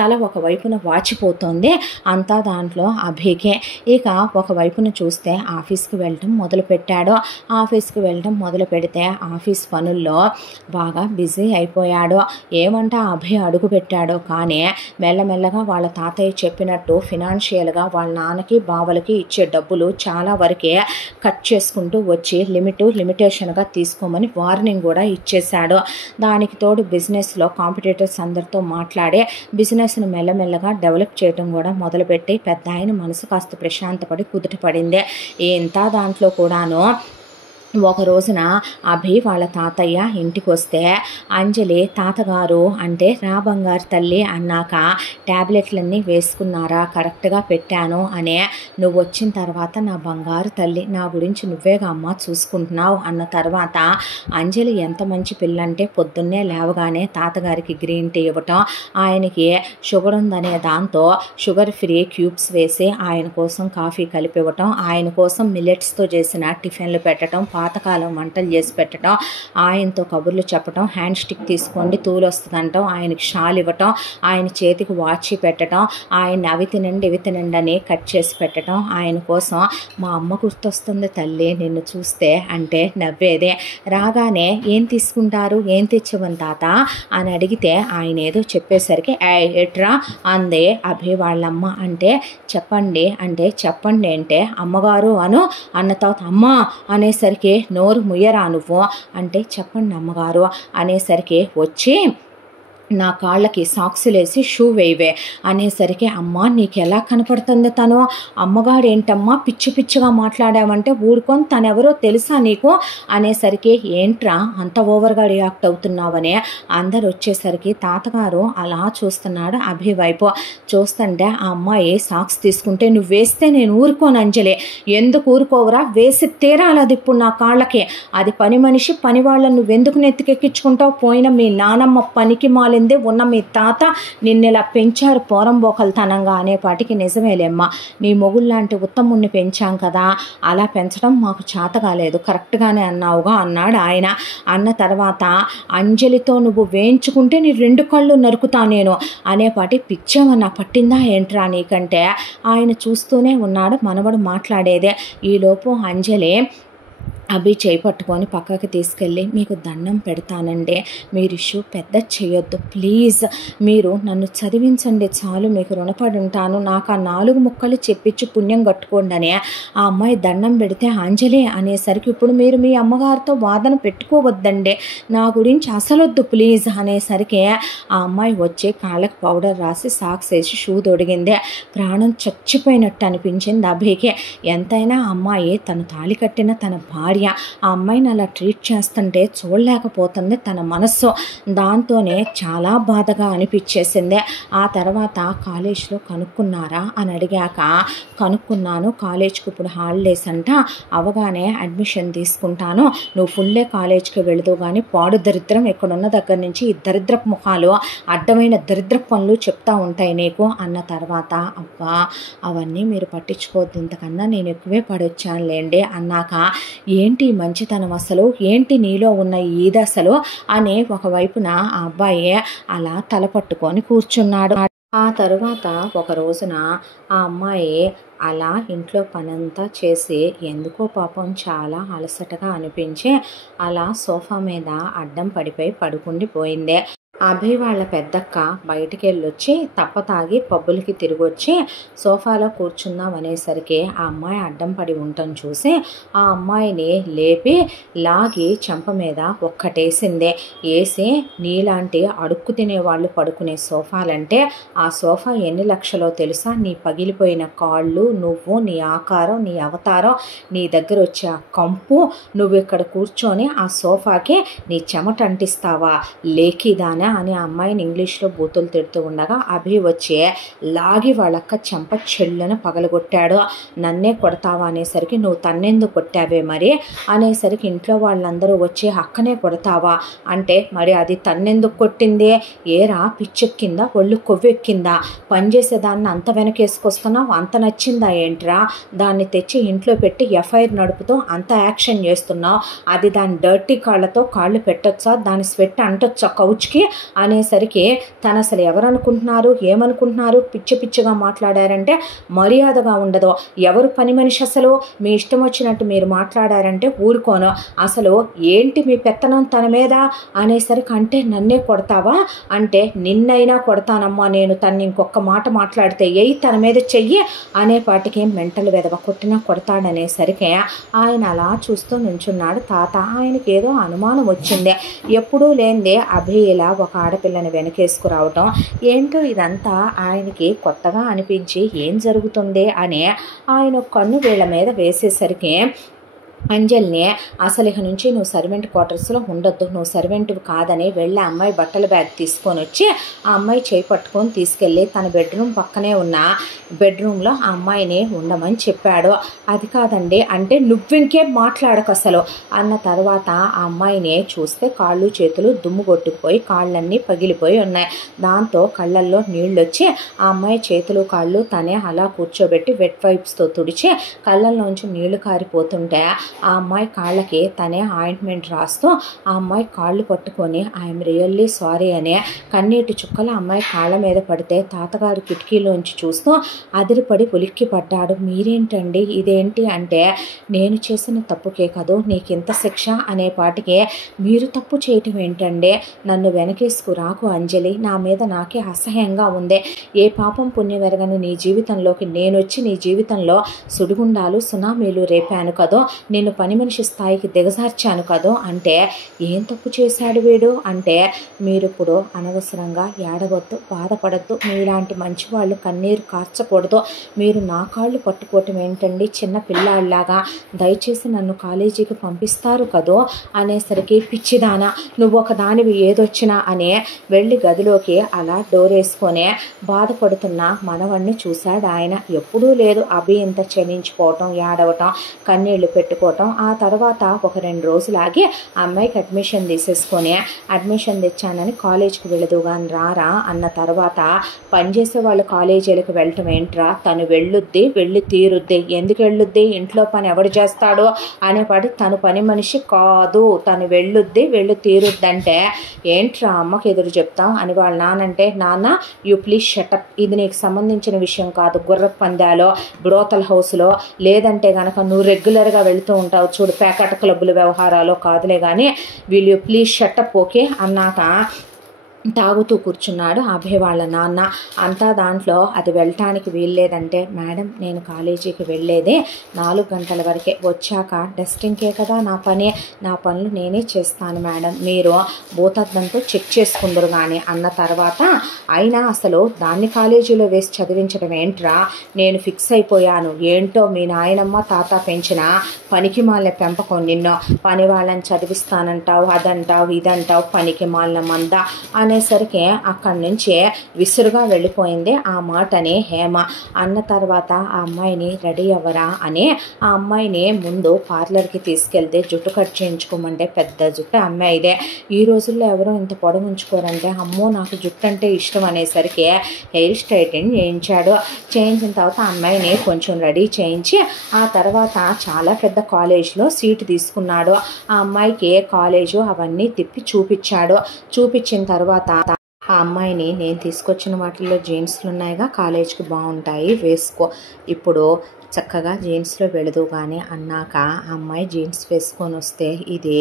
తల ఒకవైపున వాచిపోతుంది. అంతా దాంట్లో అభికే. ఇక ఒకవైపున చూస్తే ఆఫీస్కి వెళ్ళటం మొదలుపెట్టాడు. ఆఫీస్కి వెళ్ళటం మొదలు పెడితే ఆఫీస్ పనుల్లో బాగా బిజీ అయిపోయాడు. ఏమంటే అభి అడుగు పెట్టాడో కానీ మెల్లమెల్లగా వాళ్ళ తాతయ్య చెప్పినట్టు ఫినాన్షియల్గా వాళ్ళ నాన్నకి బావలకి ఇచ్చే డబ్బులు చాలా వరకే కట్ చేసుకుంటూ వచ్చి లిమిటేషన్గా తీసుకోమని వార్నింగ్ కూడా ఇచ్చేశాడు. దానికి తోడు బిజినెస్లో కాంపిటీటర్స్ అందరితో మాట్లాడే బిజినెస్ను మెల్లమెల్లగా డెవలప్ చేయడం కూడా మొదలుపెట్టి పెద్ద ఆయన మనసు కాస్త ప్రశాంతపడి కుదుటపడింది. ఇంత దాంట్లో కూడాను ఒక రోజున అభి వాళ్ళ తాతయ్య ఇంటికి వస్తే అంజలి తాతగారు అంటే రా బంగారు తల్లి అన్నాక ట్యాబ్లెట్లన్నీ వేసుకున్నారా, కరెక్ట్గా పెట్టాను అనే, నువ్వు వచ్చిన తర్వాత నా బంగారు తల్లి నా గురించి నువ్వేగా అమ్మ చూసుకుంటున్నావు అన్న తర్వాత అంజలి ఎంత మంచి పిల్లంటే పొద్దున్నే లేవగానే తాతగారికి గ్రీన్ టీ ఇవ్వటం, ఆయనకి షుగర్ ఉందనే దాంతో షుగర్ ఫ్రీ క్యూబ్స్ వేసి ఆయన కోసం కాఫీ కలిపివ్వటం, ఆయన కోసం మిల్లెట్స్తో చేసిన టిఫిన్లు పెట్టడం, పాతకాలం వంటలు చేసి పెట్టడం, ఆయనతో కబుర్లు చెప్పడం, హ్యాండ్ స్టిక్ తీసుకోండి తూలు వస్తుందంటాం, ఆయనకి షాల్ ఇవ్వటం, ఆయన చేతికి వాచ్ పెట్టడం, ఆయన అవి తినండి ఇవి తినండి అని కట్ చేసి పెట్టడం, ఆయన కోసం మా అమ్మ గుర్తొస్తుంది తల్లి నిన్ను చూస్తే అంటే నవ్వేదే. రాగానే ఏం తీసుకుంటారు, ఏం తెచ్చేవని తాత అని అడిగితే ఆయన ఏదో చెప్పేసరికి ఎట్రా అందే అభి వాళ్ళమ్మ. అంటే చెప్పండి అంటే అమ్మగారు అన్న తర్వాత అమ్మ అనేసరికి నోరు ముయ్యరా నువ్వు అంటే చెప్పండి అమ్మగారు అనేసరికి వచ్చి నా కాళ్ళకి సాక్సులేసి షూ వేయవే అనేసరికి అమ్మ నీకు ఎలా కనపడుతుంది తను, అమ్మగారు ఏంటమ్మా పిచ్చి పిచ్చిగా మాట్లాడామంటే ఊరుకొని తనెవరో తెలుసా నీకు అనేసరికి ఏంట్రా అంత ఓవర్గా రియాక్ట్ అవుతున్నావని అందరు వచ్చేసరికి తాతగారు అలా చూస్తున్నాడు అభి వైపు. చూస్తుంటే ఆ అమ్మాయి సాక్స్ తీసుకుంటే నువ్వు వేస్తే నేను ఊరుకోను అంజలి, ఎందుకు ఊరుకోవరా, వేసి తీరాలి అది ఇప్పుడు నా కాళ్ళకి, అది పని మనిషి పని వాళ్ళని నువ్వెందుకు నెత్తికెక్కించుకుంటావు, పోయిన మీ నానమ్మ పనికి మాలి ఉన్న మీ తాత నిన్నెలా పెంచారు పోరంబోకల్తనంగా అనేపాటికి నిజమేలేమ్మా, నీ మొగుళ్ళలాంటి ఉత్తముణ్ణి పెంచాం కదా, అలా పెంచడం మాకు చేత కాలేదు, కరెక్ట్గానే అన్నావుగా అన్నాడు ఆయన. అన్న తర్వాత అంజలితో నువ్వు వేయించుకుంటే నీ 2 కళ్ళు నరుకుతా నేను అనేపాటి పిచ్చేమన్నా పట్టిందా ఏంట్రా నీకంటే ఆయన చూస్తూనే ఉన్నాడు మనవడు మాట్లాడేదే. ఈలోపు అంజలి అభి చేయి పట్టుకొని పక్కకి తీసుకెళ్ళి మీకు దండం పెడతానండి, మీరు ఇష్యూ పెద్ద చేయొద్దు ప్లీజ్, మీరు నన్ను చదివించండి చాలు, మీకు రుణపడి ఉంటాను, నాకు ఆ 4 ముక్కలు చెప్పించి పుణ్యం కట్టుకోండి అని ఆ అమ్మాయి దండం పెడితే అంజలి అనేసరికి ఇప్పుడు మీరు మీ అమ్మగారితో వాదన పెట్టుకోవద్దండి, నా గురించి అసలొద్దు ప్లీజ్ అనేసరికి ఆ అమ్మాయి వచ్చి కాళ్ళకి పౌడర్ రాసి సాక్స్ వేసి షూ తొడిగింది. ప్రాణం చచ్చిపోయినట్టు అనిపించింది అభికి. ఎంతైనా అమ్మాయి తను తాళి కట్టిన తన భార్య, ఆ అమ్మాయిని అలా ట్రీట్ చేస్తుంటే చూడలేకపోతుంది తన మనస్సు. దాంతోనే చాలా బాధగా అనిపించేసింది. ఆ తర్వాత కాలేజ్లో కనుక్కున్నారా అని అడిగాక కనుక్కున్నాను, కాలేజ్కి ఇప్పుడు హాలిడేస్ అంట, అవగానే అడ్మిషన్ తీసుకుంటాను, నువ్వు ఫుల్లే కాలేజ్కి వెళదు కానీ పాడు దరిద్రం ఇక్కడున్న దగ్గర నుంచి ఈ దరిద్రపు ముఖాలు అడ్డమైన దరిద్రపు పనులు చెప్తా ఉంటాయి నీకు అన్న తర్వాత అబ్బా అవన్నీ మీరు పట్టించుకోవద్దు, ఇంతకన్నా నేను ఎక్కువే పడొచ్చానులేండి అన్నాక ఏంటి మంచితనం, అసలు ఏంటి నీలో ఉన్న ఈది అసలు అని ఒకవైపున ఆ అబ్బాయి అలా తల పట్టుకొని కూర్చున్నాడు. ఆ తరువాత ఒక రోజున ఆ అమ్మాయి అలా ఇంట్లో పనంతా చేసి ఎందుకో పాపం చాలా అలసటగా అనిపించి అలా సోఫా మీద అడ్డం పడిపోయి పడుకుండిపోయింది. అభి వాళ్ళ పెద్దక్క బయటికి వెళ్ళొచ్చి తప్పతాగి పబ్బులకి తిరిగొచ్చి సోఫాలో కూర్చుందాం అనేసరికి ఆ అమ్మాయి అడ్డం పడి ఉండటం చూసి ఆ అమ్మాయిని లేపి లాగి చెంప మీద ఒక్కటేసింది. వేసి నీలాంటి అడుక్కు తినేవాళ్ళు పడుకునే సోఫాలంటే ఆ సోఫా ఎన్ని లక్షలో తెలుసా? నీ పగిలిపోయిన కాళ్ళు, నువ్వు, నీ ఆకారం, నీ అవతారం, నీ దగ్గర వచ్చే ఆ కంపు, నువ్వు ఇక్కడ కూర్చొని ఆ సోఫాకి నీ చెమట అంటిస్తావా లేకిదానా అని ఆ అమ్మాయిని ఇంగ్లీష్లో బూతులు తిడుతూ ఉండగా అభి వచ్చి లాగి వాళ్ళక్క చెంప చెళ్ళను పగలగొట్టాడు. నన్నే కొడతావా అనేసరికి నువ్వు తన్నెందుకు కొట్టావే మరి అనేసరికి ఇంట్లో వాళ్ళందరూ వచ్చి అక్కనే కొడతావా అంటే మరి అది తన్నెందుకు కొట్టింది? ఏరా పిచ్చెక్కిందా, ఒళ్ళు కొవ్వెక్కిందా, పనిచేసేదాన్ని అంత వెనకేసుకొస్తున్నావు, అంత నచ్చిందా ఏంట్రా, దాన్ని తెచ్చి ఇంట్లో పెట్టి ఎఫ్ఐఆర్ నడుపుతూ అంత యాక్షన్ చేస్తున్నావు, అది దాని డర్టీ కాళ్ళతో కాళ్ళు పెట్టొచ్చా, దాని స్వెట్ అంటొచ్చా కౌచ్కి అనేసరికి తను అసలు ఎవరనుకుంటున్నారు, ఏమనుకుంటున్నారు, పిచ్చి పిచ్చిగా మాట్లాడారంటే మర్యాదగా ఉండదు, ఎవరు పని మనిషి అసలు, మీ ఇష్టం వచ్చినట్టు మీరు మాట్లాడారంటే ఊరుకోను, అసలు ఏంటి మీ పెత్తనం తన మీద అనేసరికి అంటే నన్నే కొడతావా అంటే నిన్నైనా కొడతానమ్మా నేను, తను ఇంకొక మాట మాట్లాడితే ఎయి తన మీద చెయ్యి అనేపాటికి మెంటలు వెదవ కొట్టినా కొడతాడనేసరికి ఆయన అలా చూస్తూ నుంచున్నాడు. తాత ఆయనకి ఏదో అనుమానం వచ్చింది, ఎప్పుడూ లేనిదే అభి ఇలా ఒక ఆడపిల్లని వెనకేసుకురావటం ఏంటో ఇదంతా ఆయనకి కొత్తగా అనిపించి ఏం జరుగుతుంది అని ఆయన కన్ను వీళ్ళ మీద వేసేసరికి అంజల్ని అసలు ఇక నుంచి నువ్వు సర్వెంట్ క్వార్టర్స్లో ఉండొద్దు, నువ్వు సర్వెంట్ కాదని వెళ్ళి అమ్మాయి బట్టల బ్యాగ్ తీసుకొని వచ్చి ఆ అమ్మాయి చేయి పట్టుకొని తీసుకెళ్ళి తన బెడ్రూమ్ పక్కనే ఉన్న బెడ్రూమ్లో ఆ అమ్మాయిని ఉండమని చెప్పాడు. అది కాదండి అంటే నువ్వింకేం మాట్లాడకు అసలు అన్న తర్వాత ఆ అమ్మాయిని చూస్తే కాళ్ళు చేతులు దుమ్ము కొట్టుకుపోయి కాళ్ళన్నీ పగిలిపోయి ఉన్నాయి. దాంతో కళ్ళల్లో నీళ్ళు వచ్చి ఆ అమ్మాయి చేతులు కాళ్ళు తనే అలా కూర్చోబెట్టి వెట్ వైప్స్తో తుడిచి కళ్ళల్లోంచి నీళ్లు కారిపోతుంటే ఆ అమ్మాయి కాళ్ళకి తనే ఆయింట్మెంట్ రాస్తూ ఆ అమ్మాయి కాళ్ళు పట్టుకొని ఐఎమ్ రియల్లీ సారీ అనే కన్నీటి చుక్కలు అమ్మాయి కాళ్ళ మీద పడితే తాతగారు కిటికీలోంచి చూస్తూ అదిరిపడి ఉలిక్కి పడ్డాడు. మీరేంటండి ఇదేంటి అంటే నేను చేసిన తప్పుకే కదూ నీకింత శిక్ష అనేపాటికి మీరు తప్పు చేయటం ఏంటండి, నన్ను వెనకేసుకు రాకు అంజలి, నా మీద నాకే అసహ్యంగా ఉంది, ఏ పాపం పుణ్యమెరగని నీ జీవితంలోకి నేనొచ్చి నీ జీవితంలో సుడిగుండాలు సునామీలు రేపాను కదో, నేను పని మనిషి స్థాయికి దిగజార్చాను కదో అంటే ఏం తప్పు చేశాడు వీడు అంటే మీరు ఇప్పుడు అనవసరంగా ఏడవద్దు, బాధపడద్దు, మీలాంటి మంచి వాళ్ళు కన్నీరు కార్చకూడదు, మీరు నా కాళ్ళు పట్టుకోవటం ఏంటండి చిన్న పిల్లాళ్ళలాగా, దయచేసి నన్ను కాలేజీకి పంపిస్తారు కదో అనేసరికి పిచ్చిదానా నువ్వు ఒక దానివి ఏదొచ్చినా అనే వెళ్ళి గదిలోకి అలా డోర్ వేసుకొని బాధపడుతున్న మనవణ్ణి చూశాడు ఆయన. ఎప్పుడూ లేదు అభి ఇంత క్షమించిపోవటం, ఏడవటం, కన్నీళ్లు పెట్టుకోవటం. ఆ తర్వాత ఒక 2 రోజులాగి అమ్మాయికి అడ్మిషన్ తీసేసుకొని అడ్మిషన్ తెచ్చానని కాలేజ్కి వెళదుగాని రారా అన్న తర్వాత పనిచేసే వాళ్ళు కాలేజీలకు వెళ్ళటం ఏంట్రా, తను వెళ్ళుద్ది వెళ్ళి తీరుద్ది, ఎందుకు వెళ్ళుద్ది, ఇంట్లో పని ఎవడు చేస్తాడో అనేపాటి తను పని మనిషి కాదు, తను వెళ్ళుద్ది వెళ్ళి తీరుద్దంటే ఏంట్రా అమ్మకి ఎదురు చెప్తాం అని వాళ్ళ నానంటే నాన్న యూ ప్లీజ్ షటప్, ఇది నీకు సంబంధించిన విషయం కాదు, గుర్ర పందాలో బ్రోతల్ హౌస్లో లేదంటే కనుక నువ్వు రెగ్యులర్గా వెళుతూ ఉంటావు చూడు ప్యాకెట్ క్లబ్బుల వ్యవహారాలు కాదులే కానీ will you please shut up okay అన్నాక తాగుతూ కూర్చున్నాడు అభయ్ వాళ్ళ నాన్న. అంతా దాంట్లో అది వెళ్ళటానికి వీల్లేదంటే మేడం నేను కాలేజీకి వెళ్ళేదే 4 గంటల వరకే, వచ్చాక డస్టింగ్కే కదా నా పని, నా పనులు నేనే చేస్తాను మేడం, మీరు భూతద్దంతో చెక్ చేసుకుందరు కానీ అన్న తర్వాత అయినా అసలు దాన్ని కాలేజీలో వేసి చదివించడం ఏంట్రా, నేను ఫిక్స్ అయిపోయాను, ఏంటో మీ నాయనమ్మ తాత పెంచిన పనికి మాలిన పెంపకం, నిన్నో పని వాళ్ళని చదివిస్తానంటావు, అదంటావు ఇదంటావు, పనికి మాలిన మంద అనేసరికి అక్కడి నుంచి విసురుగా వెళ్ళిపోయింది ఆ మాటని హేమ. అన్న తర్వాత ఆ అమ్మాయిని రెడీ అవ్వరా అని ఆ అమ్మాయిని ముందు పార్లర్కి తీసుకెళ్తే జుట్టు కట్ చేయించుకోమంటే పెద్ద జుట్టు అమ్మాయిదే. ఈ రోజుల్లో ఎవరో ఇంత పొడవు ఉంచుకోరంటే అమ్మో నాకు జుట్టు అంటే ఇష్టం అనేసరికి హెయిర్ స్ట్రైటింగ్ చేయించాడు. చేయించిన తర్వాత ఆ అమ్మాయిని కొంచెం రెడీ చేయించి ఆ తర్వాత చాలా పెద్ద కాలేజ్లో సీటు తీసుకున్నాడు. ఆ అమ్మాయికి కాలేజు అవన్నీ తిప్పి చూపించాడు. చూపించిన తర్వాత ఆ అమ్మాయిని నేను తీసుకొచ్చిన వాటిల్లో జీన్స్లు ఉన్నాయిగా, కాలేజ్కి బాగుంటాయి వేసుకో, ఇప్పుడు చక్కగా జీన్స్లో వెళదు కానీ అన్నాక ఆ అమ్మాయి జీన్స్ వేసుకొని వస్తే ఇది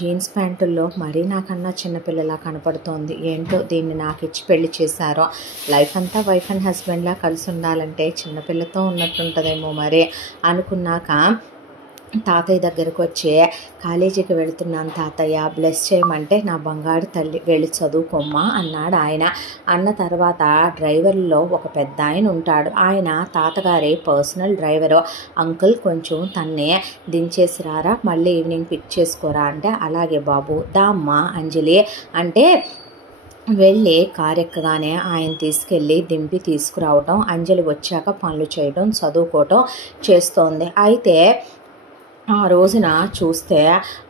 జీన్స్ ప్యాంటుల్లో మరీ నాకన్నా చిన్నపిల్లలా కనపడుతోంది. ఏంటో దీన్ని నాకు ఇచ్చి పెళ్లి చేశారో. లైఫ్ అంతా వైఫ్ అండ్ హస్బెండ్లా కలిసి ఉండాలంటే చిన్నపిల్లతో ఉన్నట్టుంటుందేమో మరి అనుకున్నాక తాతయ్య దగ్గరకు వచ్చి కాలేజీకి వెళుతున్నాను తాతయ్య బ్లెస్ చేయమంటే నా బంగారు తల్లి వెళ్ళి చదువుకోమ్మా అన్నాడు ఆయన. అన్న తర్వాత డ్రైవర్లో ఒక పెద్ద ఆయన ఉంటాడు. ఆయన తాతగారి పర్సనల్ డ్రైవరు. అంకుల్ కొంచెం తన్నే దించేసి రారా, మళ్ళీ ఈవినింగ్ పిక్ చేసుకోరా అంటే అలాగే బాబు దా అమ్మా అంజలి అంటే వెళ్ళి కారు ఎక్కగానే ఆయన తీసుకెళ్ళి దింపి తీసుకురావటం, అంజలి వచ్చాక పనులు చేయడం చదువుకోవటం చేస్తోంది. అయితే ఆ రోజున చూస్తే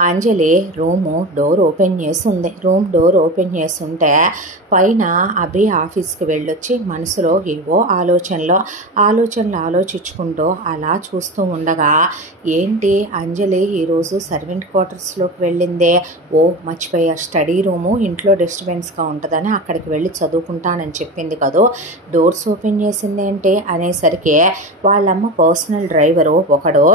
అంజలి రూమ్ డోర్ ఓపెన్ చేసి ఉంది. రూమ్ డోర్ ఓపెన్ చేసి ఉంటే పైన అభి ఆఫీస్కి వెళ్ళొచ్చి మనసులో ఏవో ఆలోచనలు ఆలోచించుకుంటూ అలా చూస్తూ ఉండగా ఏంటి అంజలి ఈరోజు సర్వెంట్ క్వార్టర్స్లోకి వెళ్ళిందే, ఓ మర్చిపోయా స్టడీ రూము ఇంట్లో డిస్టర్బెన్స్గా ఉంటుందని అక్కడికి వెళ్ళి చదువుకుంటానని చెప్పింది కదా, డోర్స్ ఓపెన్ చేసిందేంటి అనేసరికి వాళ్ళమ్మ పర్సనల్ డ్రైవరు ఒకడు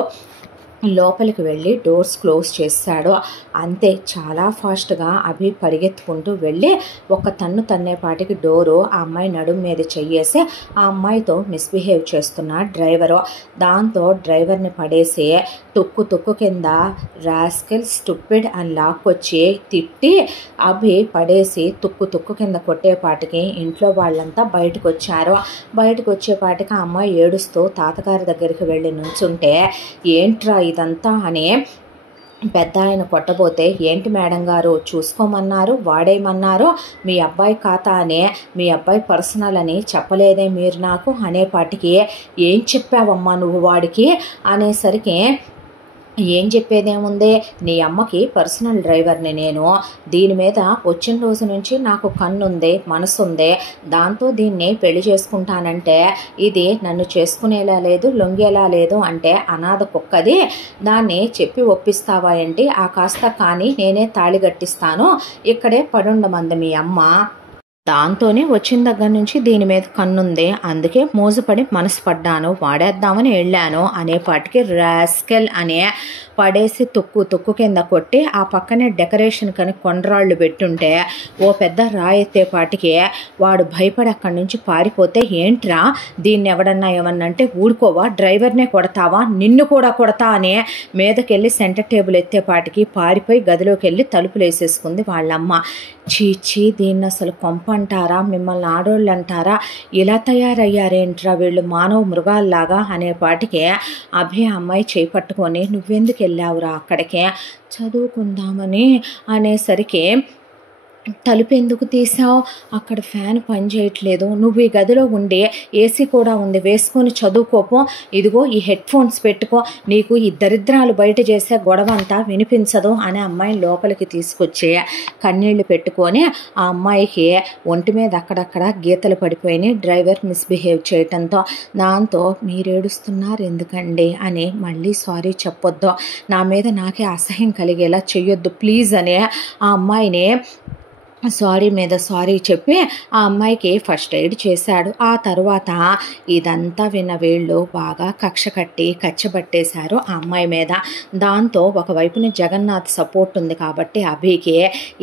లోపలికి వెళ్ళి డోర్స్ క్లోజ్ చేశాడు. అంతే చాలా ఫాస్ట్గా అభి పరిగెత్తుకుంటూ వెళ్ళి ఒక తన్నేపాటికి డోరు ఆ అమ్మాయి నడుము మీద చెయ్యేసి ఆ అమ్మాయితో మిస్బిహేవ్ చేస్తున్న డ్రైవరు. దాంతో డ్రైవర్ని పడేసి తుక్కు కింద రాస్కెల్ స్టూపిడ్ అని లాక్కొచ్చి తిట్టి అభి పడేసి తుక్కు కింద కొట్టేపాటికి ఇంట్లో వాళ్ళంతా బయటకు వచ్చారు. బయటకు వచ్చేపాటికి ఆ అమ్మాయి ఏడుస్తూ తాతగారి దగ్గరికి వెళ్ళి నుంచుంటే ఏంట్రా ఇదంతా అని పెద్ద ఆయన కొట్టబోతే ఏంటి మేడం గారు చూసుకోమన్నారు, వాడేయమన్నారు, మీ అబ్బాయి ఖాతా అనే మీ అబ్బాయి పర్సనల్ అని చెప్పలేదే మీరు నాకు అనేపాటికి ఏం చెప్పావమ్మా నువ్వు వాడికి అనేసరికి ఏం చెప్పేదేముంది, నీ అమ్మకి పర్సనల్ డ్రైవర్ని నేను, దీని మీద వచ్చిన రోజు నుంచి నాకు కన్నుంది మనసుంది, దాంతో దీన్ని పెళ్లి చేసుకుంటానంటే ఇది నన్ను చేసుకునేలా లేదు లొంగేలా లేదు అంటే అనాథ కుక్కది, దాన్ని చెప్పి ఒప్పిస్తావా ఏంటి, ఆ కాస్త కానీ నేనే తాళి కట్టిస్తాను ఇక్కడే పడుండమంది మీ అమ్మ, దాంతోనే వచ్చిన దగ్గర నుంచి దీని మీద కన్నుంది, అందుకే మోజుపడి మనసు పడ్డాను, వాడేద్దామని వెళ్ళాను అనేపాటికి రాస్కెల్ అనే పడేసి తుక్కు కింద కొట్టి ఆ పక్కనే డెకరేషన్ కని కొండరాళ్ళు పెట్టుంటే ఓ పెద్ద రాయెత్తేపాటికి వాడు భయపడి అక్కడి నుంచి పారిపోతే ఏంట్రా దీన్ని ఎవడన్నా ఏమన్నంటే ఊడుకోవా, డ్రైవర్నే కొడతావా, నిన్ను కూడా కొడతా అని మీదకెళ్ళి సెంటర్ టేబుల్ ఎత్తేపాటికి పారిపోయి గదిలోకి వెళ్ళి తలుపులు వేసేసుకుంది వాళ్ళమ్మ. చీచి దీన్ని అసలు కొంప అంటారా, మిమ్మల్ని ఆడోళ్ళు అంటారా, ఇలా తయారయ్యారేంట్రా వీళ్ళు మానవ మృగాల్లాగా అనేపాటికి అభి అమ్మాయి చేపట్టుకొని నువ్వెందుకు వెళ్ళావురా అక్కడికే, చదువుకుందామని అనేసరికి తలుపు ఎందుకు తీసావు, అక్కడ ఫ్యాన్ పని చేయట్లేదు, నువ్వు ఈ గదిలో ఉండే ఏసీ కూడా ఉంది వేసుకొని చదువుకోపో, ఇదిగో ఈ హెడ్ ఫోన్స్ పెట్టుకో, నీకు ఈ దరిద్రాలు బయట చేసే గొడవ అంతా వినిపించదు అని అమ్మాయిని లోపలికి తీసుకొచ్చి కన్నీళ్లు పెట్టుకొని ఆ అమ్మాయికి ఒంటి మీద అక్కడక్కడ గీతలు పడిపోయినాయి డ్రైవర్ మిస్బిహేవ్ చేయటంతో. దాంతో మీరేడుస్తున్నారు ఎందుకండి అని మళ్ళీ సారీ చెప్పొద్దు, నా మీద నాకే అసహ్యం కలిగేలా చెయ్యొద్దు ప్లీజ్ అని ఆ అమ్మాయిని సారీ మీద సారీ చెప్పి ఆ అమ్మాయికి ఫస్ట్ ఎయిడ్ చేశాడు. ఆ తర్వాత ఇదంతా విన్న వీళ్ళు బాగా కక్ష కట్టి కచ్చబట్టేశారు ఆ అమ్మాయి మీద. దాంతో ఒకవైపున జగన్నాథ్ సపోర్ట్ ఉంది కాబట్టి అభికి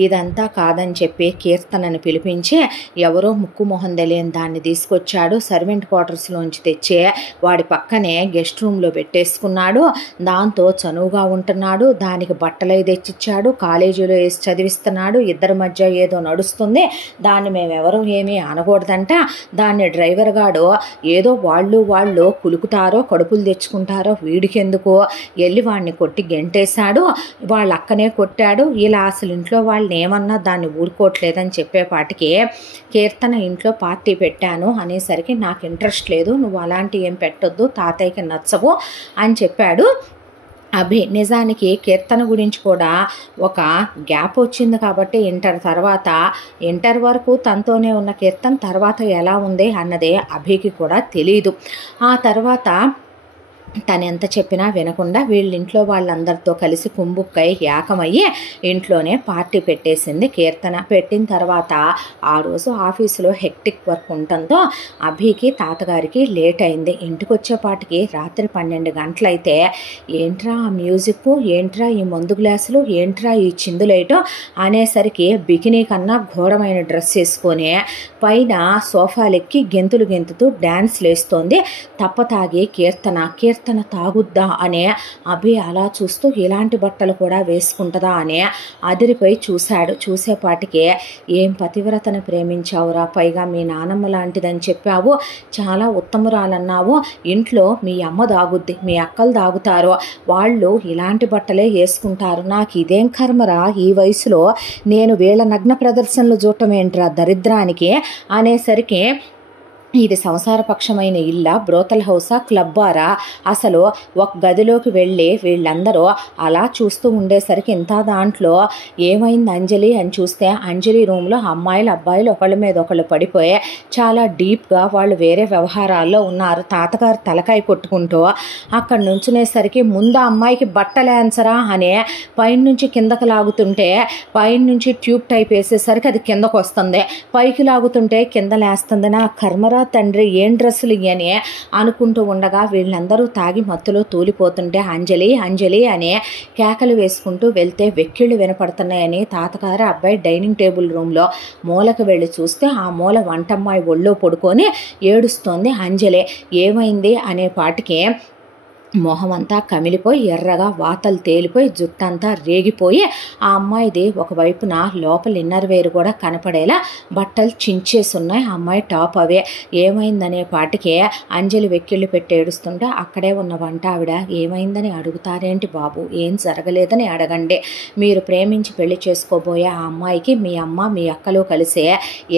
ఇదంతా కాదని చెప్పి కీర్తనని పిలిపించి ఎవరో ముక్కు మొహం తెలియని దాన్ని తీసుకొచ్చాడు, సర్వెంట్ క్వార్టర్స్లోంచి తెచ్చి వాడి పక్కనే గెస్ట్ రూమ్లో పెట్టేసుకున్నాడు. దాంతో చనువుగా ఉంటున్నాడు, దానికి బట్టలు తెచ్చిచ్చాడు, కాలేజీలో వేసి చదివిస్తున్నాడు, ఇద్దరి మధ్య ఏదో ఏదో నడుస్తుంది, దాన్ని మేమెవరూ ఏమీ అనకూడదంట. దాన్ని డ్రైవర్ గాడు ఏదో వాళ్ళు కులుకుతారో కడుపులు తెచ్చుకుంటారో వీడికెందుకు వెళ్ళి వాడిని కొట్టి గెంటేశాడు, వాళ్ళ అక్కనే కొట్టాడు. ఇలా అసలు ఇంట్లో వాళ్ళని ఏమన్నా దాన్ని ఊరుకోవట్లేదని చెప్పేపాటికి కీర్తన ఇంట్లో పార్టీ పెట్టాను అనేసరికి నాకు ఇంట్రెస్ట్ లేదు, నువ్వు అలాంటివి ఏం పెట్టొద్దు, తాతయ్యకి నచ్చవు అని చెప్పాడు అభి. నిజానికి కీర్తన గురించి కూడా ఒక గ్యాప్ వచ్చింది కాబట్టి ఇంటర్ వరకు తనతోనే ఉన్న కీర్తన తర్వాత ఎలా ఉంది అన్నదే అభికి కూడా తెలీదు. ఆ తర్వాత తను ఎంత చెప్పినా వినకుండా వీళ్ళింట్లో వాళ్ళందరితో కలిసి కుంభుక్కై ఏకమయ్యి ఇంట్లోనే పార్టీ పెట్టేసింది కీర్తన. పెట్టిన తర్వాత ఆ రోజు ఆఫీసులో హెక్టిక్ వర్క్ ఉండటంతో అభికి తాతగారికి లేట్ అయింది. ఇంటికి వచ్చేపాటికి రాత్రి 12 గంటలైతే ఏంట్రా ఆ మ్యూజిక్, ఏంట్రా ఈ మందు గ్లాసులు, ఏంట్రా ఈ చిందులైటో అనేసరికి బికినీ కన్నా ఘోరమైన డ్రెస్ వేసుకొని పైన సోఫాలెక్కి గెంతుతూ డ్యాన్స్ లేస్తోంది. తప్పతాగి కీర్తన తాగుద్దా అనే అభి అలా చూస్తూ ఇలాంటి బట్టలు కూడా వేసుకుంటుందా అని అదిరిపోయి చూశాడు. చూసేపాటికే ఏం పతివ్రతను ప్రేమించావురా, పైగా మీ నానమ్మ లాంటిదని చెప్పావు, చాలా ఉత్తమురాలన్నావు, ఇంట్లో మీ అమ్మ దాగుద్ది, మీ అక్కలు దాగుతారు, వాళ్ళు ఇలాంటి బట్టలే వేసుకుంటారు, నాకు ఇదేం కర్మరా ఈ వయసులో నేను వీళ్ళ నగ్న ప్రదర్శనలు చూడటం ఏంట్రా దరిద్రానికి అనేసరికి ఇది సంసారపక్షమైన ఇల్లా, బ్రోతల్ హౌసా, క్లబ్బారా, అసలు ఒక గదిలోకి వెళ్ళి వీళ్ళందరూ అలా చూస్తూ ఉండేసరికి ఇంత దాంట్లో ఏమైంది అంజలి అని చూస్తే అంజలి రూమ్లో అమ్మాయిలు అబ్బాయిలు ఒకళ్ళ మీద ఒకళ్ళు పడిపోయి చాలా డీప్గా వాళ్ళు వేరే వ్యవహారాల్లో ఉన్నారు. తాతగారు తలకాయ కొట్టుకుంటూ అక్కడ నుంచునేసరికి ముందు అమ్మాయికి బట్టలేన్సరా అనే పైనుంచి కిందకు లాగుతుంటే పైనుంచి ట్యూబ్ టైప్ వేసేసరికి అది కిందకు వస్తుంది, పైకి లాగుతుంటే కింద లేస్తుంది. నా కర్మరా తండ్రి ఏం డ్రెస్సులు ఇయ్యని అనుకుంటూ ఉండగా వీళ్ళందరూ తాగి మత్తులో తూలిపోతుంటే అంజలి అనే కేకలు వేసుకుంటూ వెళ్తే వెక్కిళ్ళు వినపడుతున్నాయని తాతగారు అబ్బాయి డైనింగ్ టేబుల్ రూమ్లో మూలకు వెళ్ళి చూస్తే ఆ మూల వంటమ్మాయి ఒళ్ళో పడుకొని ఏడుస్తోంది అంజలి. ఏమైంది అనే పాటికి మొహమంతా కమిలిపోయి ఎర్రగా వాతలు తేలిపోయి జుట్టంతా రేగిపోయి ఆ అమ్మాయిది ఒకవైపున లోపల ఇన్నర్వేర్ కూడా కనపడేలా బట్టలు చించేసున్నాయి. ఆ అమ్మాయి టాప్ అవే. ఏమైందనే పాటికే అంజలి వెక్కిళ్ళు పెట్టి ఏడుస్తుంటే అక్కడే ఉన్న వంట ఆవిడ ఏమైందని అడుగుతారేంటి బాబు, ఏం జరగలేదని అడగండి, మీరు ప్రేమించి పెళ్లి చేసుకోబోయే ఆ అమ్మాయికి మీ అమ్మ మీ అక్కలు కలిసే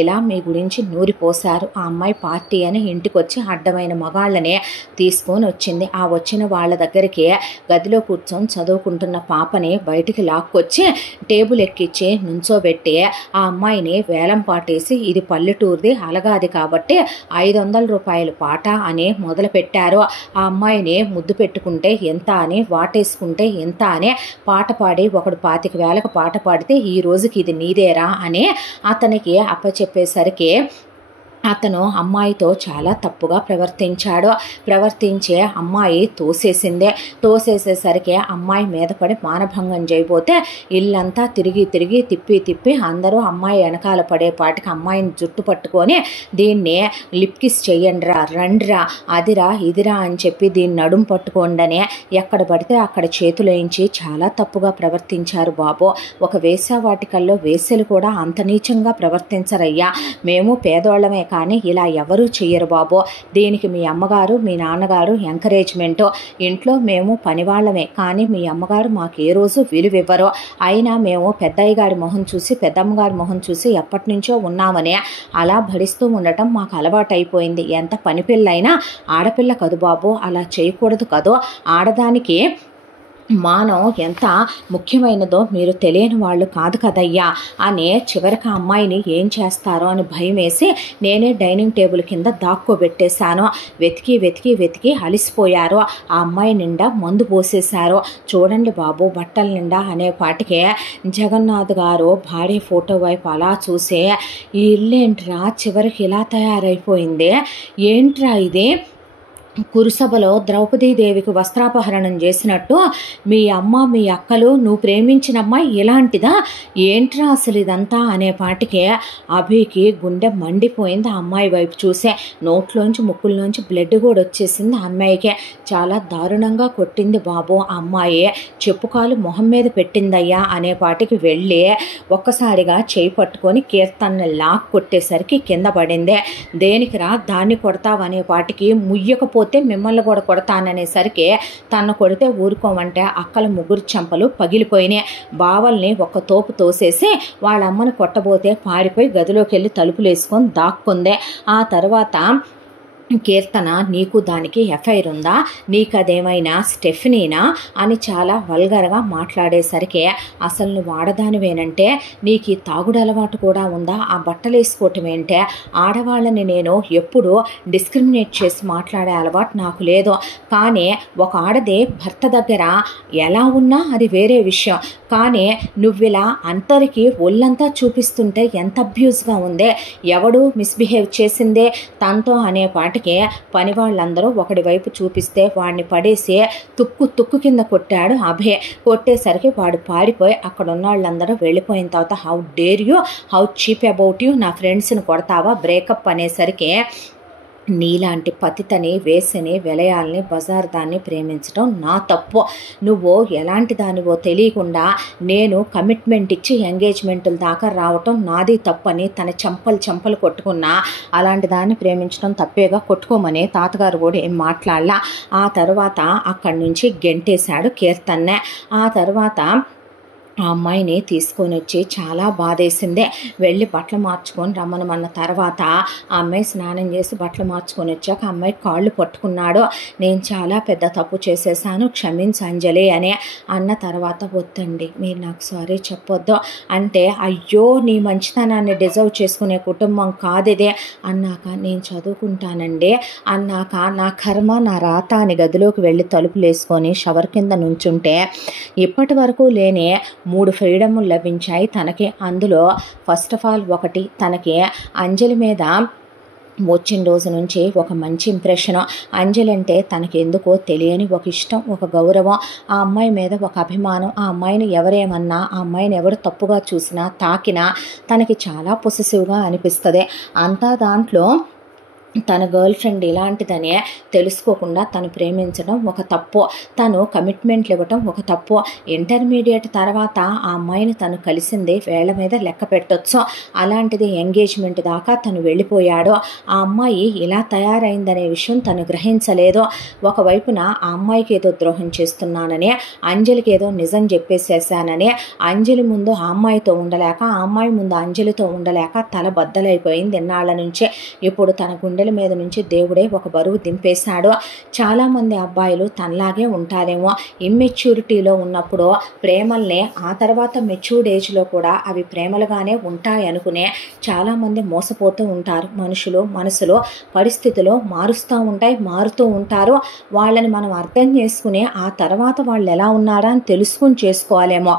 ఇలా మీ గురించి నూరిపోశారు. ఆ అమ్మాయి పార్టీ అని ఇంటికి వచ్చి అడ్డమైన మగాళ్ళనే తీసుకొని వచ్చింది. ఆ వచ్చిన వాళ్ళ దగ్గరికి గదిలో కూర్చొని చదువుకుంటున్న పాపని బయటికి లాక్కొచ్చి టేబుల్ ఎక్కించి నుంచోబెట్టి ఆ అమ్మాయిని వేలం పాటేసి ఇది పల్లెటూరుది అలగాది కాబట్టి 500 రూపాయల పాట అని మొదలు పెట్టారు. ఆ అమ్మాయిని ముద్దు పెట్టుకుంటే ఎంత అని, వాటేసుకుంటే ఎంత అని పాట పాడి ఒకడు 25,000కు పాట పాడితే ఈ రోజుకి ఇది నీదేరా అని అతనికి అప్పచెప్పేసరికి అతను అమ్మాయితో చాలా తప్పుగా ప్రవర్తించే అమ్మాయి తోసేసేసరికి అమ్మాయి మీద పడి మానభంగం చేయబోతే ఇల్లంతా తిరిగి తిప్పి అందరూ అమ్మాయి వెనకాల పడేపాటికి అమ్మాయిని జుట్టు పట్టుకొని దీన్ని లిప్ కిస్ చెయ్యండిరా, రండిరా, అదిరా ఇదిరా అని చెప్పి దీన్ని నడుము పట్టుకోండనే ఎక్కడ పడితే అక్కడ చేతులేయించి చాలా తప్పుగా ప్రవర్తించారు బాబు. ఒక వేశ్యావాటికల్లో వేశ్యలు కూడా అంత నీచంగా ప్రవర్తించరయ్యా, మేము పేదోళ్ళమే కానీ ఇలా ఎవరూ చెయ్యరు బాబు. దీనికి మీ అమ్మగారు మీ నాన్నగారు ఎంకరేజ్మెంటు, ఇంట్లో మేము పనివాళ్ళమే కానీ మీ అమ్మగారు మాకు ఏ రోజు విలువివ్వరు. అయినా మేము పెద్దయ్య గారి మొహం చూసి పెద్దమ్మగారి మొహం చూసి ఎప్పటి నుంచో ఉన్నామని అలా భరిస్తూ ఉండటం మాకు అలవాటైపోయింది. ఎంత పనిపిల్లైనా ఆడపిల్ల కదు బాబు, అలా చేయకూడదు కదో, ఆడదానికి మానం ఎంత ముఖ్యమైనదో మీరు తెలియని వాళ్ళు కాదు కదయ్యా అని చివరికి ఆ అమ్మాయిని ఏం చేస్తారో అని భయం వేసి నేనే డైనింగ్ టేబుల్ కింద దాక్కోబెట్టేశాను. వెతికి అలిసిపోయారు. ఆ అమ్మాయి నిండా మందు పోసేశారు. చూడండి బాబు బట్టల నిండా అనేపాటికే జగన్నాథ్ గారు భార్య ఫోటో వైపు అలా చూసే ఈ ఇల్లేంట్రా చివరికి ఇలా తయారైపోయింది, ఏంట్రా ఇది కురుసభలో ద్రౌపదీదేవికి వస్త్రాపహరణం చేసినట్టు మీ అమ్మ మీ అక్కలు నువ్వు ప్రేమించిన అమ్మాయి ఇలాంటిదా, ఏంట్రా అసలు ఇదంతా అనే పాటికే అభికి గుండె మండిపోయింది. ఆ అమ్మాయి వైపు చూసే నోట్లోంచి ముక్కుల్లోంచి బ్లడ్ కూడా వచ్చేసింది. ఆ అమ్మాయికే చాలా దారుణంగా కొట్టింది బాబు. ఆ అమ్మాయి చెప్పుకాలు మొహం మీద పెట్టిందయ్యా అనే పాటికి వెళ్ళి ఒక్కసారిగా చేయి పట్టుకొని కీర్తన్ని లాక్ కొట్టేసరికి కింద పడిందే. దేనికిరా దాన్ని కొడతావనే పాటికి ముయ్యకపోతే మిమ్మల్ని కూడా కొడతాననేసరికి తను కొడితే ఊరుకోమంటే అక్కల ముగ్గురు చెంపలు పగిలిపోయినాయి. బావల్ని ఒక్క తోపు తోసేసి వాళ్ళ అమ్మని కొట్టబోతే పారిపోయి గదిలోకి వెళ్ళి తలుపులు వేసుకొని దాక్కుందే. ఆ తర్వాత కీర్తన నీకు దానికి ఎఫ్ఐఆర్ ఉందా, నీకు అదేమైనా స్టెఫనీనా అని చాలా వల్గర్గా మాట్లాడేసరికి అసలు నువ్వు ఆడదానివేనంటే నీకు ఈ తాగుడు అలవాటు కూడా ఉందా, ఆ బట్టలు వేసుకోవటం ఏంటే, ఆడవాళ్ళని నేను ఎప్పుడూ డిస్క్రిమినేట్ చేసి మాట్లాడే అలవాటు నాకు లేదు. కానీ ఒక ఆడదే భర్త దగ్గర ఎలా ఉన్నా అది వేరే విషయం. కానీ నువ్విలా అందరికీ ఒళ్ళంతా చూపిస్తుంటే ఎంత అబ్యూస్గా ఉందే, ఎవడు మిస్బిహేవ్ చేసిందే తనతో అనే పాటికి పని వాళ్ళందరూ ఒకటి వైపు చూపిస్తే వాడిని పడేసి తుక్కు కింద కొట్టాడు అభయ్. కొట్టేసరికి వాడు పారిపోయి అక్కడ ఉన్న వాళ్ళందరూ వెళ్ళిపోయిన తర్వాత how dare you, how cheap about you, నా ఫ్రెండ్స్ని కొడతావా, బ్రేకప్ అనేసరికి నీలాంటి పతితని వేసిని విలయాల్ని బజార్ దాన్ని ప్రేమించడం నా తప్పు, నువ్వు ఎలాంటి దానివో తెలియకుండా నేను కమిట్మెంట్ ఇచ్చి ఎంగేజ్మెంట్ల దాకా రావటం నాది తప్పని తన చెంపలు కొట్టుకున్నా. అలాంటి దాన్ని ప్రేమించడం తప్పేగా, కొట్టుకోమని తాతగారు కూడా ఏం మాట్లాడలా. ఆ తర్వాత అక్కడి నుంచి గెంటేశాడు కీర్తన్నే. ఆ తర్వాత ఆ అమ్మాయిని తీసుకొని వచ్చి చాలా బాధేసిందే. వెళ్ళి బట్టలు మార్చుకొని రమ్మనమన్న తర్వాత ఆ అమ్మాయి స్నానం చేసి బట్టలు మార్చుకొని వచ్చాక ఆ అమ్మాయి కాళ్ళు పట్టుకున్నాడు. నేను చాలా పెద్ద తప్పు చేసేసాను, క్షమించు అంజలి అని అన్న తర్వాత వద్దండి మీరు నాకు సారీ చెప్పొద్దు అంటే, అయ్యో నీ మంచితనాన్ని డిజర్వ్ చేసుకునే కుటుంబం కాదిదే అన్నాక నేను చదువుకుంటానండి అన్నాక నా కర్మ నా రాత అని గదిలోకి వెళ్ళి తలుపులు వేసుకొని షవర్ కింద నుంచుంటే ఇప్పటి వరకు లేని 3 ఫ్రీడములు లభించాయి తనకి. అందులో ఫస్ట్ ఆఫ్ ఆల్ ఒకటి తనకి అంజలి మీద వచ్చిన రోజు నుంచి ఒక మంచి ఇంప్రెషను. అంజలి అంటే తనకి ఎందుకో తెలియని ఒక ఇష్టం, ఒక గౌరవం, ఆ అమ్మాయి మీద ఒక అభిమానం. ఆ అమ్మాయిని ఎవరేమన్నా, ఆ అమ్మాయిని ఎవరు తప్పుగా చూసినా తాకినా తనకి చాలా పొసెసివ్గా అనిపిస్తుంది. అంతా దాంట్లో తన గర్ల్ ఫ్రెండ్ ఇలాంటిదనే తెలుసుకోకుండా తను ప్రేమించడం ఒక తప్పు, తను కమిట్మెంట్లు ఇవ్వటం ఒక తప్పు. ఇంటర్మీడియట్ తర్వాత ఆ అమ్మాయిని తను కలిసింది వేళ్ల మీద లెక్క పెట్టొచ్చు, అలాంటిది ఎంగేజ్మెంట్ దాకా తను వెళ్ళిపోయాడు. ఆ అమ్మాయి ఇలా తయారైందనే విషయం తను గ్రహించలేదు. ఒకవైపున ఆ అమ్మాయికి ఏదో ద్రోహం చేస్తున్నానని, అంజలికి ఏదో నిజం చెప్పేసేసానని, అంజలి ముందు ఆ అమ్మాయితో ఉండలేక ఆ అమ్మాయి ముందు అంజలితో ఉండలేక తల బద్దలైపోయింది ఇన్నాళ్ళ నుంచే. ఇప్పుడు తన గుండె మీద నుంచి దేవుడే ఒక బరువు దింపేశాడు. చాలామంది అబ్బాయిలు తనలాగే ఉంటారేమో, ఇమ్మెచ్యూరిటీలో ఉన్నప్పుడు ప్రేమల్ని ఆ తర్వాత మెచ్యూర్డ్ ఏజ్లో కూడా అవి ప్రేమలుగానే ఉంటాయి అనుకునే చాలామంది మోసపోతూ ఉంటారు. మనసులో పరిస్థితులు మారుతూ ఉంటారు. వాళ్ళని మనం అర్థం చేసుకుని ఆ తర్వాత వాళ్ళు ఎలా ఉన్నారా అని తెలుసుకుని చేసుకోవాలేమో.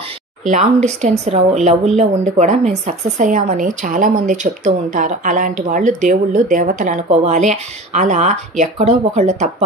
లాంగ్ డిస్టెన్స్ లవ్వుల్లో ఉండి కూడా మేము సక్సెస్ అయ్యామని చాలామంది చెప్తూ ఉంటారు. అలాంటి వాళ్ళు దేవుళ్ళు దేవతలు అనుకోవాలి. అలా ఎక్కడో ఒకళ్ళు తప్ప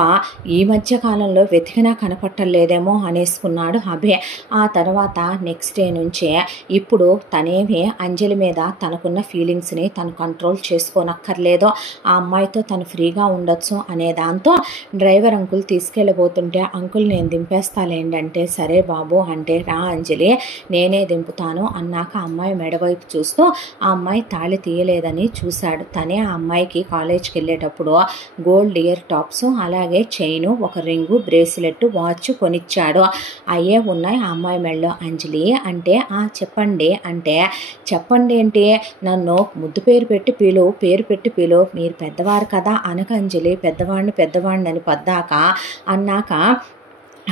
ఈ మధ్య కాలంలో వెతికినా కనపట్టలేదేమో అనేసుకున్నాడు అభయ్. ఆ తర్వాత నెక్స్ట్ డే నుంచే ఇప్పుడు తనేమి అంజలి మీద తనకున్న ఫీలింగ్స్ని తను కంట్రోల్ చేసుకోనక్కర్లేదు, ఆ అమ్మాయితో తను ఫ్రీగా ఉండొచ్చు అనే దాంతో డ్రైవర్ అంకుల్ తీసుకెళ్ళబోతుంటే అంకుల్ నేను దింపేస్తాలేంటంటే సరే బాబు అంటే రా అంజలి నేనే దింపుతాను అన్నాక అమ్మాయి మెడవైపు చూస్తూ ఆ అమ్మాయి తాళి తీయలేదని చూశాడు. తనే ఆ అమ్మాయికి కాలేజ్కి వెళ్ళేటప్పుడు గోల్డ్ ఇయర్ టాప్స్, అలాగే చైను, ఒక రింగు, బ్రేస్లెట్, వాచ్ కొనిచ్చాడు. అయ్యే ఉన్నాయి ఆ అమ్మాయి మెడలో. అంజలి అంటే చెప్పండి అంటే, చెప్పండి ఏంటి, నన్ను ముద్దు పేరు పెట్టి పిలువు, మీరు పెద్దవారు కదా అనక అంజలి, పెద్దవాడిని అని పద్దాక అన్నాక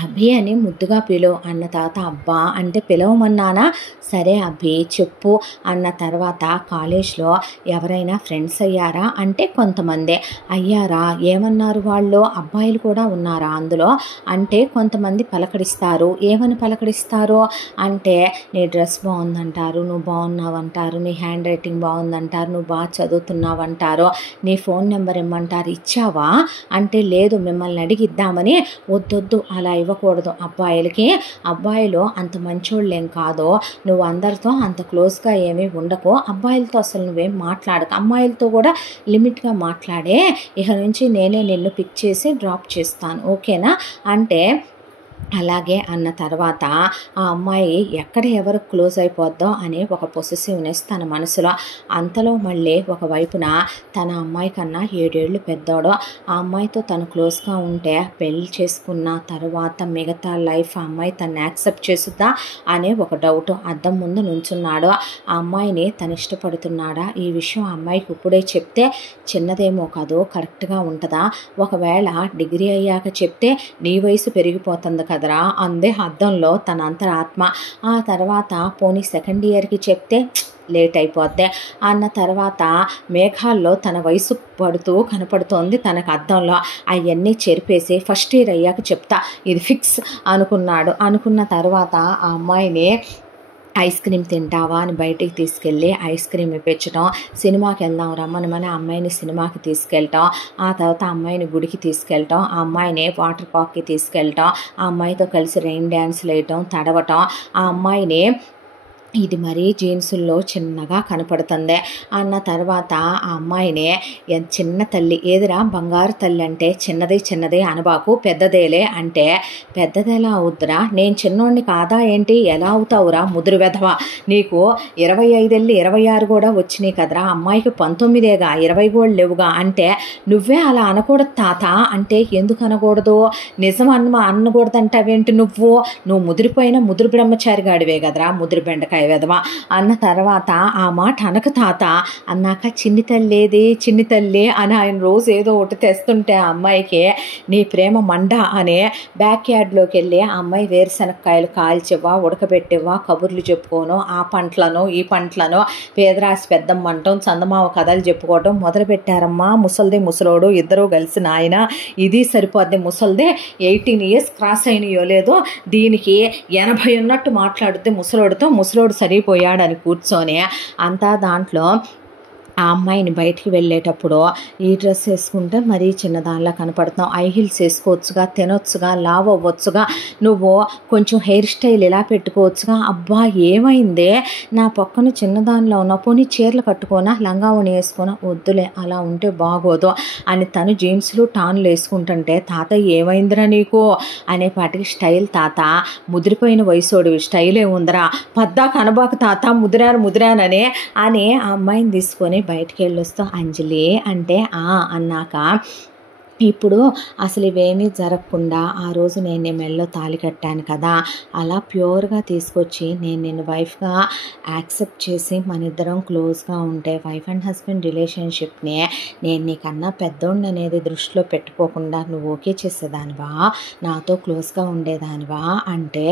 అభి అని ముద్దుగా పిలువు అన్న తర్వాత అబ్బా అంటే పిలవమన్నానా, సరే అభి చెప్పు అన్న తర్వాత కాలేజ్లో ఎవరైనా ఫ్రెండ్స్ అయ్యారా అంటే కొంతమందే. అయ్యారా, ఏమన్నారు వాళ్ళు, అబ్బాయిలు కూడా ఉన్నారా అందులో అంటే కొంతమంది పలకరిస్తారు. ఏమని పలకరిస్తారు అంటే నీ డ్రెస్ బాగుందంటారు, నువ్వు బాగున్నావంటారు, నీ హ్యాండ్ రైటింగ్ బాగుందంటారు, నువ్వు బాగా చదువుతున్నావంటారు, నీ ఫోన్ నెంబర్ ఇమ్మంటారు. ఇచ్చావా అంటే లేదు మిమ్మల్ని అడిగిద్దామని. వద్దొద్దు అలా ఇవ్వకూడదు అబ్బాయిలకి, అబ్బాయిలు అంత మంచోళ్ళేం కాదు, నువ్వు అందరితో అంత క్లోజ్గా ఏమీ ఉండకు, అబ్బాయిలతో అసలు నువ్వేం మాట్లాడకు, అమ్మాయిలతో కూడా లిమిట్గా మాట్లాడే, ఇక నుంచి నేనే నిన్ను పిక్ చేసి డ్రాప్ చేస్తాను ఓకేనా అంటే అలాగే అన్న తర్వాత ఆ అమ్మాయి ఎక్కడ ఎవరు క్లోజ్ అయిపోద్దో అనే ఒక పొసెసివ్నెస్ తన మనసులో. అంతలో మళ్ళీ ఒకవైపున తన అమ్మాయి కన్నా 7 ఏళ్ళు పెద్దోడో, ఆ అమ్మాయితో తను క్లోజ్గా ఉంటే పెళ్ళి చేసుకున్న తర్వాత మిగతా లైఫ్ ఆ అమ్మాయి తను యాక్సెప్ట్ చేసుద్దా అనే ఒక డౌట్. అద్దం ముందు నుంచున్నాడు. ఆ అమ్మాయిని తను ఇష్టపడుతున్నాడా, ఈ విషయం ఆ అమ్మాయికి ఇప్పుడే చెప్తే చిన్నదేమో కాదు కరెక్ట్గా ఉంటుందా, ఒకవేళ డిగ్రీ అయ్యాక చెప్తే నీ వయసు పెరిగిపోతుంది కదరా అందే అద్దంలో తన అంతరాత్మ. ఆ తర్వాత పోనీ సెకండ్ ఇయర్కి చెప్తే లేట్ అయిపోద్ది అన్న తర్వాత మేఘాల్లో తన వయసు పడుతూ కనపడుతోంది తనకు అద్దంలో. అవన్నీ చెరిపేసి ఫస్ట్ ఇయర్ అయ్యాక చెప్తా ఇది ఫిక్స్ అనుకున్నాడు. అనుకున్న తర్వాత ఆ అమ్మాయిని ఐస్ క్రీమ్ తింటావా అని బయటికి తీసుకెళ్ళి ఐస్ క్రీమ్ ఇప్పించడం, సినిమాకి వెళ్దాం రమ్మనమని అమ్మాయిని సినిమాకి తీసుకెళ్ళటం, ఆ తర్వాత అమ్మాయిని గుడికి తీసుకెళ్ళటం, ఆ అమ్మాయిని వాటర్ పార్క్కి తీసుకెళ్ళటం, ఆ అమ్మాయితో కలిసి రెయిన్ డ్యాన్స్లు వేయటం, తడవటం, ఆ అమ్మాయిని ఇది మరీ జీన్సుల్లో చిన్నగా కనపడుతుంది అన్న తర్వాత ఆ అమ్మాయిని చిన్న తల్లి ఏదిరా బంగారు తల్లి అంటే చిన్నది అనబాకు పెద్దదేలే అంటే పెద్దదెలా అవుతురా, నేను చిన్నోడిని కాదా ఏంటి, ఎలా అవుతావురా ముదురు వెధవ, నీకు 25 వెళ్ళి 26 కూడా వచ్చినాయి కదరా, అమ్మాయికి 19ఏగా 20 కూడా లేవుగా అంటే నువ్వే అలా అనకూడదు తాత అంటే ఎందుకు అనకూడదు, నిజం అనకూడదంటావేంటి నువ్వు ముదిరిపోయిన ముదురు బ్రహ్మచారిగాడివే కదరా ముదురు బెండకాయ వెదవా అన్న తర్వాత ఆ మాట అనక తాత అన్నాక చిన్ని తల్లి అని ఆయన రోజు ఏదో ఒకటి తెస్తుంటే ఆ అమ్మాయికి నీ ప్రేమ మండ అనే బ్యాక్ యార్డ్లోకి వెళ్ళి ఆ అమ్మాయి వేరుశనక్కాయలు కాల్చివ్వా ఉడకబెట్టివ్వా కబుర్లు చెప్పుకోను, ఆ పంటలను ఈ పంటలను పేదరాశి పెద్దమ్మంటాం చందమామ కథలు చెప్పుకోవటం మొదలుపెట్టారమ్మా. ముసలోడు ఇద్దరూ కలిసి నాయన ఇది సరిపోద్ది, ముసలిదే 18 years క్రాస్ అయినయో లేదో దీనికి 80 ఉన్నట్టు మాట్లాడుద్ది ముసలోడు సరిపోయాడని కూర్చొని అంతా దాంట్లో ఆ అమ్మాయిని బయటికి వెళ్ళేటప్పుడు ఈ డ్రెస్ వేసుకుంటే మరీ చిన్నదానిలా కనపడుతున్నావు, ఐ హీల్స్ వేసుకోవచ్చుగా, తినొచ్చుగా, లావ్ అవ్వచ్చుగా, నువ్వు కొంచెం హెయిర్ స్టైల్ ఇలా పెట్టుకోవచ్చుగా, అబ్బా ఏమైందే నా పక్కన చిన్నదానిలో ఉన్న, పోనీ చీరలు కట్టుకోనా లంగావణి వేసుకోనా, వద్దులే అలా ఉంటే బాగోదు అని తను జీన్స్లు టాన్లు వేసుకుంటుంటే తాత ఏమైందిరా నీకు అనేపాటికి స్టైల్ తాత ముదిరిపోయిన వయసోడివి స్టైలే ఉందరా పద్దా కనబాకు తాత ముదిరానని అని ఆ అమ్మాయిని తీసుకొని బయటికి వెళ్ళొస్తూ అంజలి అంటే అన్నాక ఇప్పుడు అసలు ఇవేమీ జరగకుండా ఆ రోజు నేను నీ మెడలో తాళి కట్టాను కదా, అలా ప్యూర్గా తీసుకొచ్చి నేను నిన్ను వైఫ్గా యాక్సెప్ట్ చేసి మన ఇద్దరం క్లోజ్గా ఉంటే వైఫ్ అండ్ హస్బెండ్ రిలేషన్షిప్ని నేను నీకన్నా పెద్దోడిని అనేది దృష్టిలో పెట్టుకోకుండా నువ్వు ఓకే చేసేదానివా, నాతో క్లోజ్గా ఉండేదానివా అంటే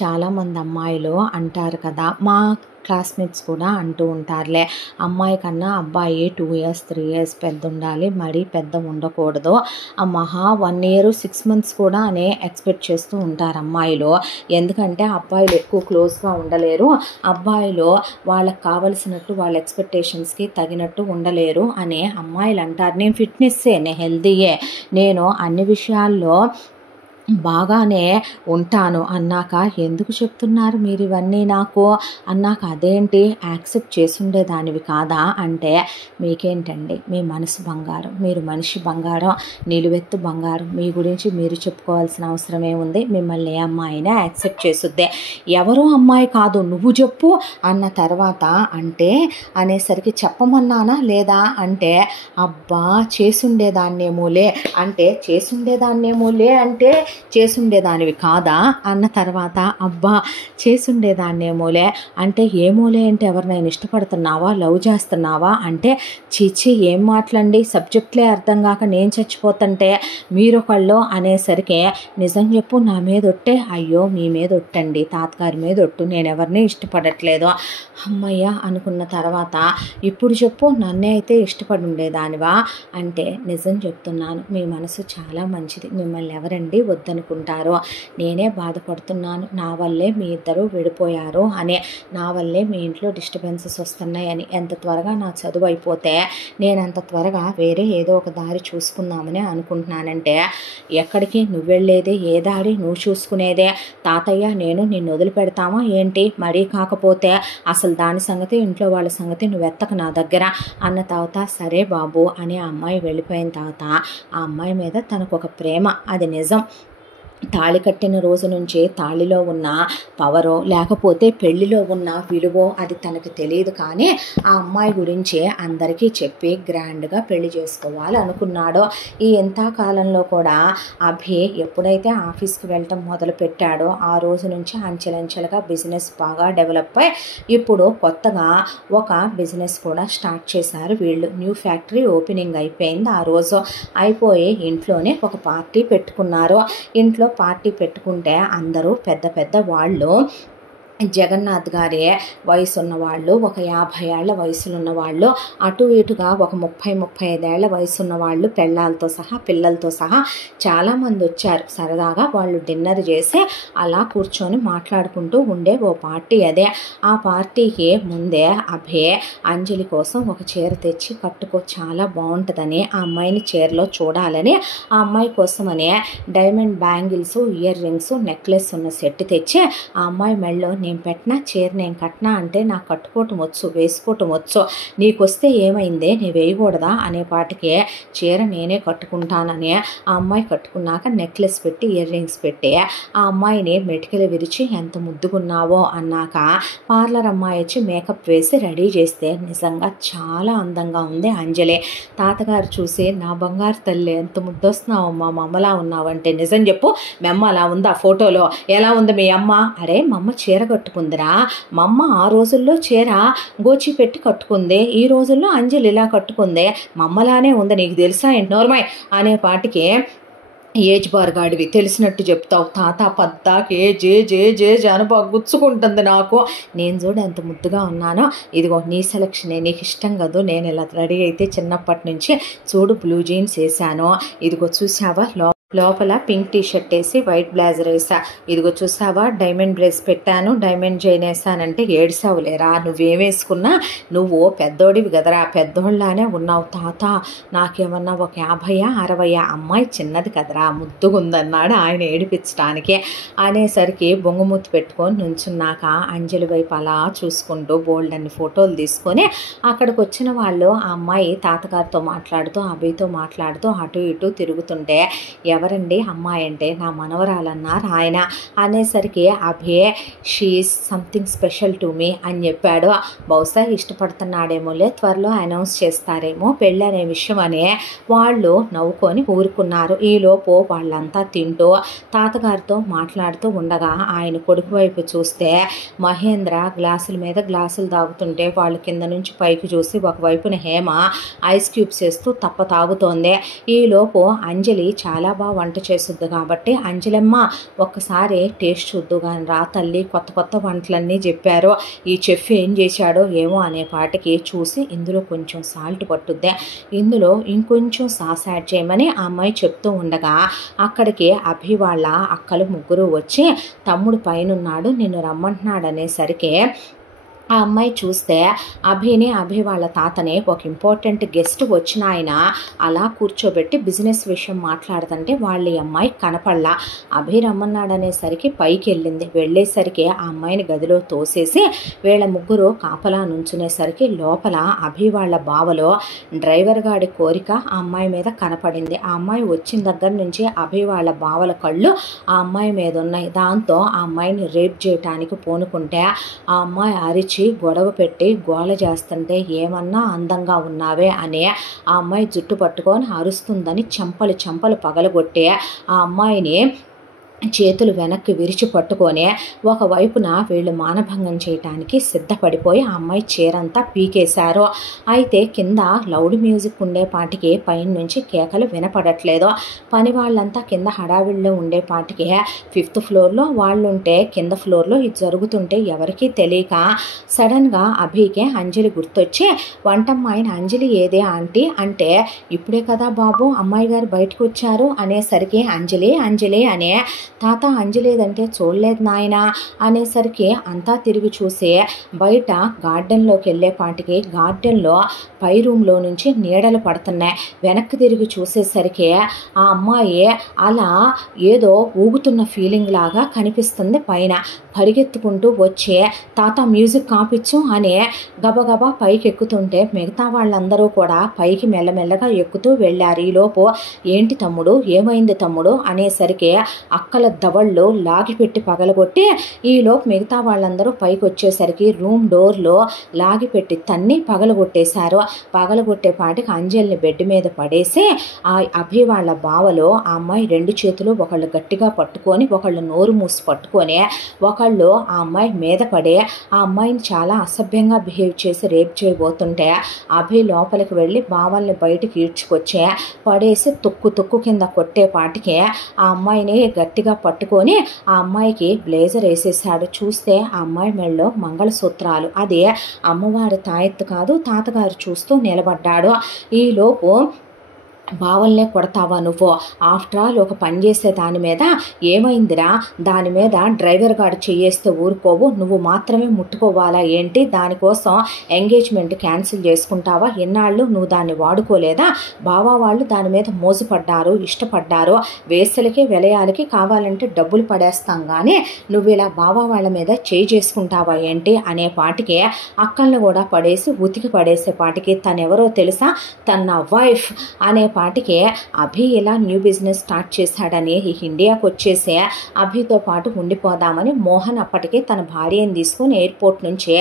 చాలామంది అమ్మాయిలు అంటారు కదా, మా క్లాస్మేట్స్ కూడా అంటూ ఉంటారులే, అమ్మాయి కన్నా అబ్బాయి 2 years 3 years పెద్ద ఉండాలి, మరీ పెద్ద ఉండకూడదు, మహా 1 year 6 months కూడా అనే ఎక్స్పెక్ట్ చేస్తూ ఉంటారు అమ్మాయిలు. ఎందుకంటే అబ్బాయిలు ఎక్కువ క్లోజ్గా ఉండలేరు, అబ్బాయిలు వాళ్ళకి కావలసినట్టు వాళ్ళ ఎక్స్పెక్టేషన్స్కి తగినట్టు ఉండలేరు అనే అమ్మాయిలు అంటారు. నేను ఫిట్నెస్సే, నేను హెల్తీయే, నేను అన్ని విషయాల్లో బాగానే ఉంటాను అన్నాక ఎందుకు చెప్తున్నారు మీరు ఇవన్నీ నాకు అన్నాక అదేంటి యాక్సెప్ట్ చేసుండేదానివి కాదా అంటే మీకేంటండి, మీ మనసు బంగారం, మీరు మనిషి బంగారం, నిలువెత్తు బంగారం, మీ గురించి మీరు చెప్పుకోవాల్సిన అవసరం ఏముంది, మిమ్మల్ని ఏ అమ్మాయినా యాక్సెప్ట్ చేసుద్దే, ఎవరో అమ్మాయి కాదు నువ్వు చెప్పు అన్న తర్వాత అంటే అనేసరికి చెప్పమన్నానా లేదా అంటే అబ్బా చేసుండేదాన్నేమోలే అంటే చేసుండేదానివి కాదా అన్న తర్వాత, అబ్బా చేసుండేదాన్నేమోలే అంటే, ఏమోలే అంటే ఎవరినైనా ఇష్టపడుతున్నావా, లవ్ చేస్తున్నావా అంటే, చీచి ఏం మాట్లాడండి, సబ్జెక్ట్లే అర్థం కాక నేను చచ్చిపోతుంటే మీరొకళ్ళు అనేసరికి, నిజం చెప్పు నా మీద ఒట్టే, అయ్యో మీ మీద ఒట్టండి, తాతగారి మీద ఒట్టు, నేను ఎవరిని ఇష్టపడట్లేదు. అమ్మయ్య అనుకున్న తర్వాత, ఇప్పుడు చెప్పు నన్నే అయితే ఇష్టపడి ఉండేదానివా అంటే, నిజం చెప్తున్నాను, మీ మనసు చాలా మంచిది, మిమ్మల్ని ఎవరండి వద్దనుకుంటారో, నేనే బాధపడుతున్నాను, నా వల్లే మీ ఇద్దరు విడిపోయారు అని, నా వల్లే మీ ఇంట్లో డిస్టర్బెన్సెస్ వస్తున్నాయని. ఎంత త్వరగా నా చదువు అయిపోతే నేను అంత త్వరగా వేరే ఏదో ఒక దారి చూసుకుందామని అనుకుంటున్నానంటే, ఎక్కడికి నువ్వు వెళ్ళేదే, ఏ దారి నువ్వు చూసుకునేదే, తాతయ్య నేను నిన్ను వదిలిపెడతామా ఏంటి, మరీ కాకపోతే అసలు దాని సంగతి, ఇంట్లో వాళ్ళ సంగతి నువ్వు ఎత్తక నా దగ్గర అన్న తర్వాత, సరే బాబు అని ఆ అమ్మాయి వెళ్ళిపోయిన తర్వాత, ఆ అమ్మాయి మీద తనకు ఒక ప్రేమ, అది నిజం. తాళి కట్టిన రోజు నుంచి తాళిలో ఉన్న పవరో లేకపోతే పెళ్లిలో ఉన్న విలువో అది తనకు తెలియదు, కానీ ఆ అమ్మాయి గురించి అందరికీ చెప్పి గ్రాండ్గా పెళ్లి చేసుకోవాలి అనుకున్నాడో. ఈ ఎంతకాలంలో కూడా అభి ఎప్పుడైతే ఆఫీస్కి వెళ్ళటం మొదలు పెట్టాడో ఆ రోజు నుంచి అంచెలంచెలుగా బిజినెస్ బాగా డెవలప్ అయ్యి ఇప్పుడు కొత్తగా ఒక బిజినెస్ కూడా స్టార్ట్ చేశారు వీళ్ళు. న్యూ ఫ్యాక్టరీ ఓపెనింగ్ అయిపోయింది. ఆ రోజు అయిపోయి ఇంట్లోనే ఒక పార్టీ పెట్టుకున్నారు. ఇంట్లో పార్టీ పెట్టుకుంటే అందరూ పెద్ద పెద్ద వాళ్ళు, జగన్నాథ్ గారి వయసు ఉన్నవాళ్ళు, ఒక 50 ఏళ్ల వయసులున్న వాళ్ళు, అటు ఇటుగా ఒక 30-35 ఏళ్ల వయసున్న వాళ్ళు, పెళ్ళాలతో సహా పిల్లలతో సహా చాలామంది వచ్చారు. సరదాగా వాళ్ళు డిన్నర్ చేసి అలా కూర్చొని మాట్లాడుకుంటూ ఉండే ఓ పార్టీ అదే. ఆ పార్టీకి ముందే అభే అంజలి కోసం ఒక చీర తెచ్చి కట్టుకో, చాలా బాగుంటుందని, ఆ అమ్మాయిని చీరలో చూడాలని ఆ అమ్మాయి కోసమనే diamond bangles, earrings, necklace ఉన్న సెట్ తెచ్చి ఆ అమ్మాయి మెళ్ళో, నేను పెట్టినా చీర నేను కట్టినా అంటే నాకు కట్టుకోవటం వచ్చు, వేసుకోవటం వచ్చు, నీకు వస్తే ఏమైందే, నేను వేయకూడదా అనే పాటికి చీర నేనే కట్టుకుంటానని ఆ అమ్మాయి కట్టుకున్నాక నెక్లెస్ పెట్టి ఇయర్ రింగ్స్ పెట్టి ఆ అమ్మాయిని మెటికలు విరిచి ఎంత ముద్దుగున్నావో అన్నాక పార్లర్ అమ్మాయి వచ్చి మేకప్ వేసి రెడీ చేస్తే నిజంగా చాలా అందంగా ఉంది అంజలి. తాతగారు చూసి, నా బంగారు తల్లి ఎంత ముద్దొస్తున్నావమ్మా, మా అమ్మలా ఉన్నావంటే, నిజం చెప్పు మీ అమ్మ అలా ఉందా, ఫోటోలో ఎలా ఉంది మీ అమ్మ? అరే మా అమ్మ చీర కట్టుకుందిరా, మా అమ్మ ఆ రోజుల్లో చీర గోచి పెట్టి కట్టుకుంది, ఈ రోజుల్లో అంజలి ఇలా కట్టుకుంది, మా అమ్మలానే ఉంది, నీకు తెలుసా ఏంటి నోర్మై అనే పాటికి, ఏజ్ బార్ గాడివి తెలిసినట్టు చెప్తావు తాత, పద్దాకే జే జే జే జానపా గుచ్చుకుంటుంది నాకు, నేను చూడు ఎంత ముద్దుగా ఉన్నానో, ఇదిగో నీ సెలక్షనే, నీకు ఇష్టం కదూ నేను ఇలా రెడీ అయితే చిన్నప్పటి నుంచి, చూడు బ్లూ జీన్స్ వేసాను, ఇదిగో చూసావా లోపల పింక్ టీ షర్ట్ వేసి వైట్ బ్లేజర్ వేసా, ఇదిగో చూసావా డైమండ్ బ్రేస్ పెట్టాను, డైమండ్ చైన్ వేసానంటే ఏడ్సావులేరా, నువ్వేం వేసుకున్నా నువ్వు పెద్దోడివి కదరా, పెద్దోళ్ళలానే ఉన్నావు తాత, నాకేమన్నా ఒక 50-60 అమ్మాయి చిన్నది కదరా, ముద్దుగుందన్నాడు ఆయన ఏడిపించడానికి. అనేసరికి బొంగుమూతి పెట్టుకొని నుంచున్నాక అంజలి వైపు అలా చూసుకుంటూ బోల్డ్ అన్ని ఫోటోలు తీసుకొని అక్కడికి వచ్చిన వాళ్ళు ఆ అమ్మాయి తాతగారితో మాట్లాడుతూ అభితో మాట్లాడుతూ అటు ఇటు తిరుగుతుంటే, ఎవరండి అమ్మాయి అంటే, నా మనవరాలన్నారు ఆయన. అనేసరికి అభే she is something special to me అని చెప్పాడు. బహుశా ఇష్టపడుతున్నాడేమోలే, త్వరలో అనౌన్స్ చేస్తారేమో పెళ్ళి అనే విషయం అని వాళ్ళు నవ్వుకొని ఊరుకున్నారు. ఈలోపు వాళ్ళంతా తింటూ తాతగారితో మాట్లాడుతూ ఉండగా ఆయన కొడుకు వైపు చూస్తే మహేంద్ర గ్లాసుల మీద గ్లాసులు తాగుతుంటే వాళ్ళు కింద నుంచి పైకి చూసి ఒకవైపున హేమ ఐస్ క్యూబ్స్ వేస్తూ తప్ప తాగుతోంది. ఈలోపు అంజలి చాలా బాగా వంట చేస్తుంది కాబట్టి, అంజలమ్మ ఒక్కసారి టేస్ట్ చూద్దు కానీ రా తల్లి, కొత్త కొత్త వంటలన్నీ చెప్పారు, ఈ చెఫ్ ఏం చేశాడో ఏమో అనే పాటికి చూసి, ఇందులో కొంచెం సాల్ట్ పట్టుద్దే, ఇందులో ఇంకొంచెం సాస్ యాడ్ చేయమని ఆ అమ్మాయి చెప్తూ ఉండగా అక్కడికి అభి వాళ్ళ అక్కలు ముగ్గురు వచ్చి, తమ్ముడు పైనున్నాడు నిన్ను రమ్మంటున్నాడు అనేసరికి ఆ అమ్మాయి చూస్తే అభి వాళ్ళ తాతనే ఒక ఇంపార్టెంట్ గెస్ట్ వచ్చిన ఆయన అలా కూర్చోబెట్టి బిజినెస్ విషయం మాట్లాడుతుంటే వాళ్ళ అమ్మాయి కనపడలా. అభి రమ్మన్నాడనేసరికి పైకి వెళ్ళింది. వెళ్ళేసరికి ఆ అమ్మాయిని గదిలో తోసేసి వీళ్ళ ముగ్గురు కాపలా నుంచునేసరికి లోపల అభి వాళ్ళ బావలో డ్రైవర్ గాడి కోరిక ఆ అమ్మాయి మీద కనపడింది. ఆ అమ్మాయి వచ్చిన దగ్గర నుంచి అభి వాళ్ళ బావల కళ్ళు ఆ అమ్మాయి మీద ఉన్నాయి. దాంతో ఆ అమ్మాయిని రేప్ చేయటానికి పూనుకుంటే ఆ అమ్మాయి అరిచి గొడవ పెట్టి గోల చేస్తుంటే, ఏమన్నా అందంగా ఉన్నావే అని ఆ అమ్మాయి జుట్టు పట్టుకొని అరుస్తుందని చెంపలు పగలగొట్టి ఆ అమ్మాయిని చేతులు వెనక్కి విరిచి పట్టుకొని ఒకవైపున వీళ్ళు మానభంగం చేయటానికి సిద్ధపడిపోయి ఆ అమ్మాయి చీరంతా పీకేశారు. అయితే కింద లౌడ్ మ్యూజిక్ ఉండేపాటికి పైన నుంచి కేకలు వినపడట్లేదు. పని వాళ్ళంతా కింద హడావిడిలో ఉండేపాటికి 5th ఫ్లోర్లో వాళ్ళు ఉంటే కింద ఫ్లోర్లో ఇది జరుగుతుంటే ఎవరికీ తెలియక సడన్గా అభికి అంజలి గుర్తొచ్చి వంటమ్మాయిని అంజలి ఏదే ఆంటీ అంటే ఇప్పుడే కదా బాబు అమ్మాయి గారు బయటకు వచ్చారు అనేసరికి అంజలి అంజలి అనే తాత అంజలేదంటే చూడలేదు నాయన అనేసరికి అంతా తిరిగి చూసి బయట గార్డెన్లోకి వెళ్ళేపాటికి గార్డెన్లో పై రూమ్లో నుంచి నీడలు పడుతున్నాయి. వెనక్కి తిరిగి చూసేసరికి ఆ అమ్మాయి అలా ఏదో ఊగుతున్న ఫీలింగ్ లాగా కనిపిస్తుంది. పైన పరిగెత్తుకుంటూ వచ్చి తాత మ్యూజిక్ ఆపిచ్చు అని గబగబా పైకి ఎక్కుతుంటే మిగతా వాళ్ళందరూ కూడా పైకి మెల్లమెల్లగా ఎక్కుతూ వెళ్ళారు. ఈలోపు ఏంటి తమ్ముడు ఏమైంది తమ్ముడు అనేసరికి అక్కల దవళ్ళు లాగిపెట్టి పగలగొట్టి ఈలోపు మిగతా వాళ్ళందరూ పైకి వచ్చేసరికి రూమ్ డోర్లో లాగిపెట్టి తన్ని పగలగొట్టేశారు. పగలగొట్టేపాటికి అంజలిని బెడ్ మీద పడేసి ఆ అభి వాళ్ళ బావలో ఆ అమ్మాయి 2 చేతులు ఒకళ్ళు గట్టిగా పట్టుకొని ఒకళ్ళు నోరు మూసి పట్టుకొని ఒకళ్ళు ఆ అమ్మాయి మీద పడి ఆ అమ్మాయిని చాలా అసభ్యంగా బిహేవ్ చేసి రేప్ చేయబోతుంటే అభి లోపలికి వెళ్ళి బావల్ని బయటికి ఈడ్చుకొచ్చి పడేసి తుక్కు కింద కొట్టేపాటికి ఆ అమ్మాయిని గట్టిగా పట్టుకొని ఆ అమ్మాయికి బ్లేజర్ వేసేసాడు. చూస్తే ఆ అమ్మాయి మెడలో మంగళసూత్రాలు. అది అమ్మవారి తాయెత్తు కాదు. తాతగారు చూస్తూ నిలబడ్డాడు. ఈలోపు బావల్నే కొడతావా నువ్వు? ఆఫ్టర్ ఆల్ ఒక పని చేసే దాని మీద ఏమైందిరా? దాని మీద డ్రైవర్ గారు చెయ్యేస్తే ఊరుకోవు, నువ్వు మాత్రమే ముట్టుకోవాలా ఏంటి? దానికోసం ఎంగేజ్మెంట్ క్యాన్సిల్ చేసుకుంటావా? ఎన్నాళ్ళు నువ్వు దాన్ని వాడుకోలేదా? బావా వాళ్ళు దాని మీద మోజుపడ్డారు, ఇష్టపడ్డారు. వేసలకి వెలయాలకి కావాలంటే డబ్బులు పడేస్తాం కానీ నువ్వు ఇలా బావా వాళ్ళ మీద చేయి చేసుకుంటావా ఏంటి అనే పాటికి అక్కల్ని కూడా పడేసి ఉతికి పడేసే పాటికి తనెవరో తెలుసా? తన వైఫ్ అనే పాటికి అభి ఇలా న్యూ బిజినెస్ స్టార్ట్ చేశాడని ఇండియాకి వచ్చేసి అభితో పాటు ఉండిపోదామని మోహన్ అప్పటికే తన భార్యను తీసుకుని ఎయిర్పోర్ట్ నుంచి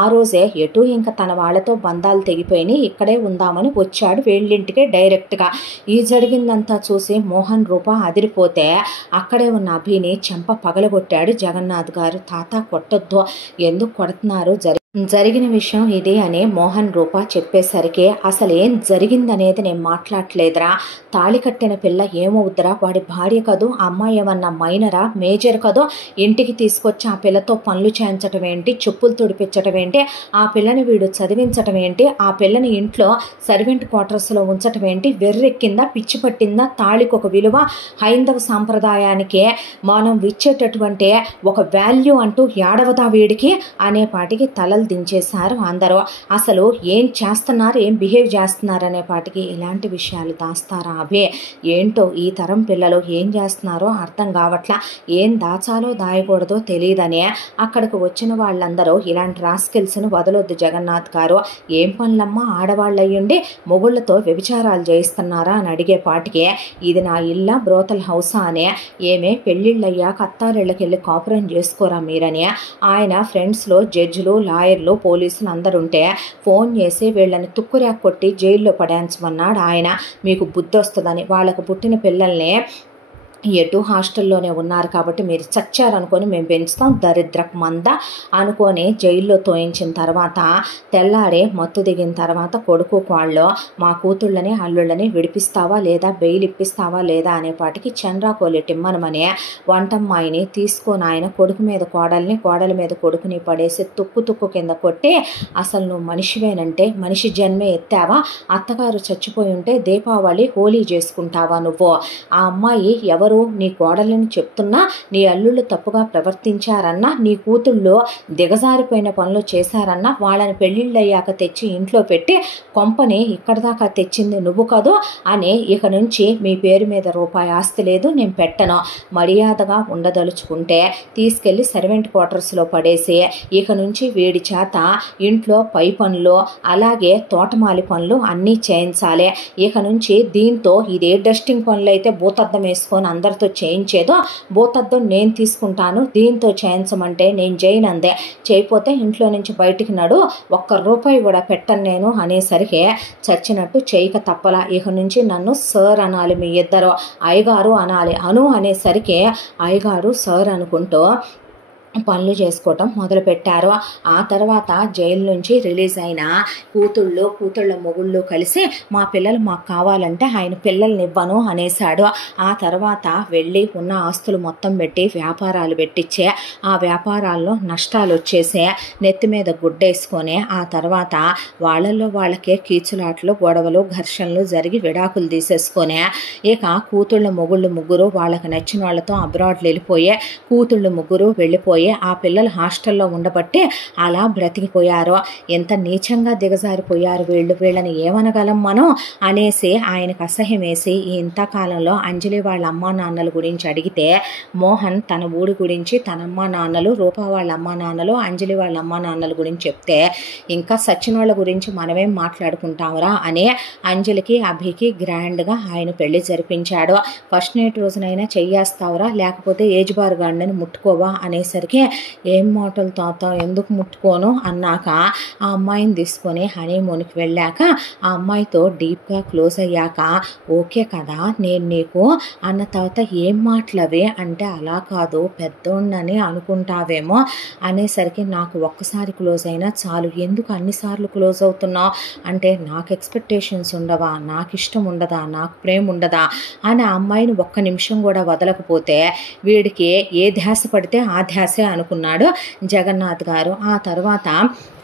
ఆ రోజే ఎటు ఇంకా తన వాళ్ళతో బంధాలు తెగిపోయినాయి, ఇక్కడే ఉందామని వచ్చాడు వీళ్ళింటికే డైరెక్ట్గా. ఈ జరిగిందంతా చూసి మోహన్ రూప అదిరిపోతే అక్కడే ఉన్న అభిని చెంప పగలగొట్టాడు జగన్నాథ్ గారు. తాత కొట్టొద్దు, ఎందుకు కొడుతున్నారు? జరిగిన విషయం ఇది అని మోహన్ రూప చెప్పేసరికి అసలు ఏం జరిగిందనేది నేను మాట్లాడలేదురా. తాళి కట్టిన పిల్ల ఏమవుద్దురా? వాడి భార్య కదూ, ఆ అమ్మాయి ఏమన్నా మైనరా మేజర్ కదో? ఇంటికి తీసుకొచ్చి ఆ పిల్లతో పనులు చేయించటం ఏంటి, చెప్పులు తుడిపించటం ఏంటి, ఆ పిల్లని వీడు చదివించటం ఏంటి, ఆ పిల్లని ఇంట్లో సర్వెంట్ క్వార్టర్స్లో ఉంచటం ఏంటి? వెర్రెక్కిందా, పిచ్చి పట్టిందా? తాళికి ఒక విలువ, హైందవ సాంప్రదాయానికి మనం ఇచ్చేటటువంటి ఒక వాల్యూ అంటూ ఏడవదా వీడికి అనేపాటికి తలలు దించేశారు అందరూ. అసలు ఏం చేస్తున్నారు, ఏం బిహేవ్ చేస్తున్నారు అనే పాటికి ఇలాంటి విషయాలు దాస్తారా అభి? ఏంటో ఈ తరం పిల్లలు ఏం చేస్తున్నారో అర్థం కావట్లా. ఏం దాచాలో దాయకూడదో తెలియదని అక్కడికి వచ్చిన వాళ్ళందరూ ఇలాంటి రాస్కిల్స్ను వదలొద్దు జగన్నాథ్ గారు, ఏం పనులమ్మా ఆడవాళ్ళు అయ్యుండి మొగుళ్లతో వ్యభిచారాలు చేయిస్తున్నారా అని అడిగే పాటికి ఇది నా ఇల్లా బ్రోతల్ హౌసా అనే, ఏమే పెళ్ళిళ్ళయ్యాక అత్తారిళ్ళకెళ్ళి కాపురం చేసుకోరా మీరని ఆయన ఫ్రెండ్స్లో జడ్జిలు లాయర్లు పోలీసులు అందరుంటే ఫోన్ చేసి వీళ్ళని తుక్కురాక్ కొట్టి జైల్లో పడేయించమన్నాడు ఆయన. మీకు బుద్ధి వస్తుందని. వాళ్ళకు పుట్టిన పిల్లల్ని ఎటు హాస్టల్లోనే ఉన్నారు కాబట్టి మీరు చచ్చారనుకొని మేము పెంచుతాం దరిద్రపు మంద అనుకొని జైల్లో తోయించిన తర్వాత తెల్లారి మత్తు దిగిన తర్వాత కొడుకు వాళ్ళు మా కూతుళ్ళని అల్లుళ్ళని విడిపిస్తావా లేదా, బెయిల్ ఇప్పిస్తావా లేదా అనేపాటికి చంద్రాకోలి టిమ్మనమని వంటమ్మాయిని తీసుకొని ఆయన కొడుకు మీద కోడల్ని, కోడల మీద కొడుకుని పడేసి తుక్కు కింద కొట్టి అసలు నువ్వు మనిషివేనంటే మనిషి జన్మే ఎత్తావా? అత్తగారు చచ్చిపోయి ఉంటే దీపావళి హోలీ చేసుకుంటావా నువ్వు? ఆ అమ్మాయి ఎవరు? నీ కోడలని చెప్తున్నా, నీ అల్లుళ్ళు తప్పుగా ప్రవర్తించారన్నా, నీ కూతుళ్ళు దిగజారిపోయిన పనులు చేశారన్నా వాళ్ళని పెళ్ళిళ్ళయ్యాక తెచ్చి ఇంట్లో పెట్టి కొంపని ఇక్కడ దాకా తెచ్చింది నువ్వు కదూ అని ఇక నుంచి మీ పేరు మీద రూపాయి ఆస్తి లేదు, నేను పెట్టను. మర్యాదగా ఉండదలుచుకుంటే తీసుకెళ్లి సర్వెంట్ క్వార్టర్స్లో పడేసి ఇక నుంచి వీడి చేత ఇంట్లో పై పనులు అలాగే తోటమాలి పనులు అన్నీ చేయించాలి. ఇక నుంచి దీంతో ఇదే డస్టింగ్ పనులు అయితే భూతద్దం వేసుకొని అందరితో చేయించేదో బోతద్దు నేను తీసుకుంటాను, దీంతో చేయించమంటే నేను చేయనందే, చేయకపోతే ఇంట్లో నుంచి బయటికి నడు, ₹1 కూడా పెట్టను నేను అనేసరికి చచ్చినట్టు చేయక తప్పలా. ఇక నుంచి నన్ను సార్ అనాలి, మీ ఇద్దరు అయ్యగారు అనాలి అనేసరికి అయ్యగారు సార్ అనుకుంటూ పనులు చేసుకోవటం మొదలుపెట్టారు. ఆ తర్వాత జైలు నుంచి రిలీజ్ అయిన కూతుళ్ళ మొగుళ్ళు కలిసి మా పిల్లలు మాకు కావాలంటే ఆయన పిల్లల్ని ఇవ్వను అనేశాడు. ఆ తర్వాత వెళ్ళి ఉన్న ఆస్తులు మొత్తం పెట్టి వ్యాపారాలు పెట్టించే, ఆ వ్యాపారాల్లో నష్టాలు వచ్చేసే నెత్తి మీద గుడ్డేసుకొని ఆ తర్వాత వాళ్ళల్లో వాళ్ళకే కీచులాట్లు, గొడవలు, ఘర్షణలు జరిగి విడాకులు తీసేసుకొని ఇక కూతుళ్ళ మొగుళ్ళు ముగ్గురు వాళ్ళకి నచ్చిన వాళ్ళతో అబ్రాడ్లు వెళ్ళిపోయే, కూతుళ్ళు ముగ్గురు వెళ్ళిపోయి ఆ పిల్లలు హాస్టల్లో ఉండబట్టి అలా బ్రతికిపోయారు. ఎంత నీచంగా దిగజారిపోయారు వీళ్ళని ఏమనగలం మనం అనేసి ఆయనకు అసహ్యం వేసి ఇంతకాలంలో అంజలి వాళ్ళ అమ్మా నాన్నల గురించి అడిగితే మోహన్ తన ఊడి గురించి, తన అమ్మా నాన్నలు, రూపా వాళ్ళ అమ్మా నాన్నలు, అంజలి వాళ్ళ అమ్మా నాన్నల గురించి చెప్తే ఇంకా సచిన వాళ్ళ గురించి మనమేం మాట్లాడుకుంటామరా అని అంజలికి అభికి గ్రాండ్గా ఆయన పెళ్లి జరిపించాడు. ఫస్ట్ నైట్ రోజునైనా చెయ్యేస్తావురా, లేకపోతే ఏజ్ బార్ గార్డెన్ ముట్టుకోవా అనేసరికి ఏం మాటలు తాత, ఎందుకు ముట్టుకోను అన్నాక ఆ అమ్మాయిని తీసుకొని హనీమూన్కి వెళ్ళాక ఆ అమ్మాయితో డీప్గా క్లోజ్ అయ్యాక ఓకే కదా నేను నీకు అన్న తర్వాత ఏం మాటలవి అంటే అలా కాదు పెద్దోళ్ళని అనుకుంటావేమో అనేసరికి నాకు ఒక్కసారి క్లోజ్ అయినా చాలు, ఎందుకు అన్నిసార్లు క్లోజ్ అవుతున్నావు అంటే నాకు ఎక్స్పెక్టేషన్స్ ఉండవా, నాకు ఇష్టం ఉండదా, నాకు ప్రేమ ఉండదా అని ఆ అమ్మాయిని ఒక్క నిమిషం కూడా వదలకపోతే వీడికి ఏ ధ్యాస పడితే ఆ ధ్యాసే అనుకున్నాడు జగన్నాథ్ గారు. ఆ తర్వాత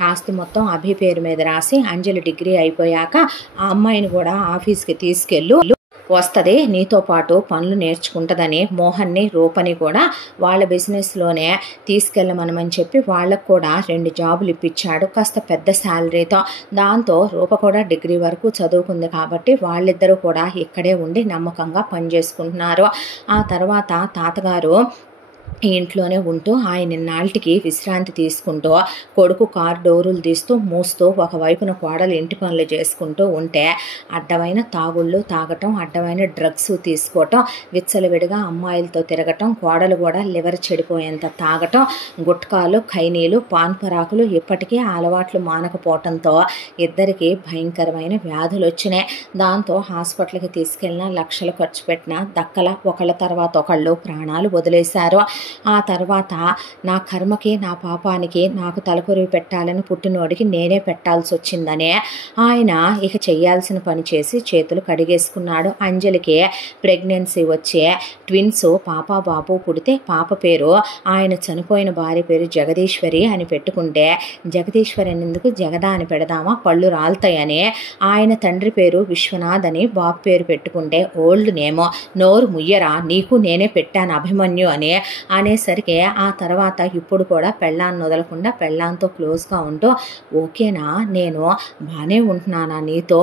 ఆస్తి మొత్తం అభి పేరు మీద రాసి అంజలి డిగ్రీ అయిపోయాక ఆ అమ్మాయిని కూడా ఆఫీస్కి తీసుకెళ్ళు, వస్తుంది నీతో పాటు పనులు నేర్చుకుంటుందని మోహన్ని, రూపని కూడా వాళ్ళ బిజినెస్లోనే తీసుకెళ్ళమనమని చెప్పి వాళ్ళకు కూడా 2 జాబులు ఇప్పించాడు కాస్త పెద్ద శాలరీతో. దాంతో రూప కూడా డిగ్రీ వరకు చదువుకుంది కాబట్టి వాళ్ళిద్దరూ కూడా ఇక్కడే ఉండి నమ్మకంగా పనిచేసుకుంటున్నారు. ఆ తర్వాత తాతగారు ఈ ఇంట్లోనే ఉంటూ ఆయన నాటికి విశ్రాంతి తీసుకుంటూ కొడుకు కారు డోరులు తీస్తూ మూస్తూ ఒకవైపున కోడలు ఇంటి పనులు చేసుకుంటూ ఉంటే అడ్డమైన తాగుళ్ళు తాగటం, అడ్డమైన డ్రగ్స్ తీసుకోవటం, విచ్చలవిడిగా అమ్మాయిలతో తిరగటం, కోడలు కూడా లివర్ చెడిపోయేంత తాగటం, గుట్కాలు, ఖైనీలు, పాన్ పరాకులు ఇప్పటికీ అలవాట్లు మానకపోవటంతో ఇద్దరికి భయంకరమైన వ్యాధులు వచ్చినాయి. దాంతో హాస్పిటల్కి తీసుకెళ్ళినా లక్షలు ఖర్చు పెట్టినా దక్కల, ఒకళ్ళ తర్వాత ఒకళ్ళు ప్రాణాలు వదిలేశారు. ఆ తర్వాత నా కర్మకి, నా పాపానికి నాకు తలకొరివి పెట్టాలని పుట్టినోడికి నేనే పెట్టాల్సి వచ్చిందనే ఆయన ఇక చెయ్యాల్సిన పని చేసి చేతులు కడిగేసుకున్నాడు. అంజలికి ప్రెగ్నెన్సీ వచ్చే ట్విన్స్ పాప బాబు పుడితే పాప పేరు ఆయన చనిపోయిన భార్య పేరు జగదీశ్వరి అని పెట్టుకుంటే జగదీశ్వరి ఎందుకు జగదా అని పెడదామా, పళ్ళు రాలుతాయని ఆయన తండ్రి పేరు విశ్వనాథ్ అని బాబు పేరు పెట్టుకుంటే ఓల్డ్ నేమో, నోరు ముయ్యరా నీకు నేనే పెట్టాను అభిమన్యు అని అనేసరికి ఆ తర్వాత ఇప్పుడు కూడా పెళ్ళాన్ని వదలకుండా పెళ్ళాంతో క్లోజ్గా ఉంటూ ఓకేనా నేను బాగానే ఉంటున్నానా నీతో,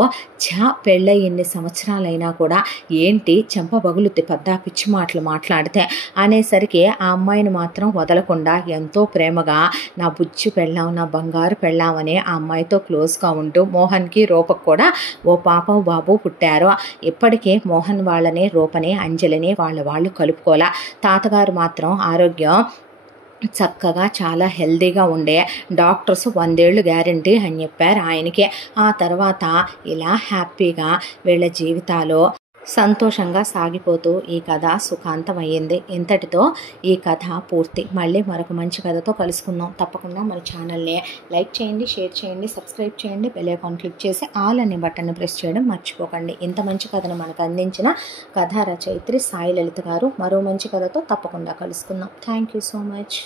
పెళ్ళై ఎన్ని సంవత్సరాలైనా కూడా ఏంటి చెంప పగులుద్ది పెద్ద పిచ్చి మాటలు మాట్లాడితే అనేసరికి ఆ అమ్మాయిని మాత్రం వదలకుండా ఎంతో ప్రేమగా నా బుజ్జి పెళ్ళాం, నా బంగారు పెళ్ళామని ఆ అమ్మాయితో క్లోజ్గా ఉంటూ మోహన్కి రూపకు కూడా ఓ పాప బాబు పుట్టారు. ఇప్పటికే మోహన్ వాళ్ళని, రూపని, అంజలిని వాళ్ళు కలుపుకోలే. తాతగారు మాత్రం ఆరోగ్యం చక్కగా చాలా హెల్దీగా ఉండే, డాక్టర్స్ 100 ఏళ్ళు గ్యారంటీ అని చెప్పారు ఆయనకి. ఆ తర్వాత ఇలా హ్యాపీగా వీళ్ళ జీవితాలు సంతోషంగా సాగిపోతూ ఈ కథ సుఖాంతం అయ్యింది. ఇంతటితో ఈ కథ పూర్తి. మళ్ళీ మరొక మంచి కథతో కలుసుకుందాం. తప్పకుండా మన ఛానల్ని లైక్ చేయండి, షేర్ చేయండి, సబ్స్క్రైబ్ చేయండి, బెల్ ఐకాన్ క్లిక్ చేసి ఆల్ అనే బటన్ని ప్రెస్ చేయడం మర్చిపోకండి. ఇంత మంచి కథను మనకు అందించిన కథా రచయిత్రి సాయి లలిత గారు మరో మంచి కథతో తప్పకుండా కలుసుకుందాం. Thank you so much.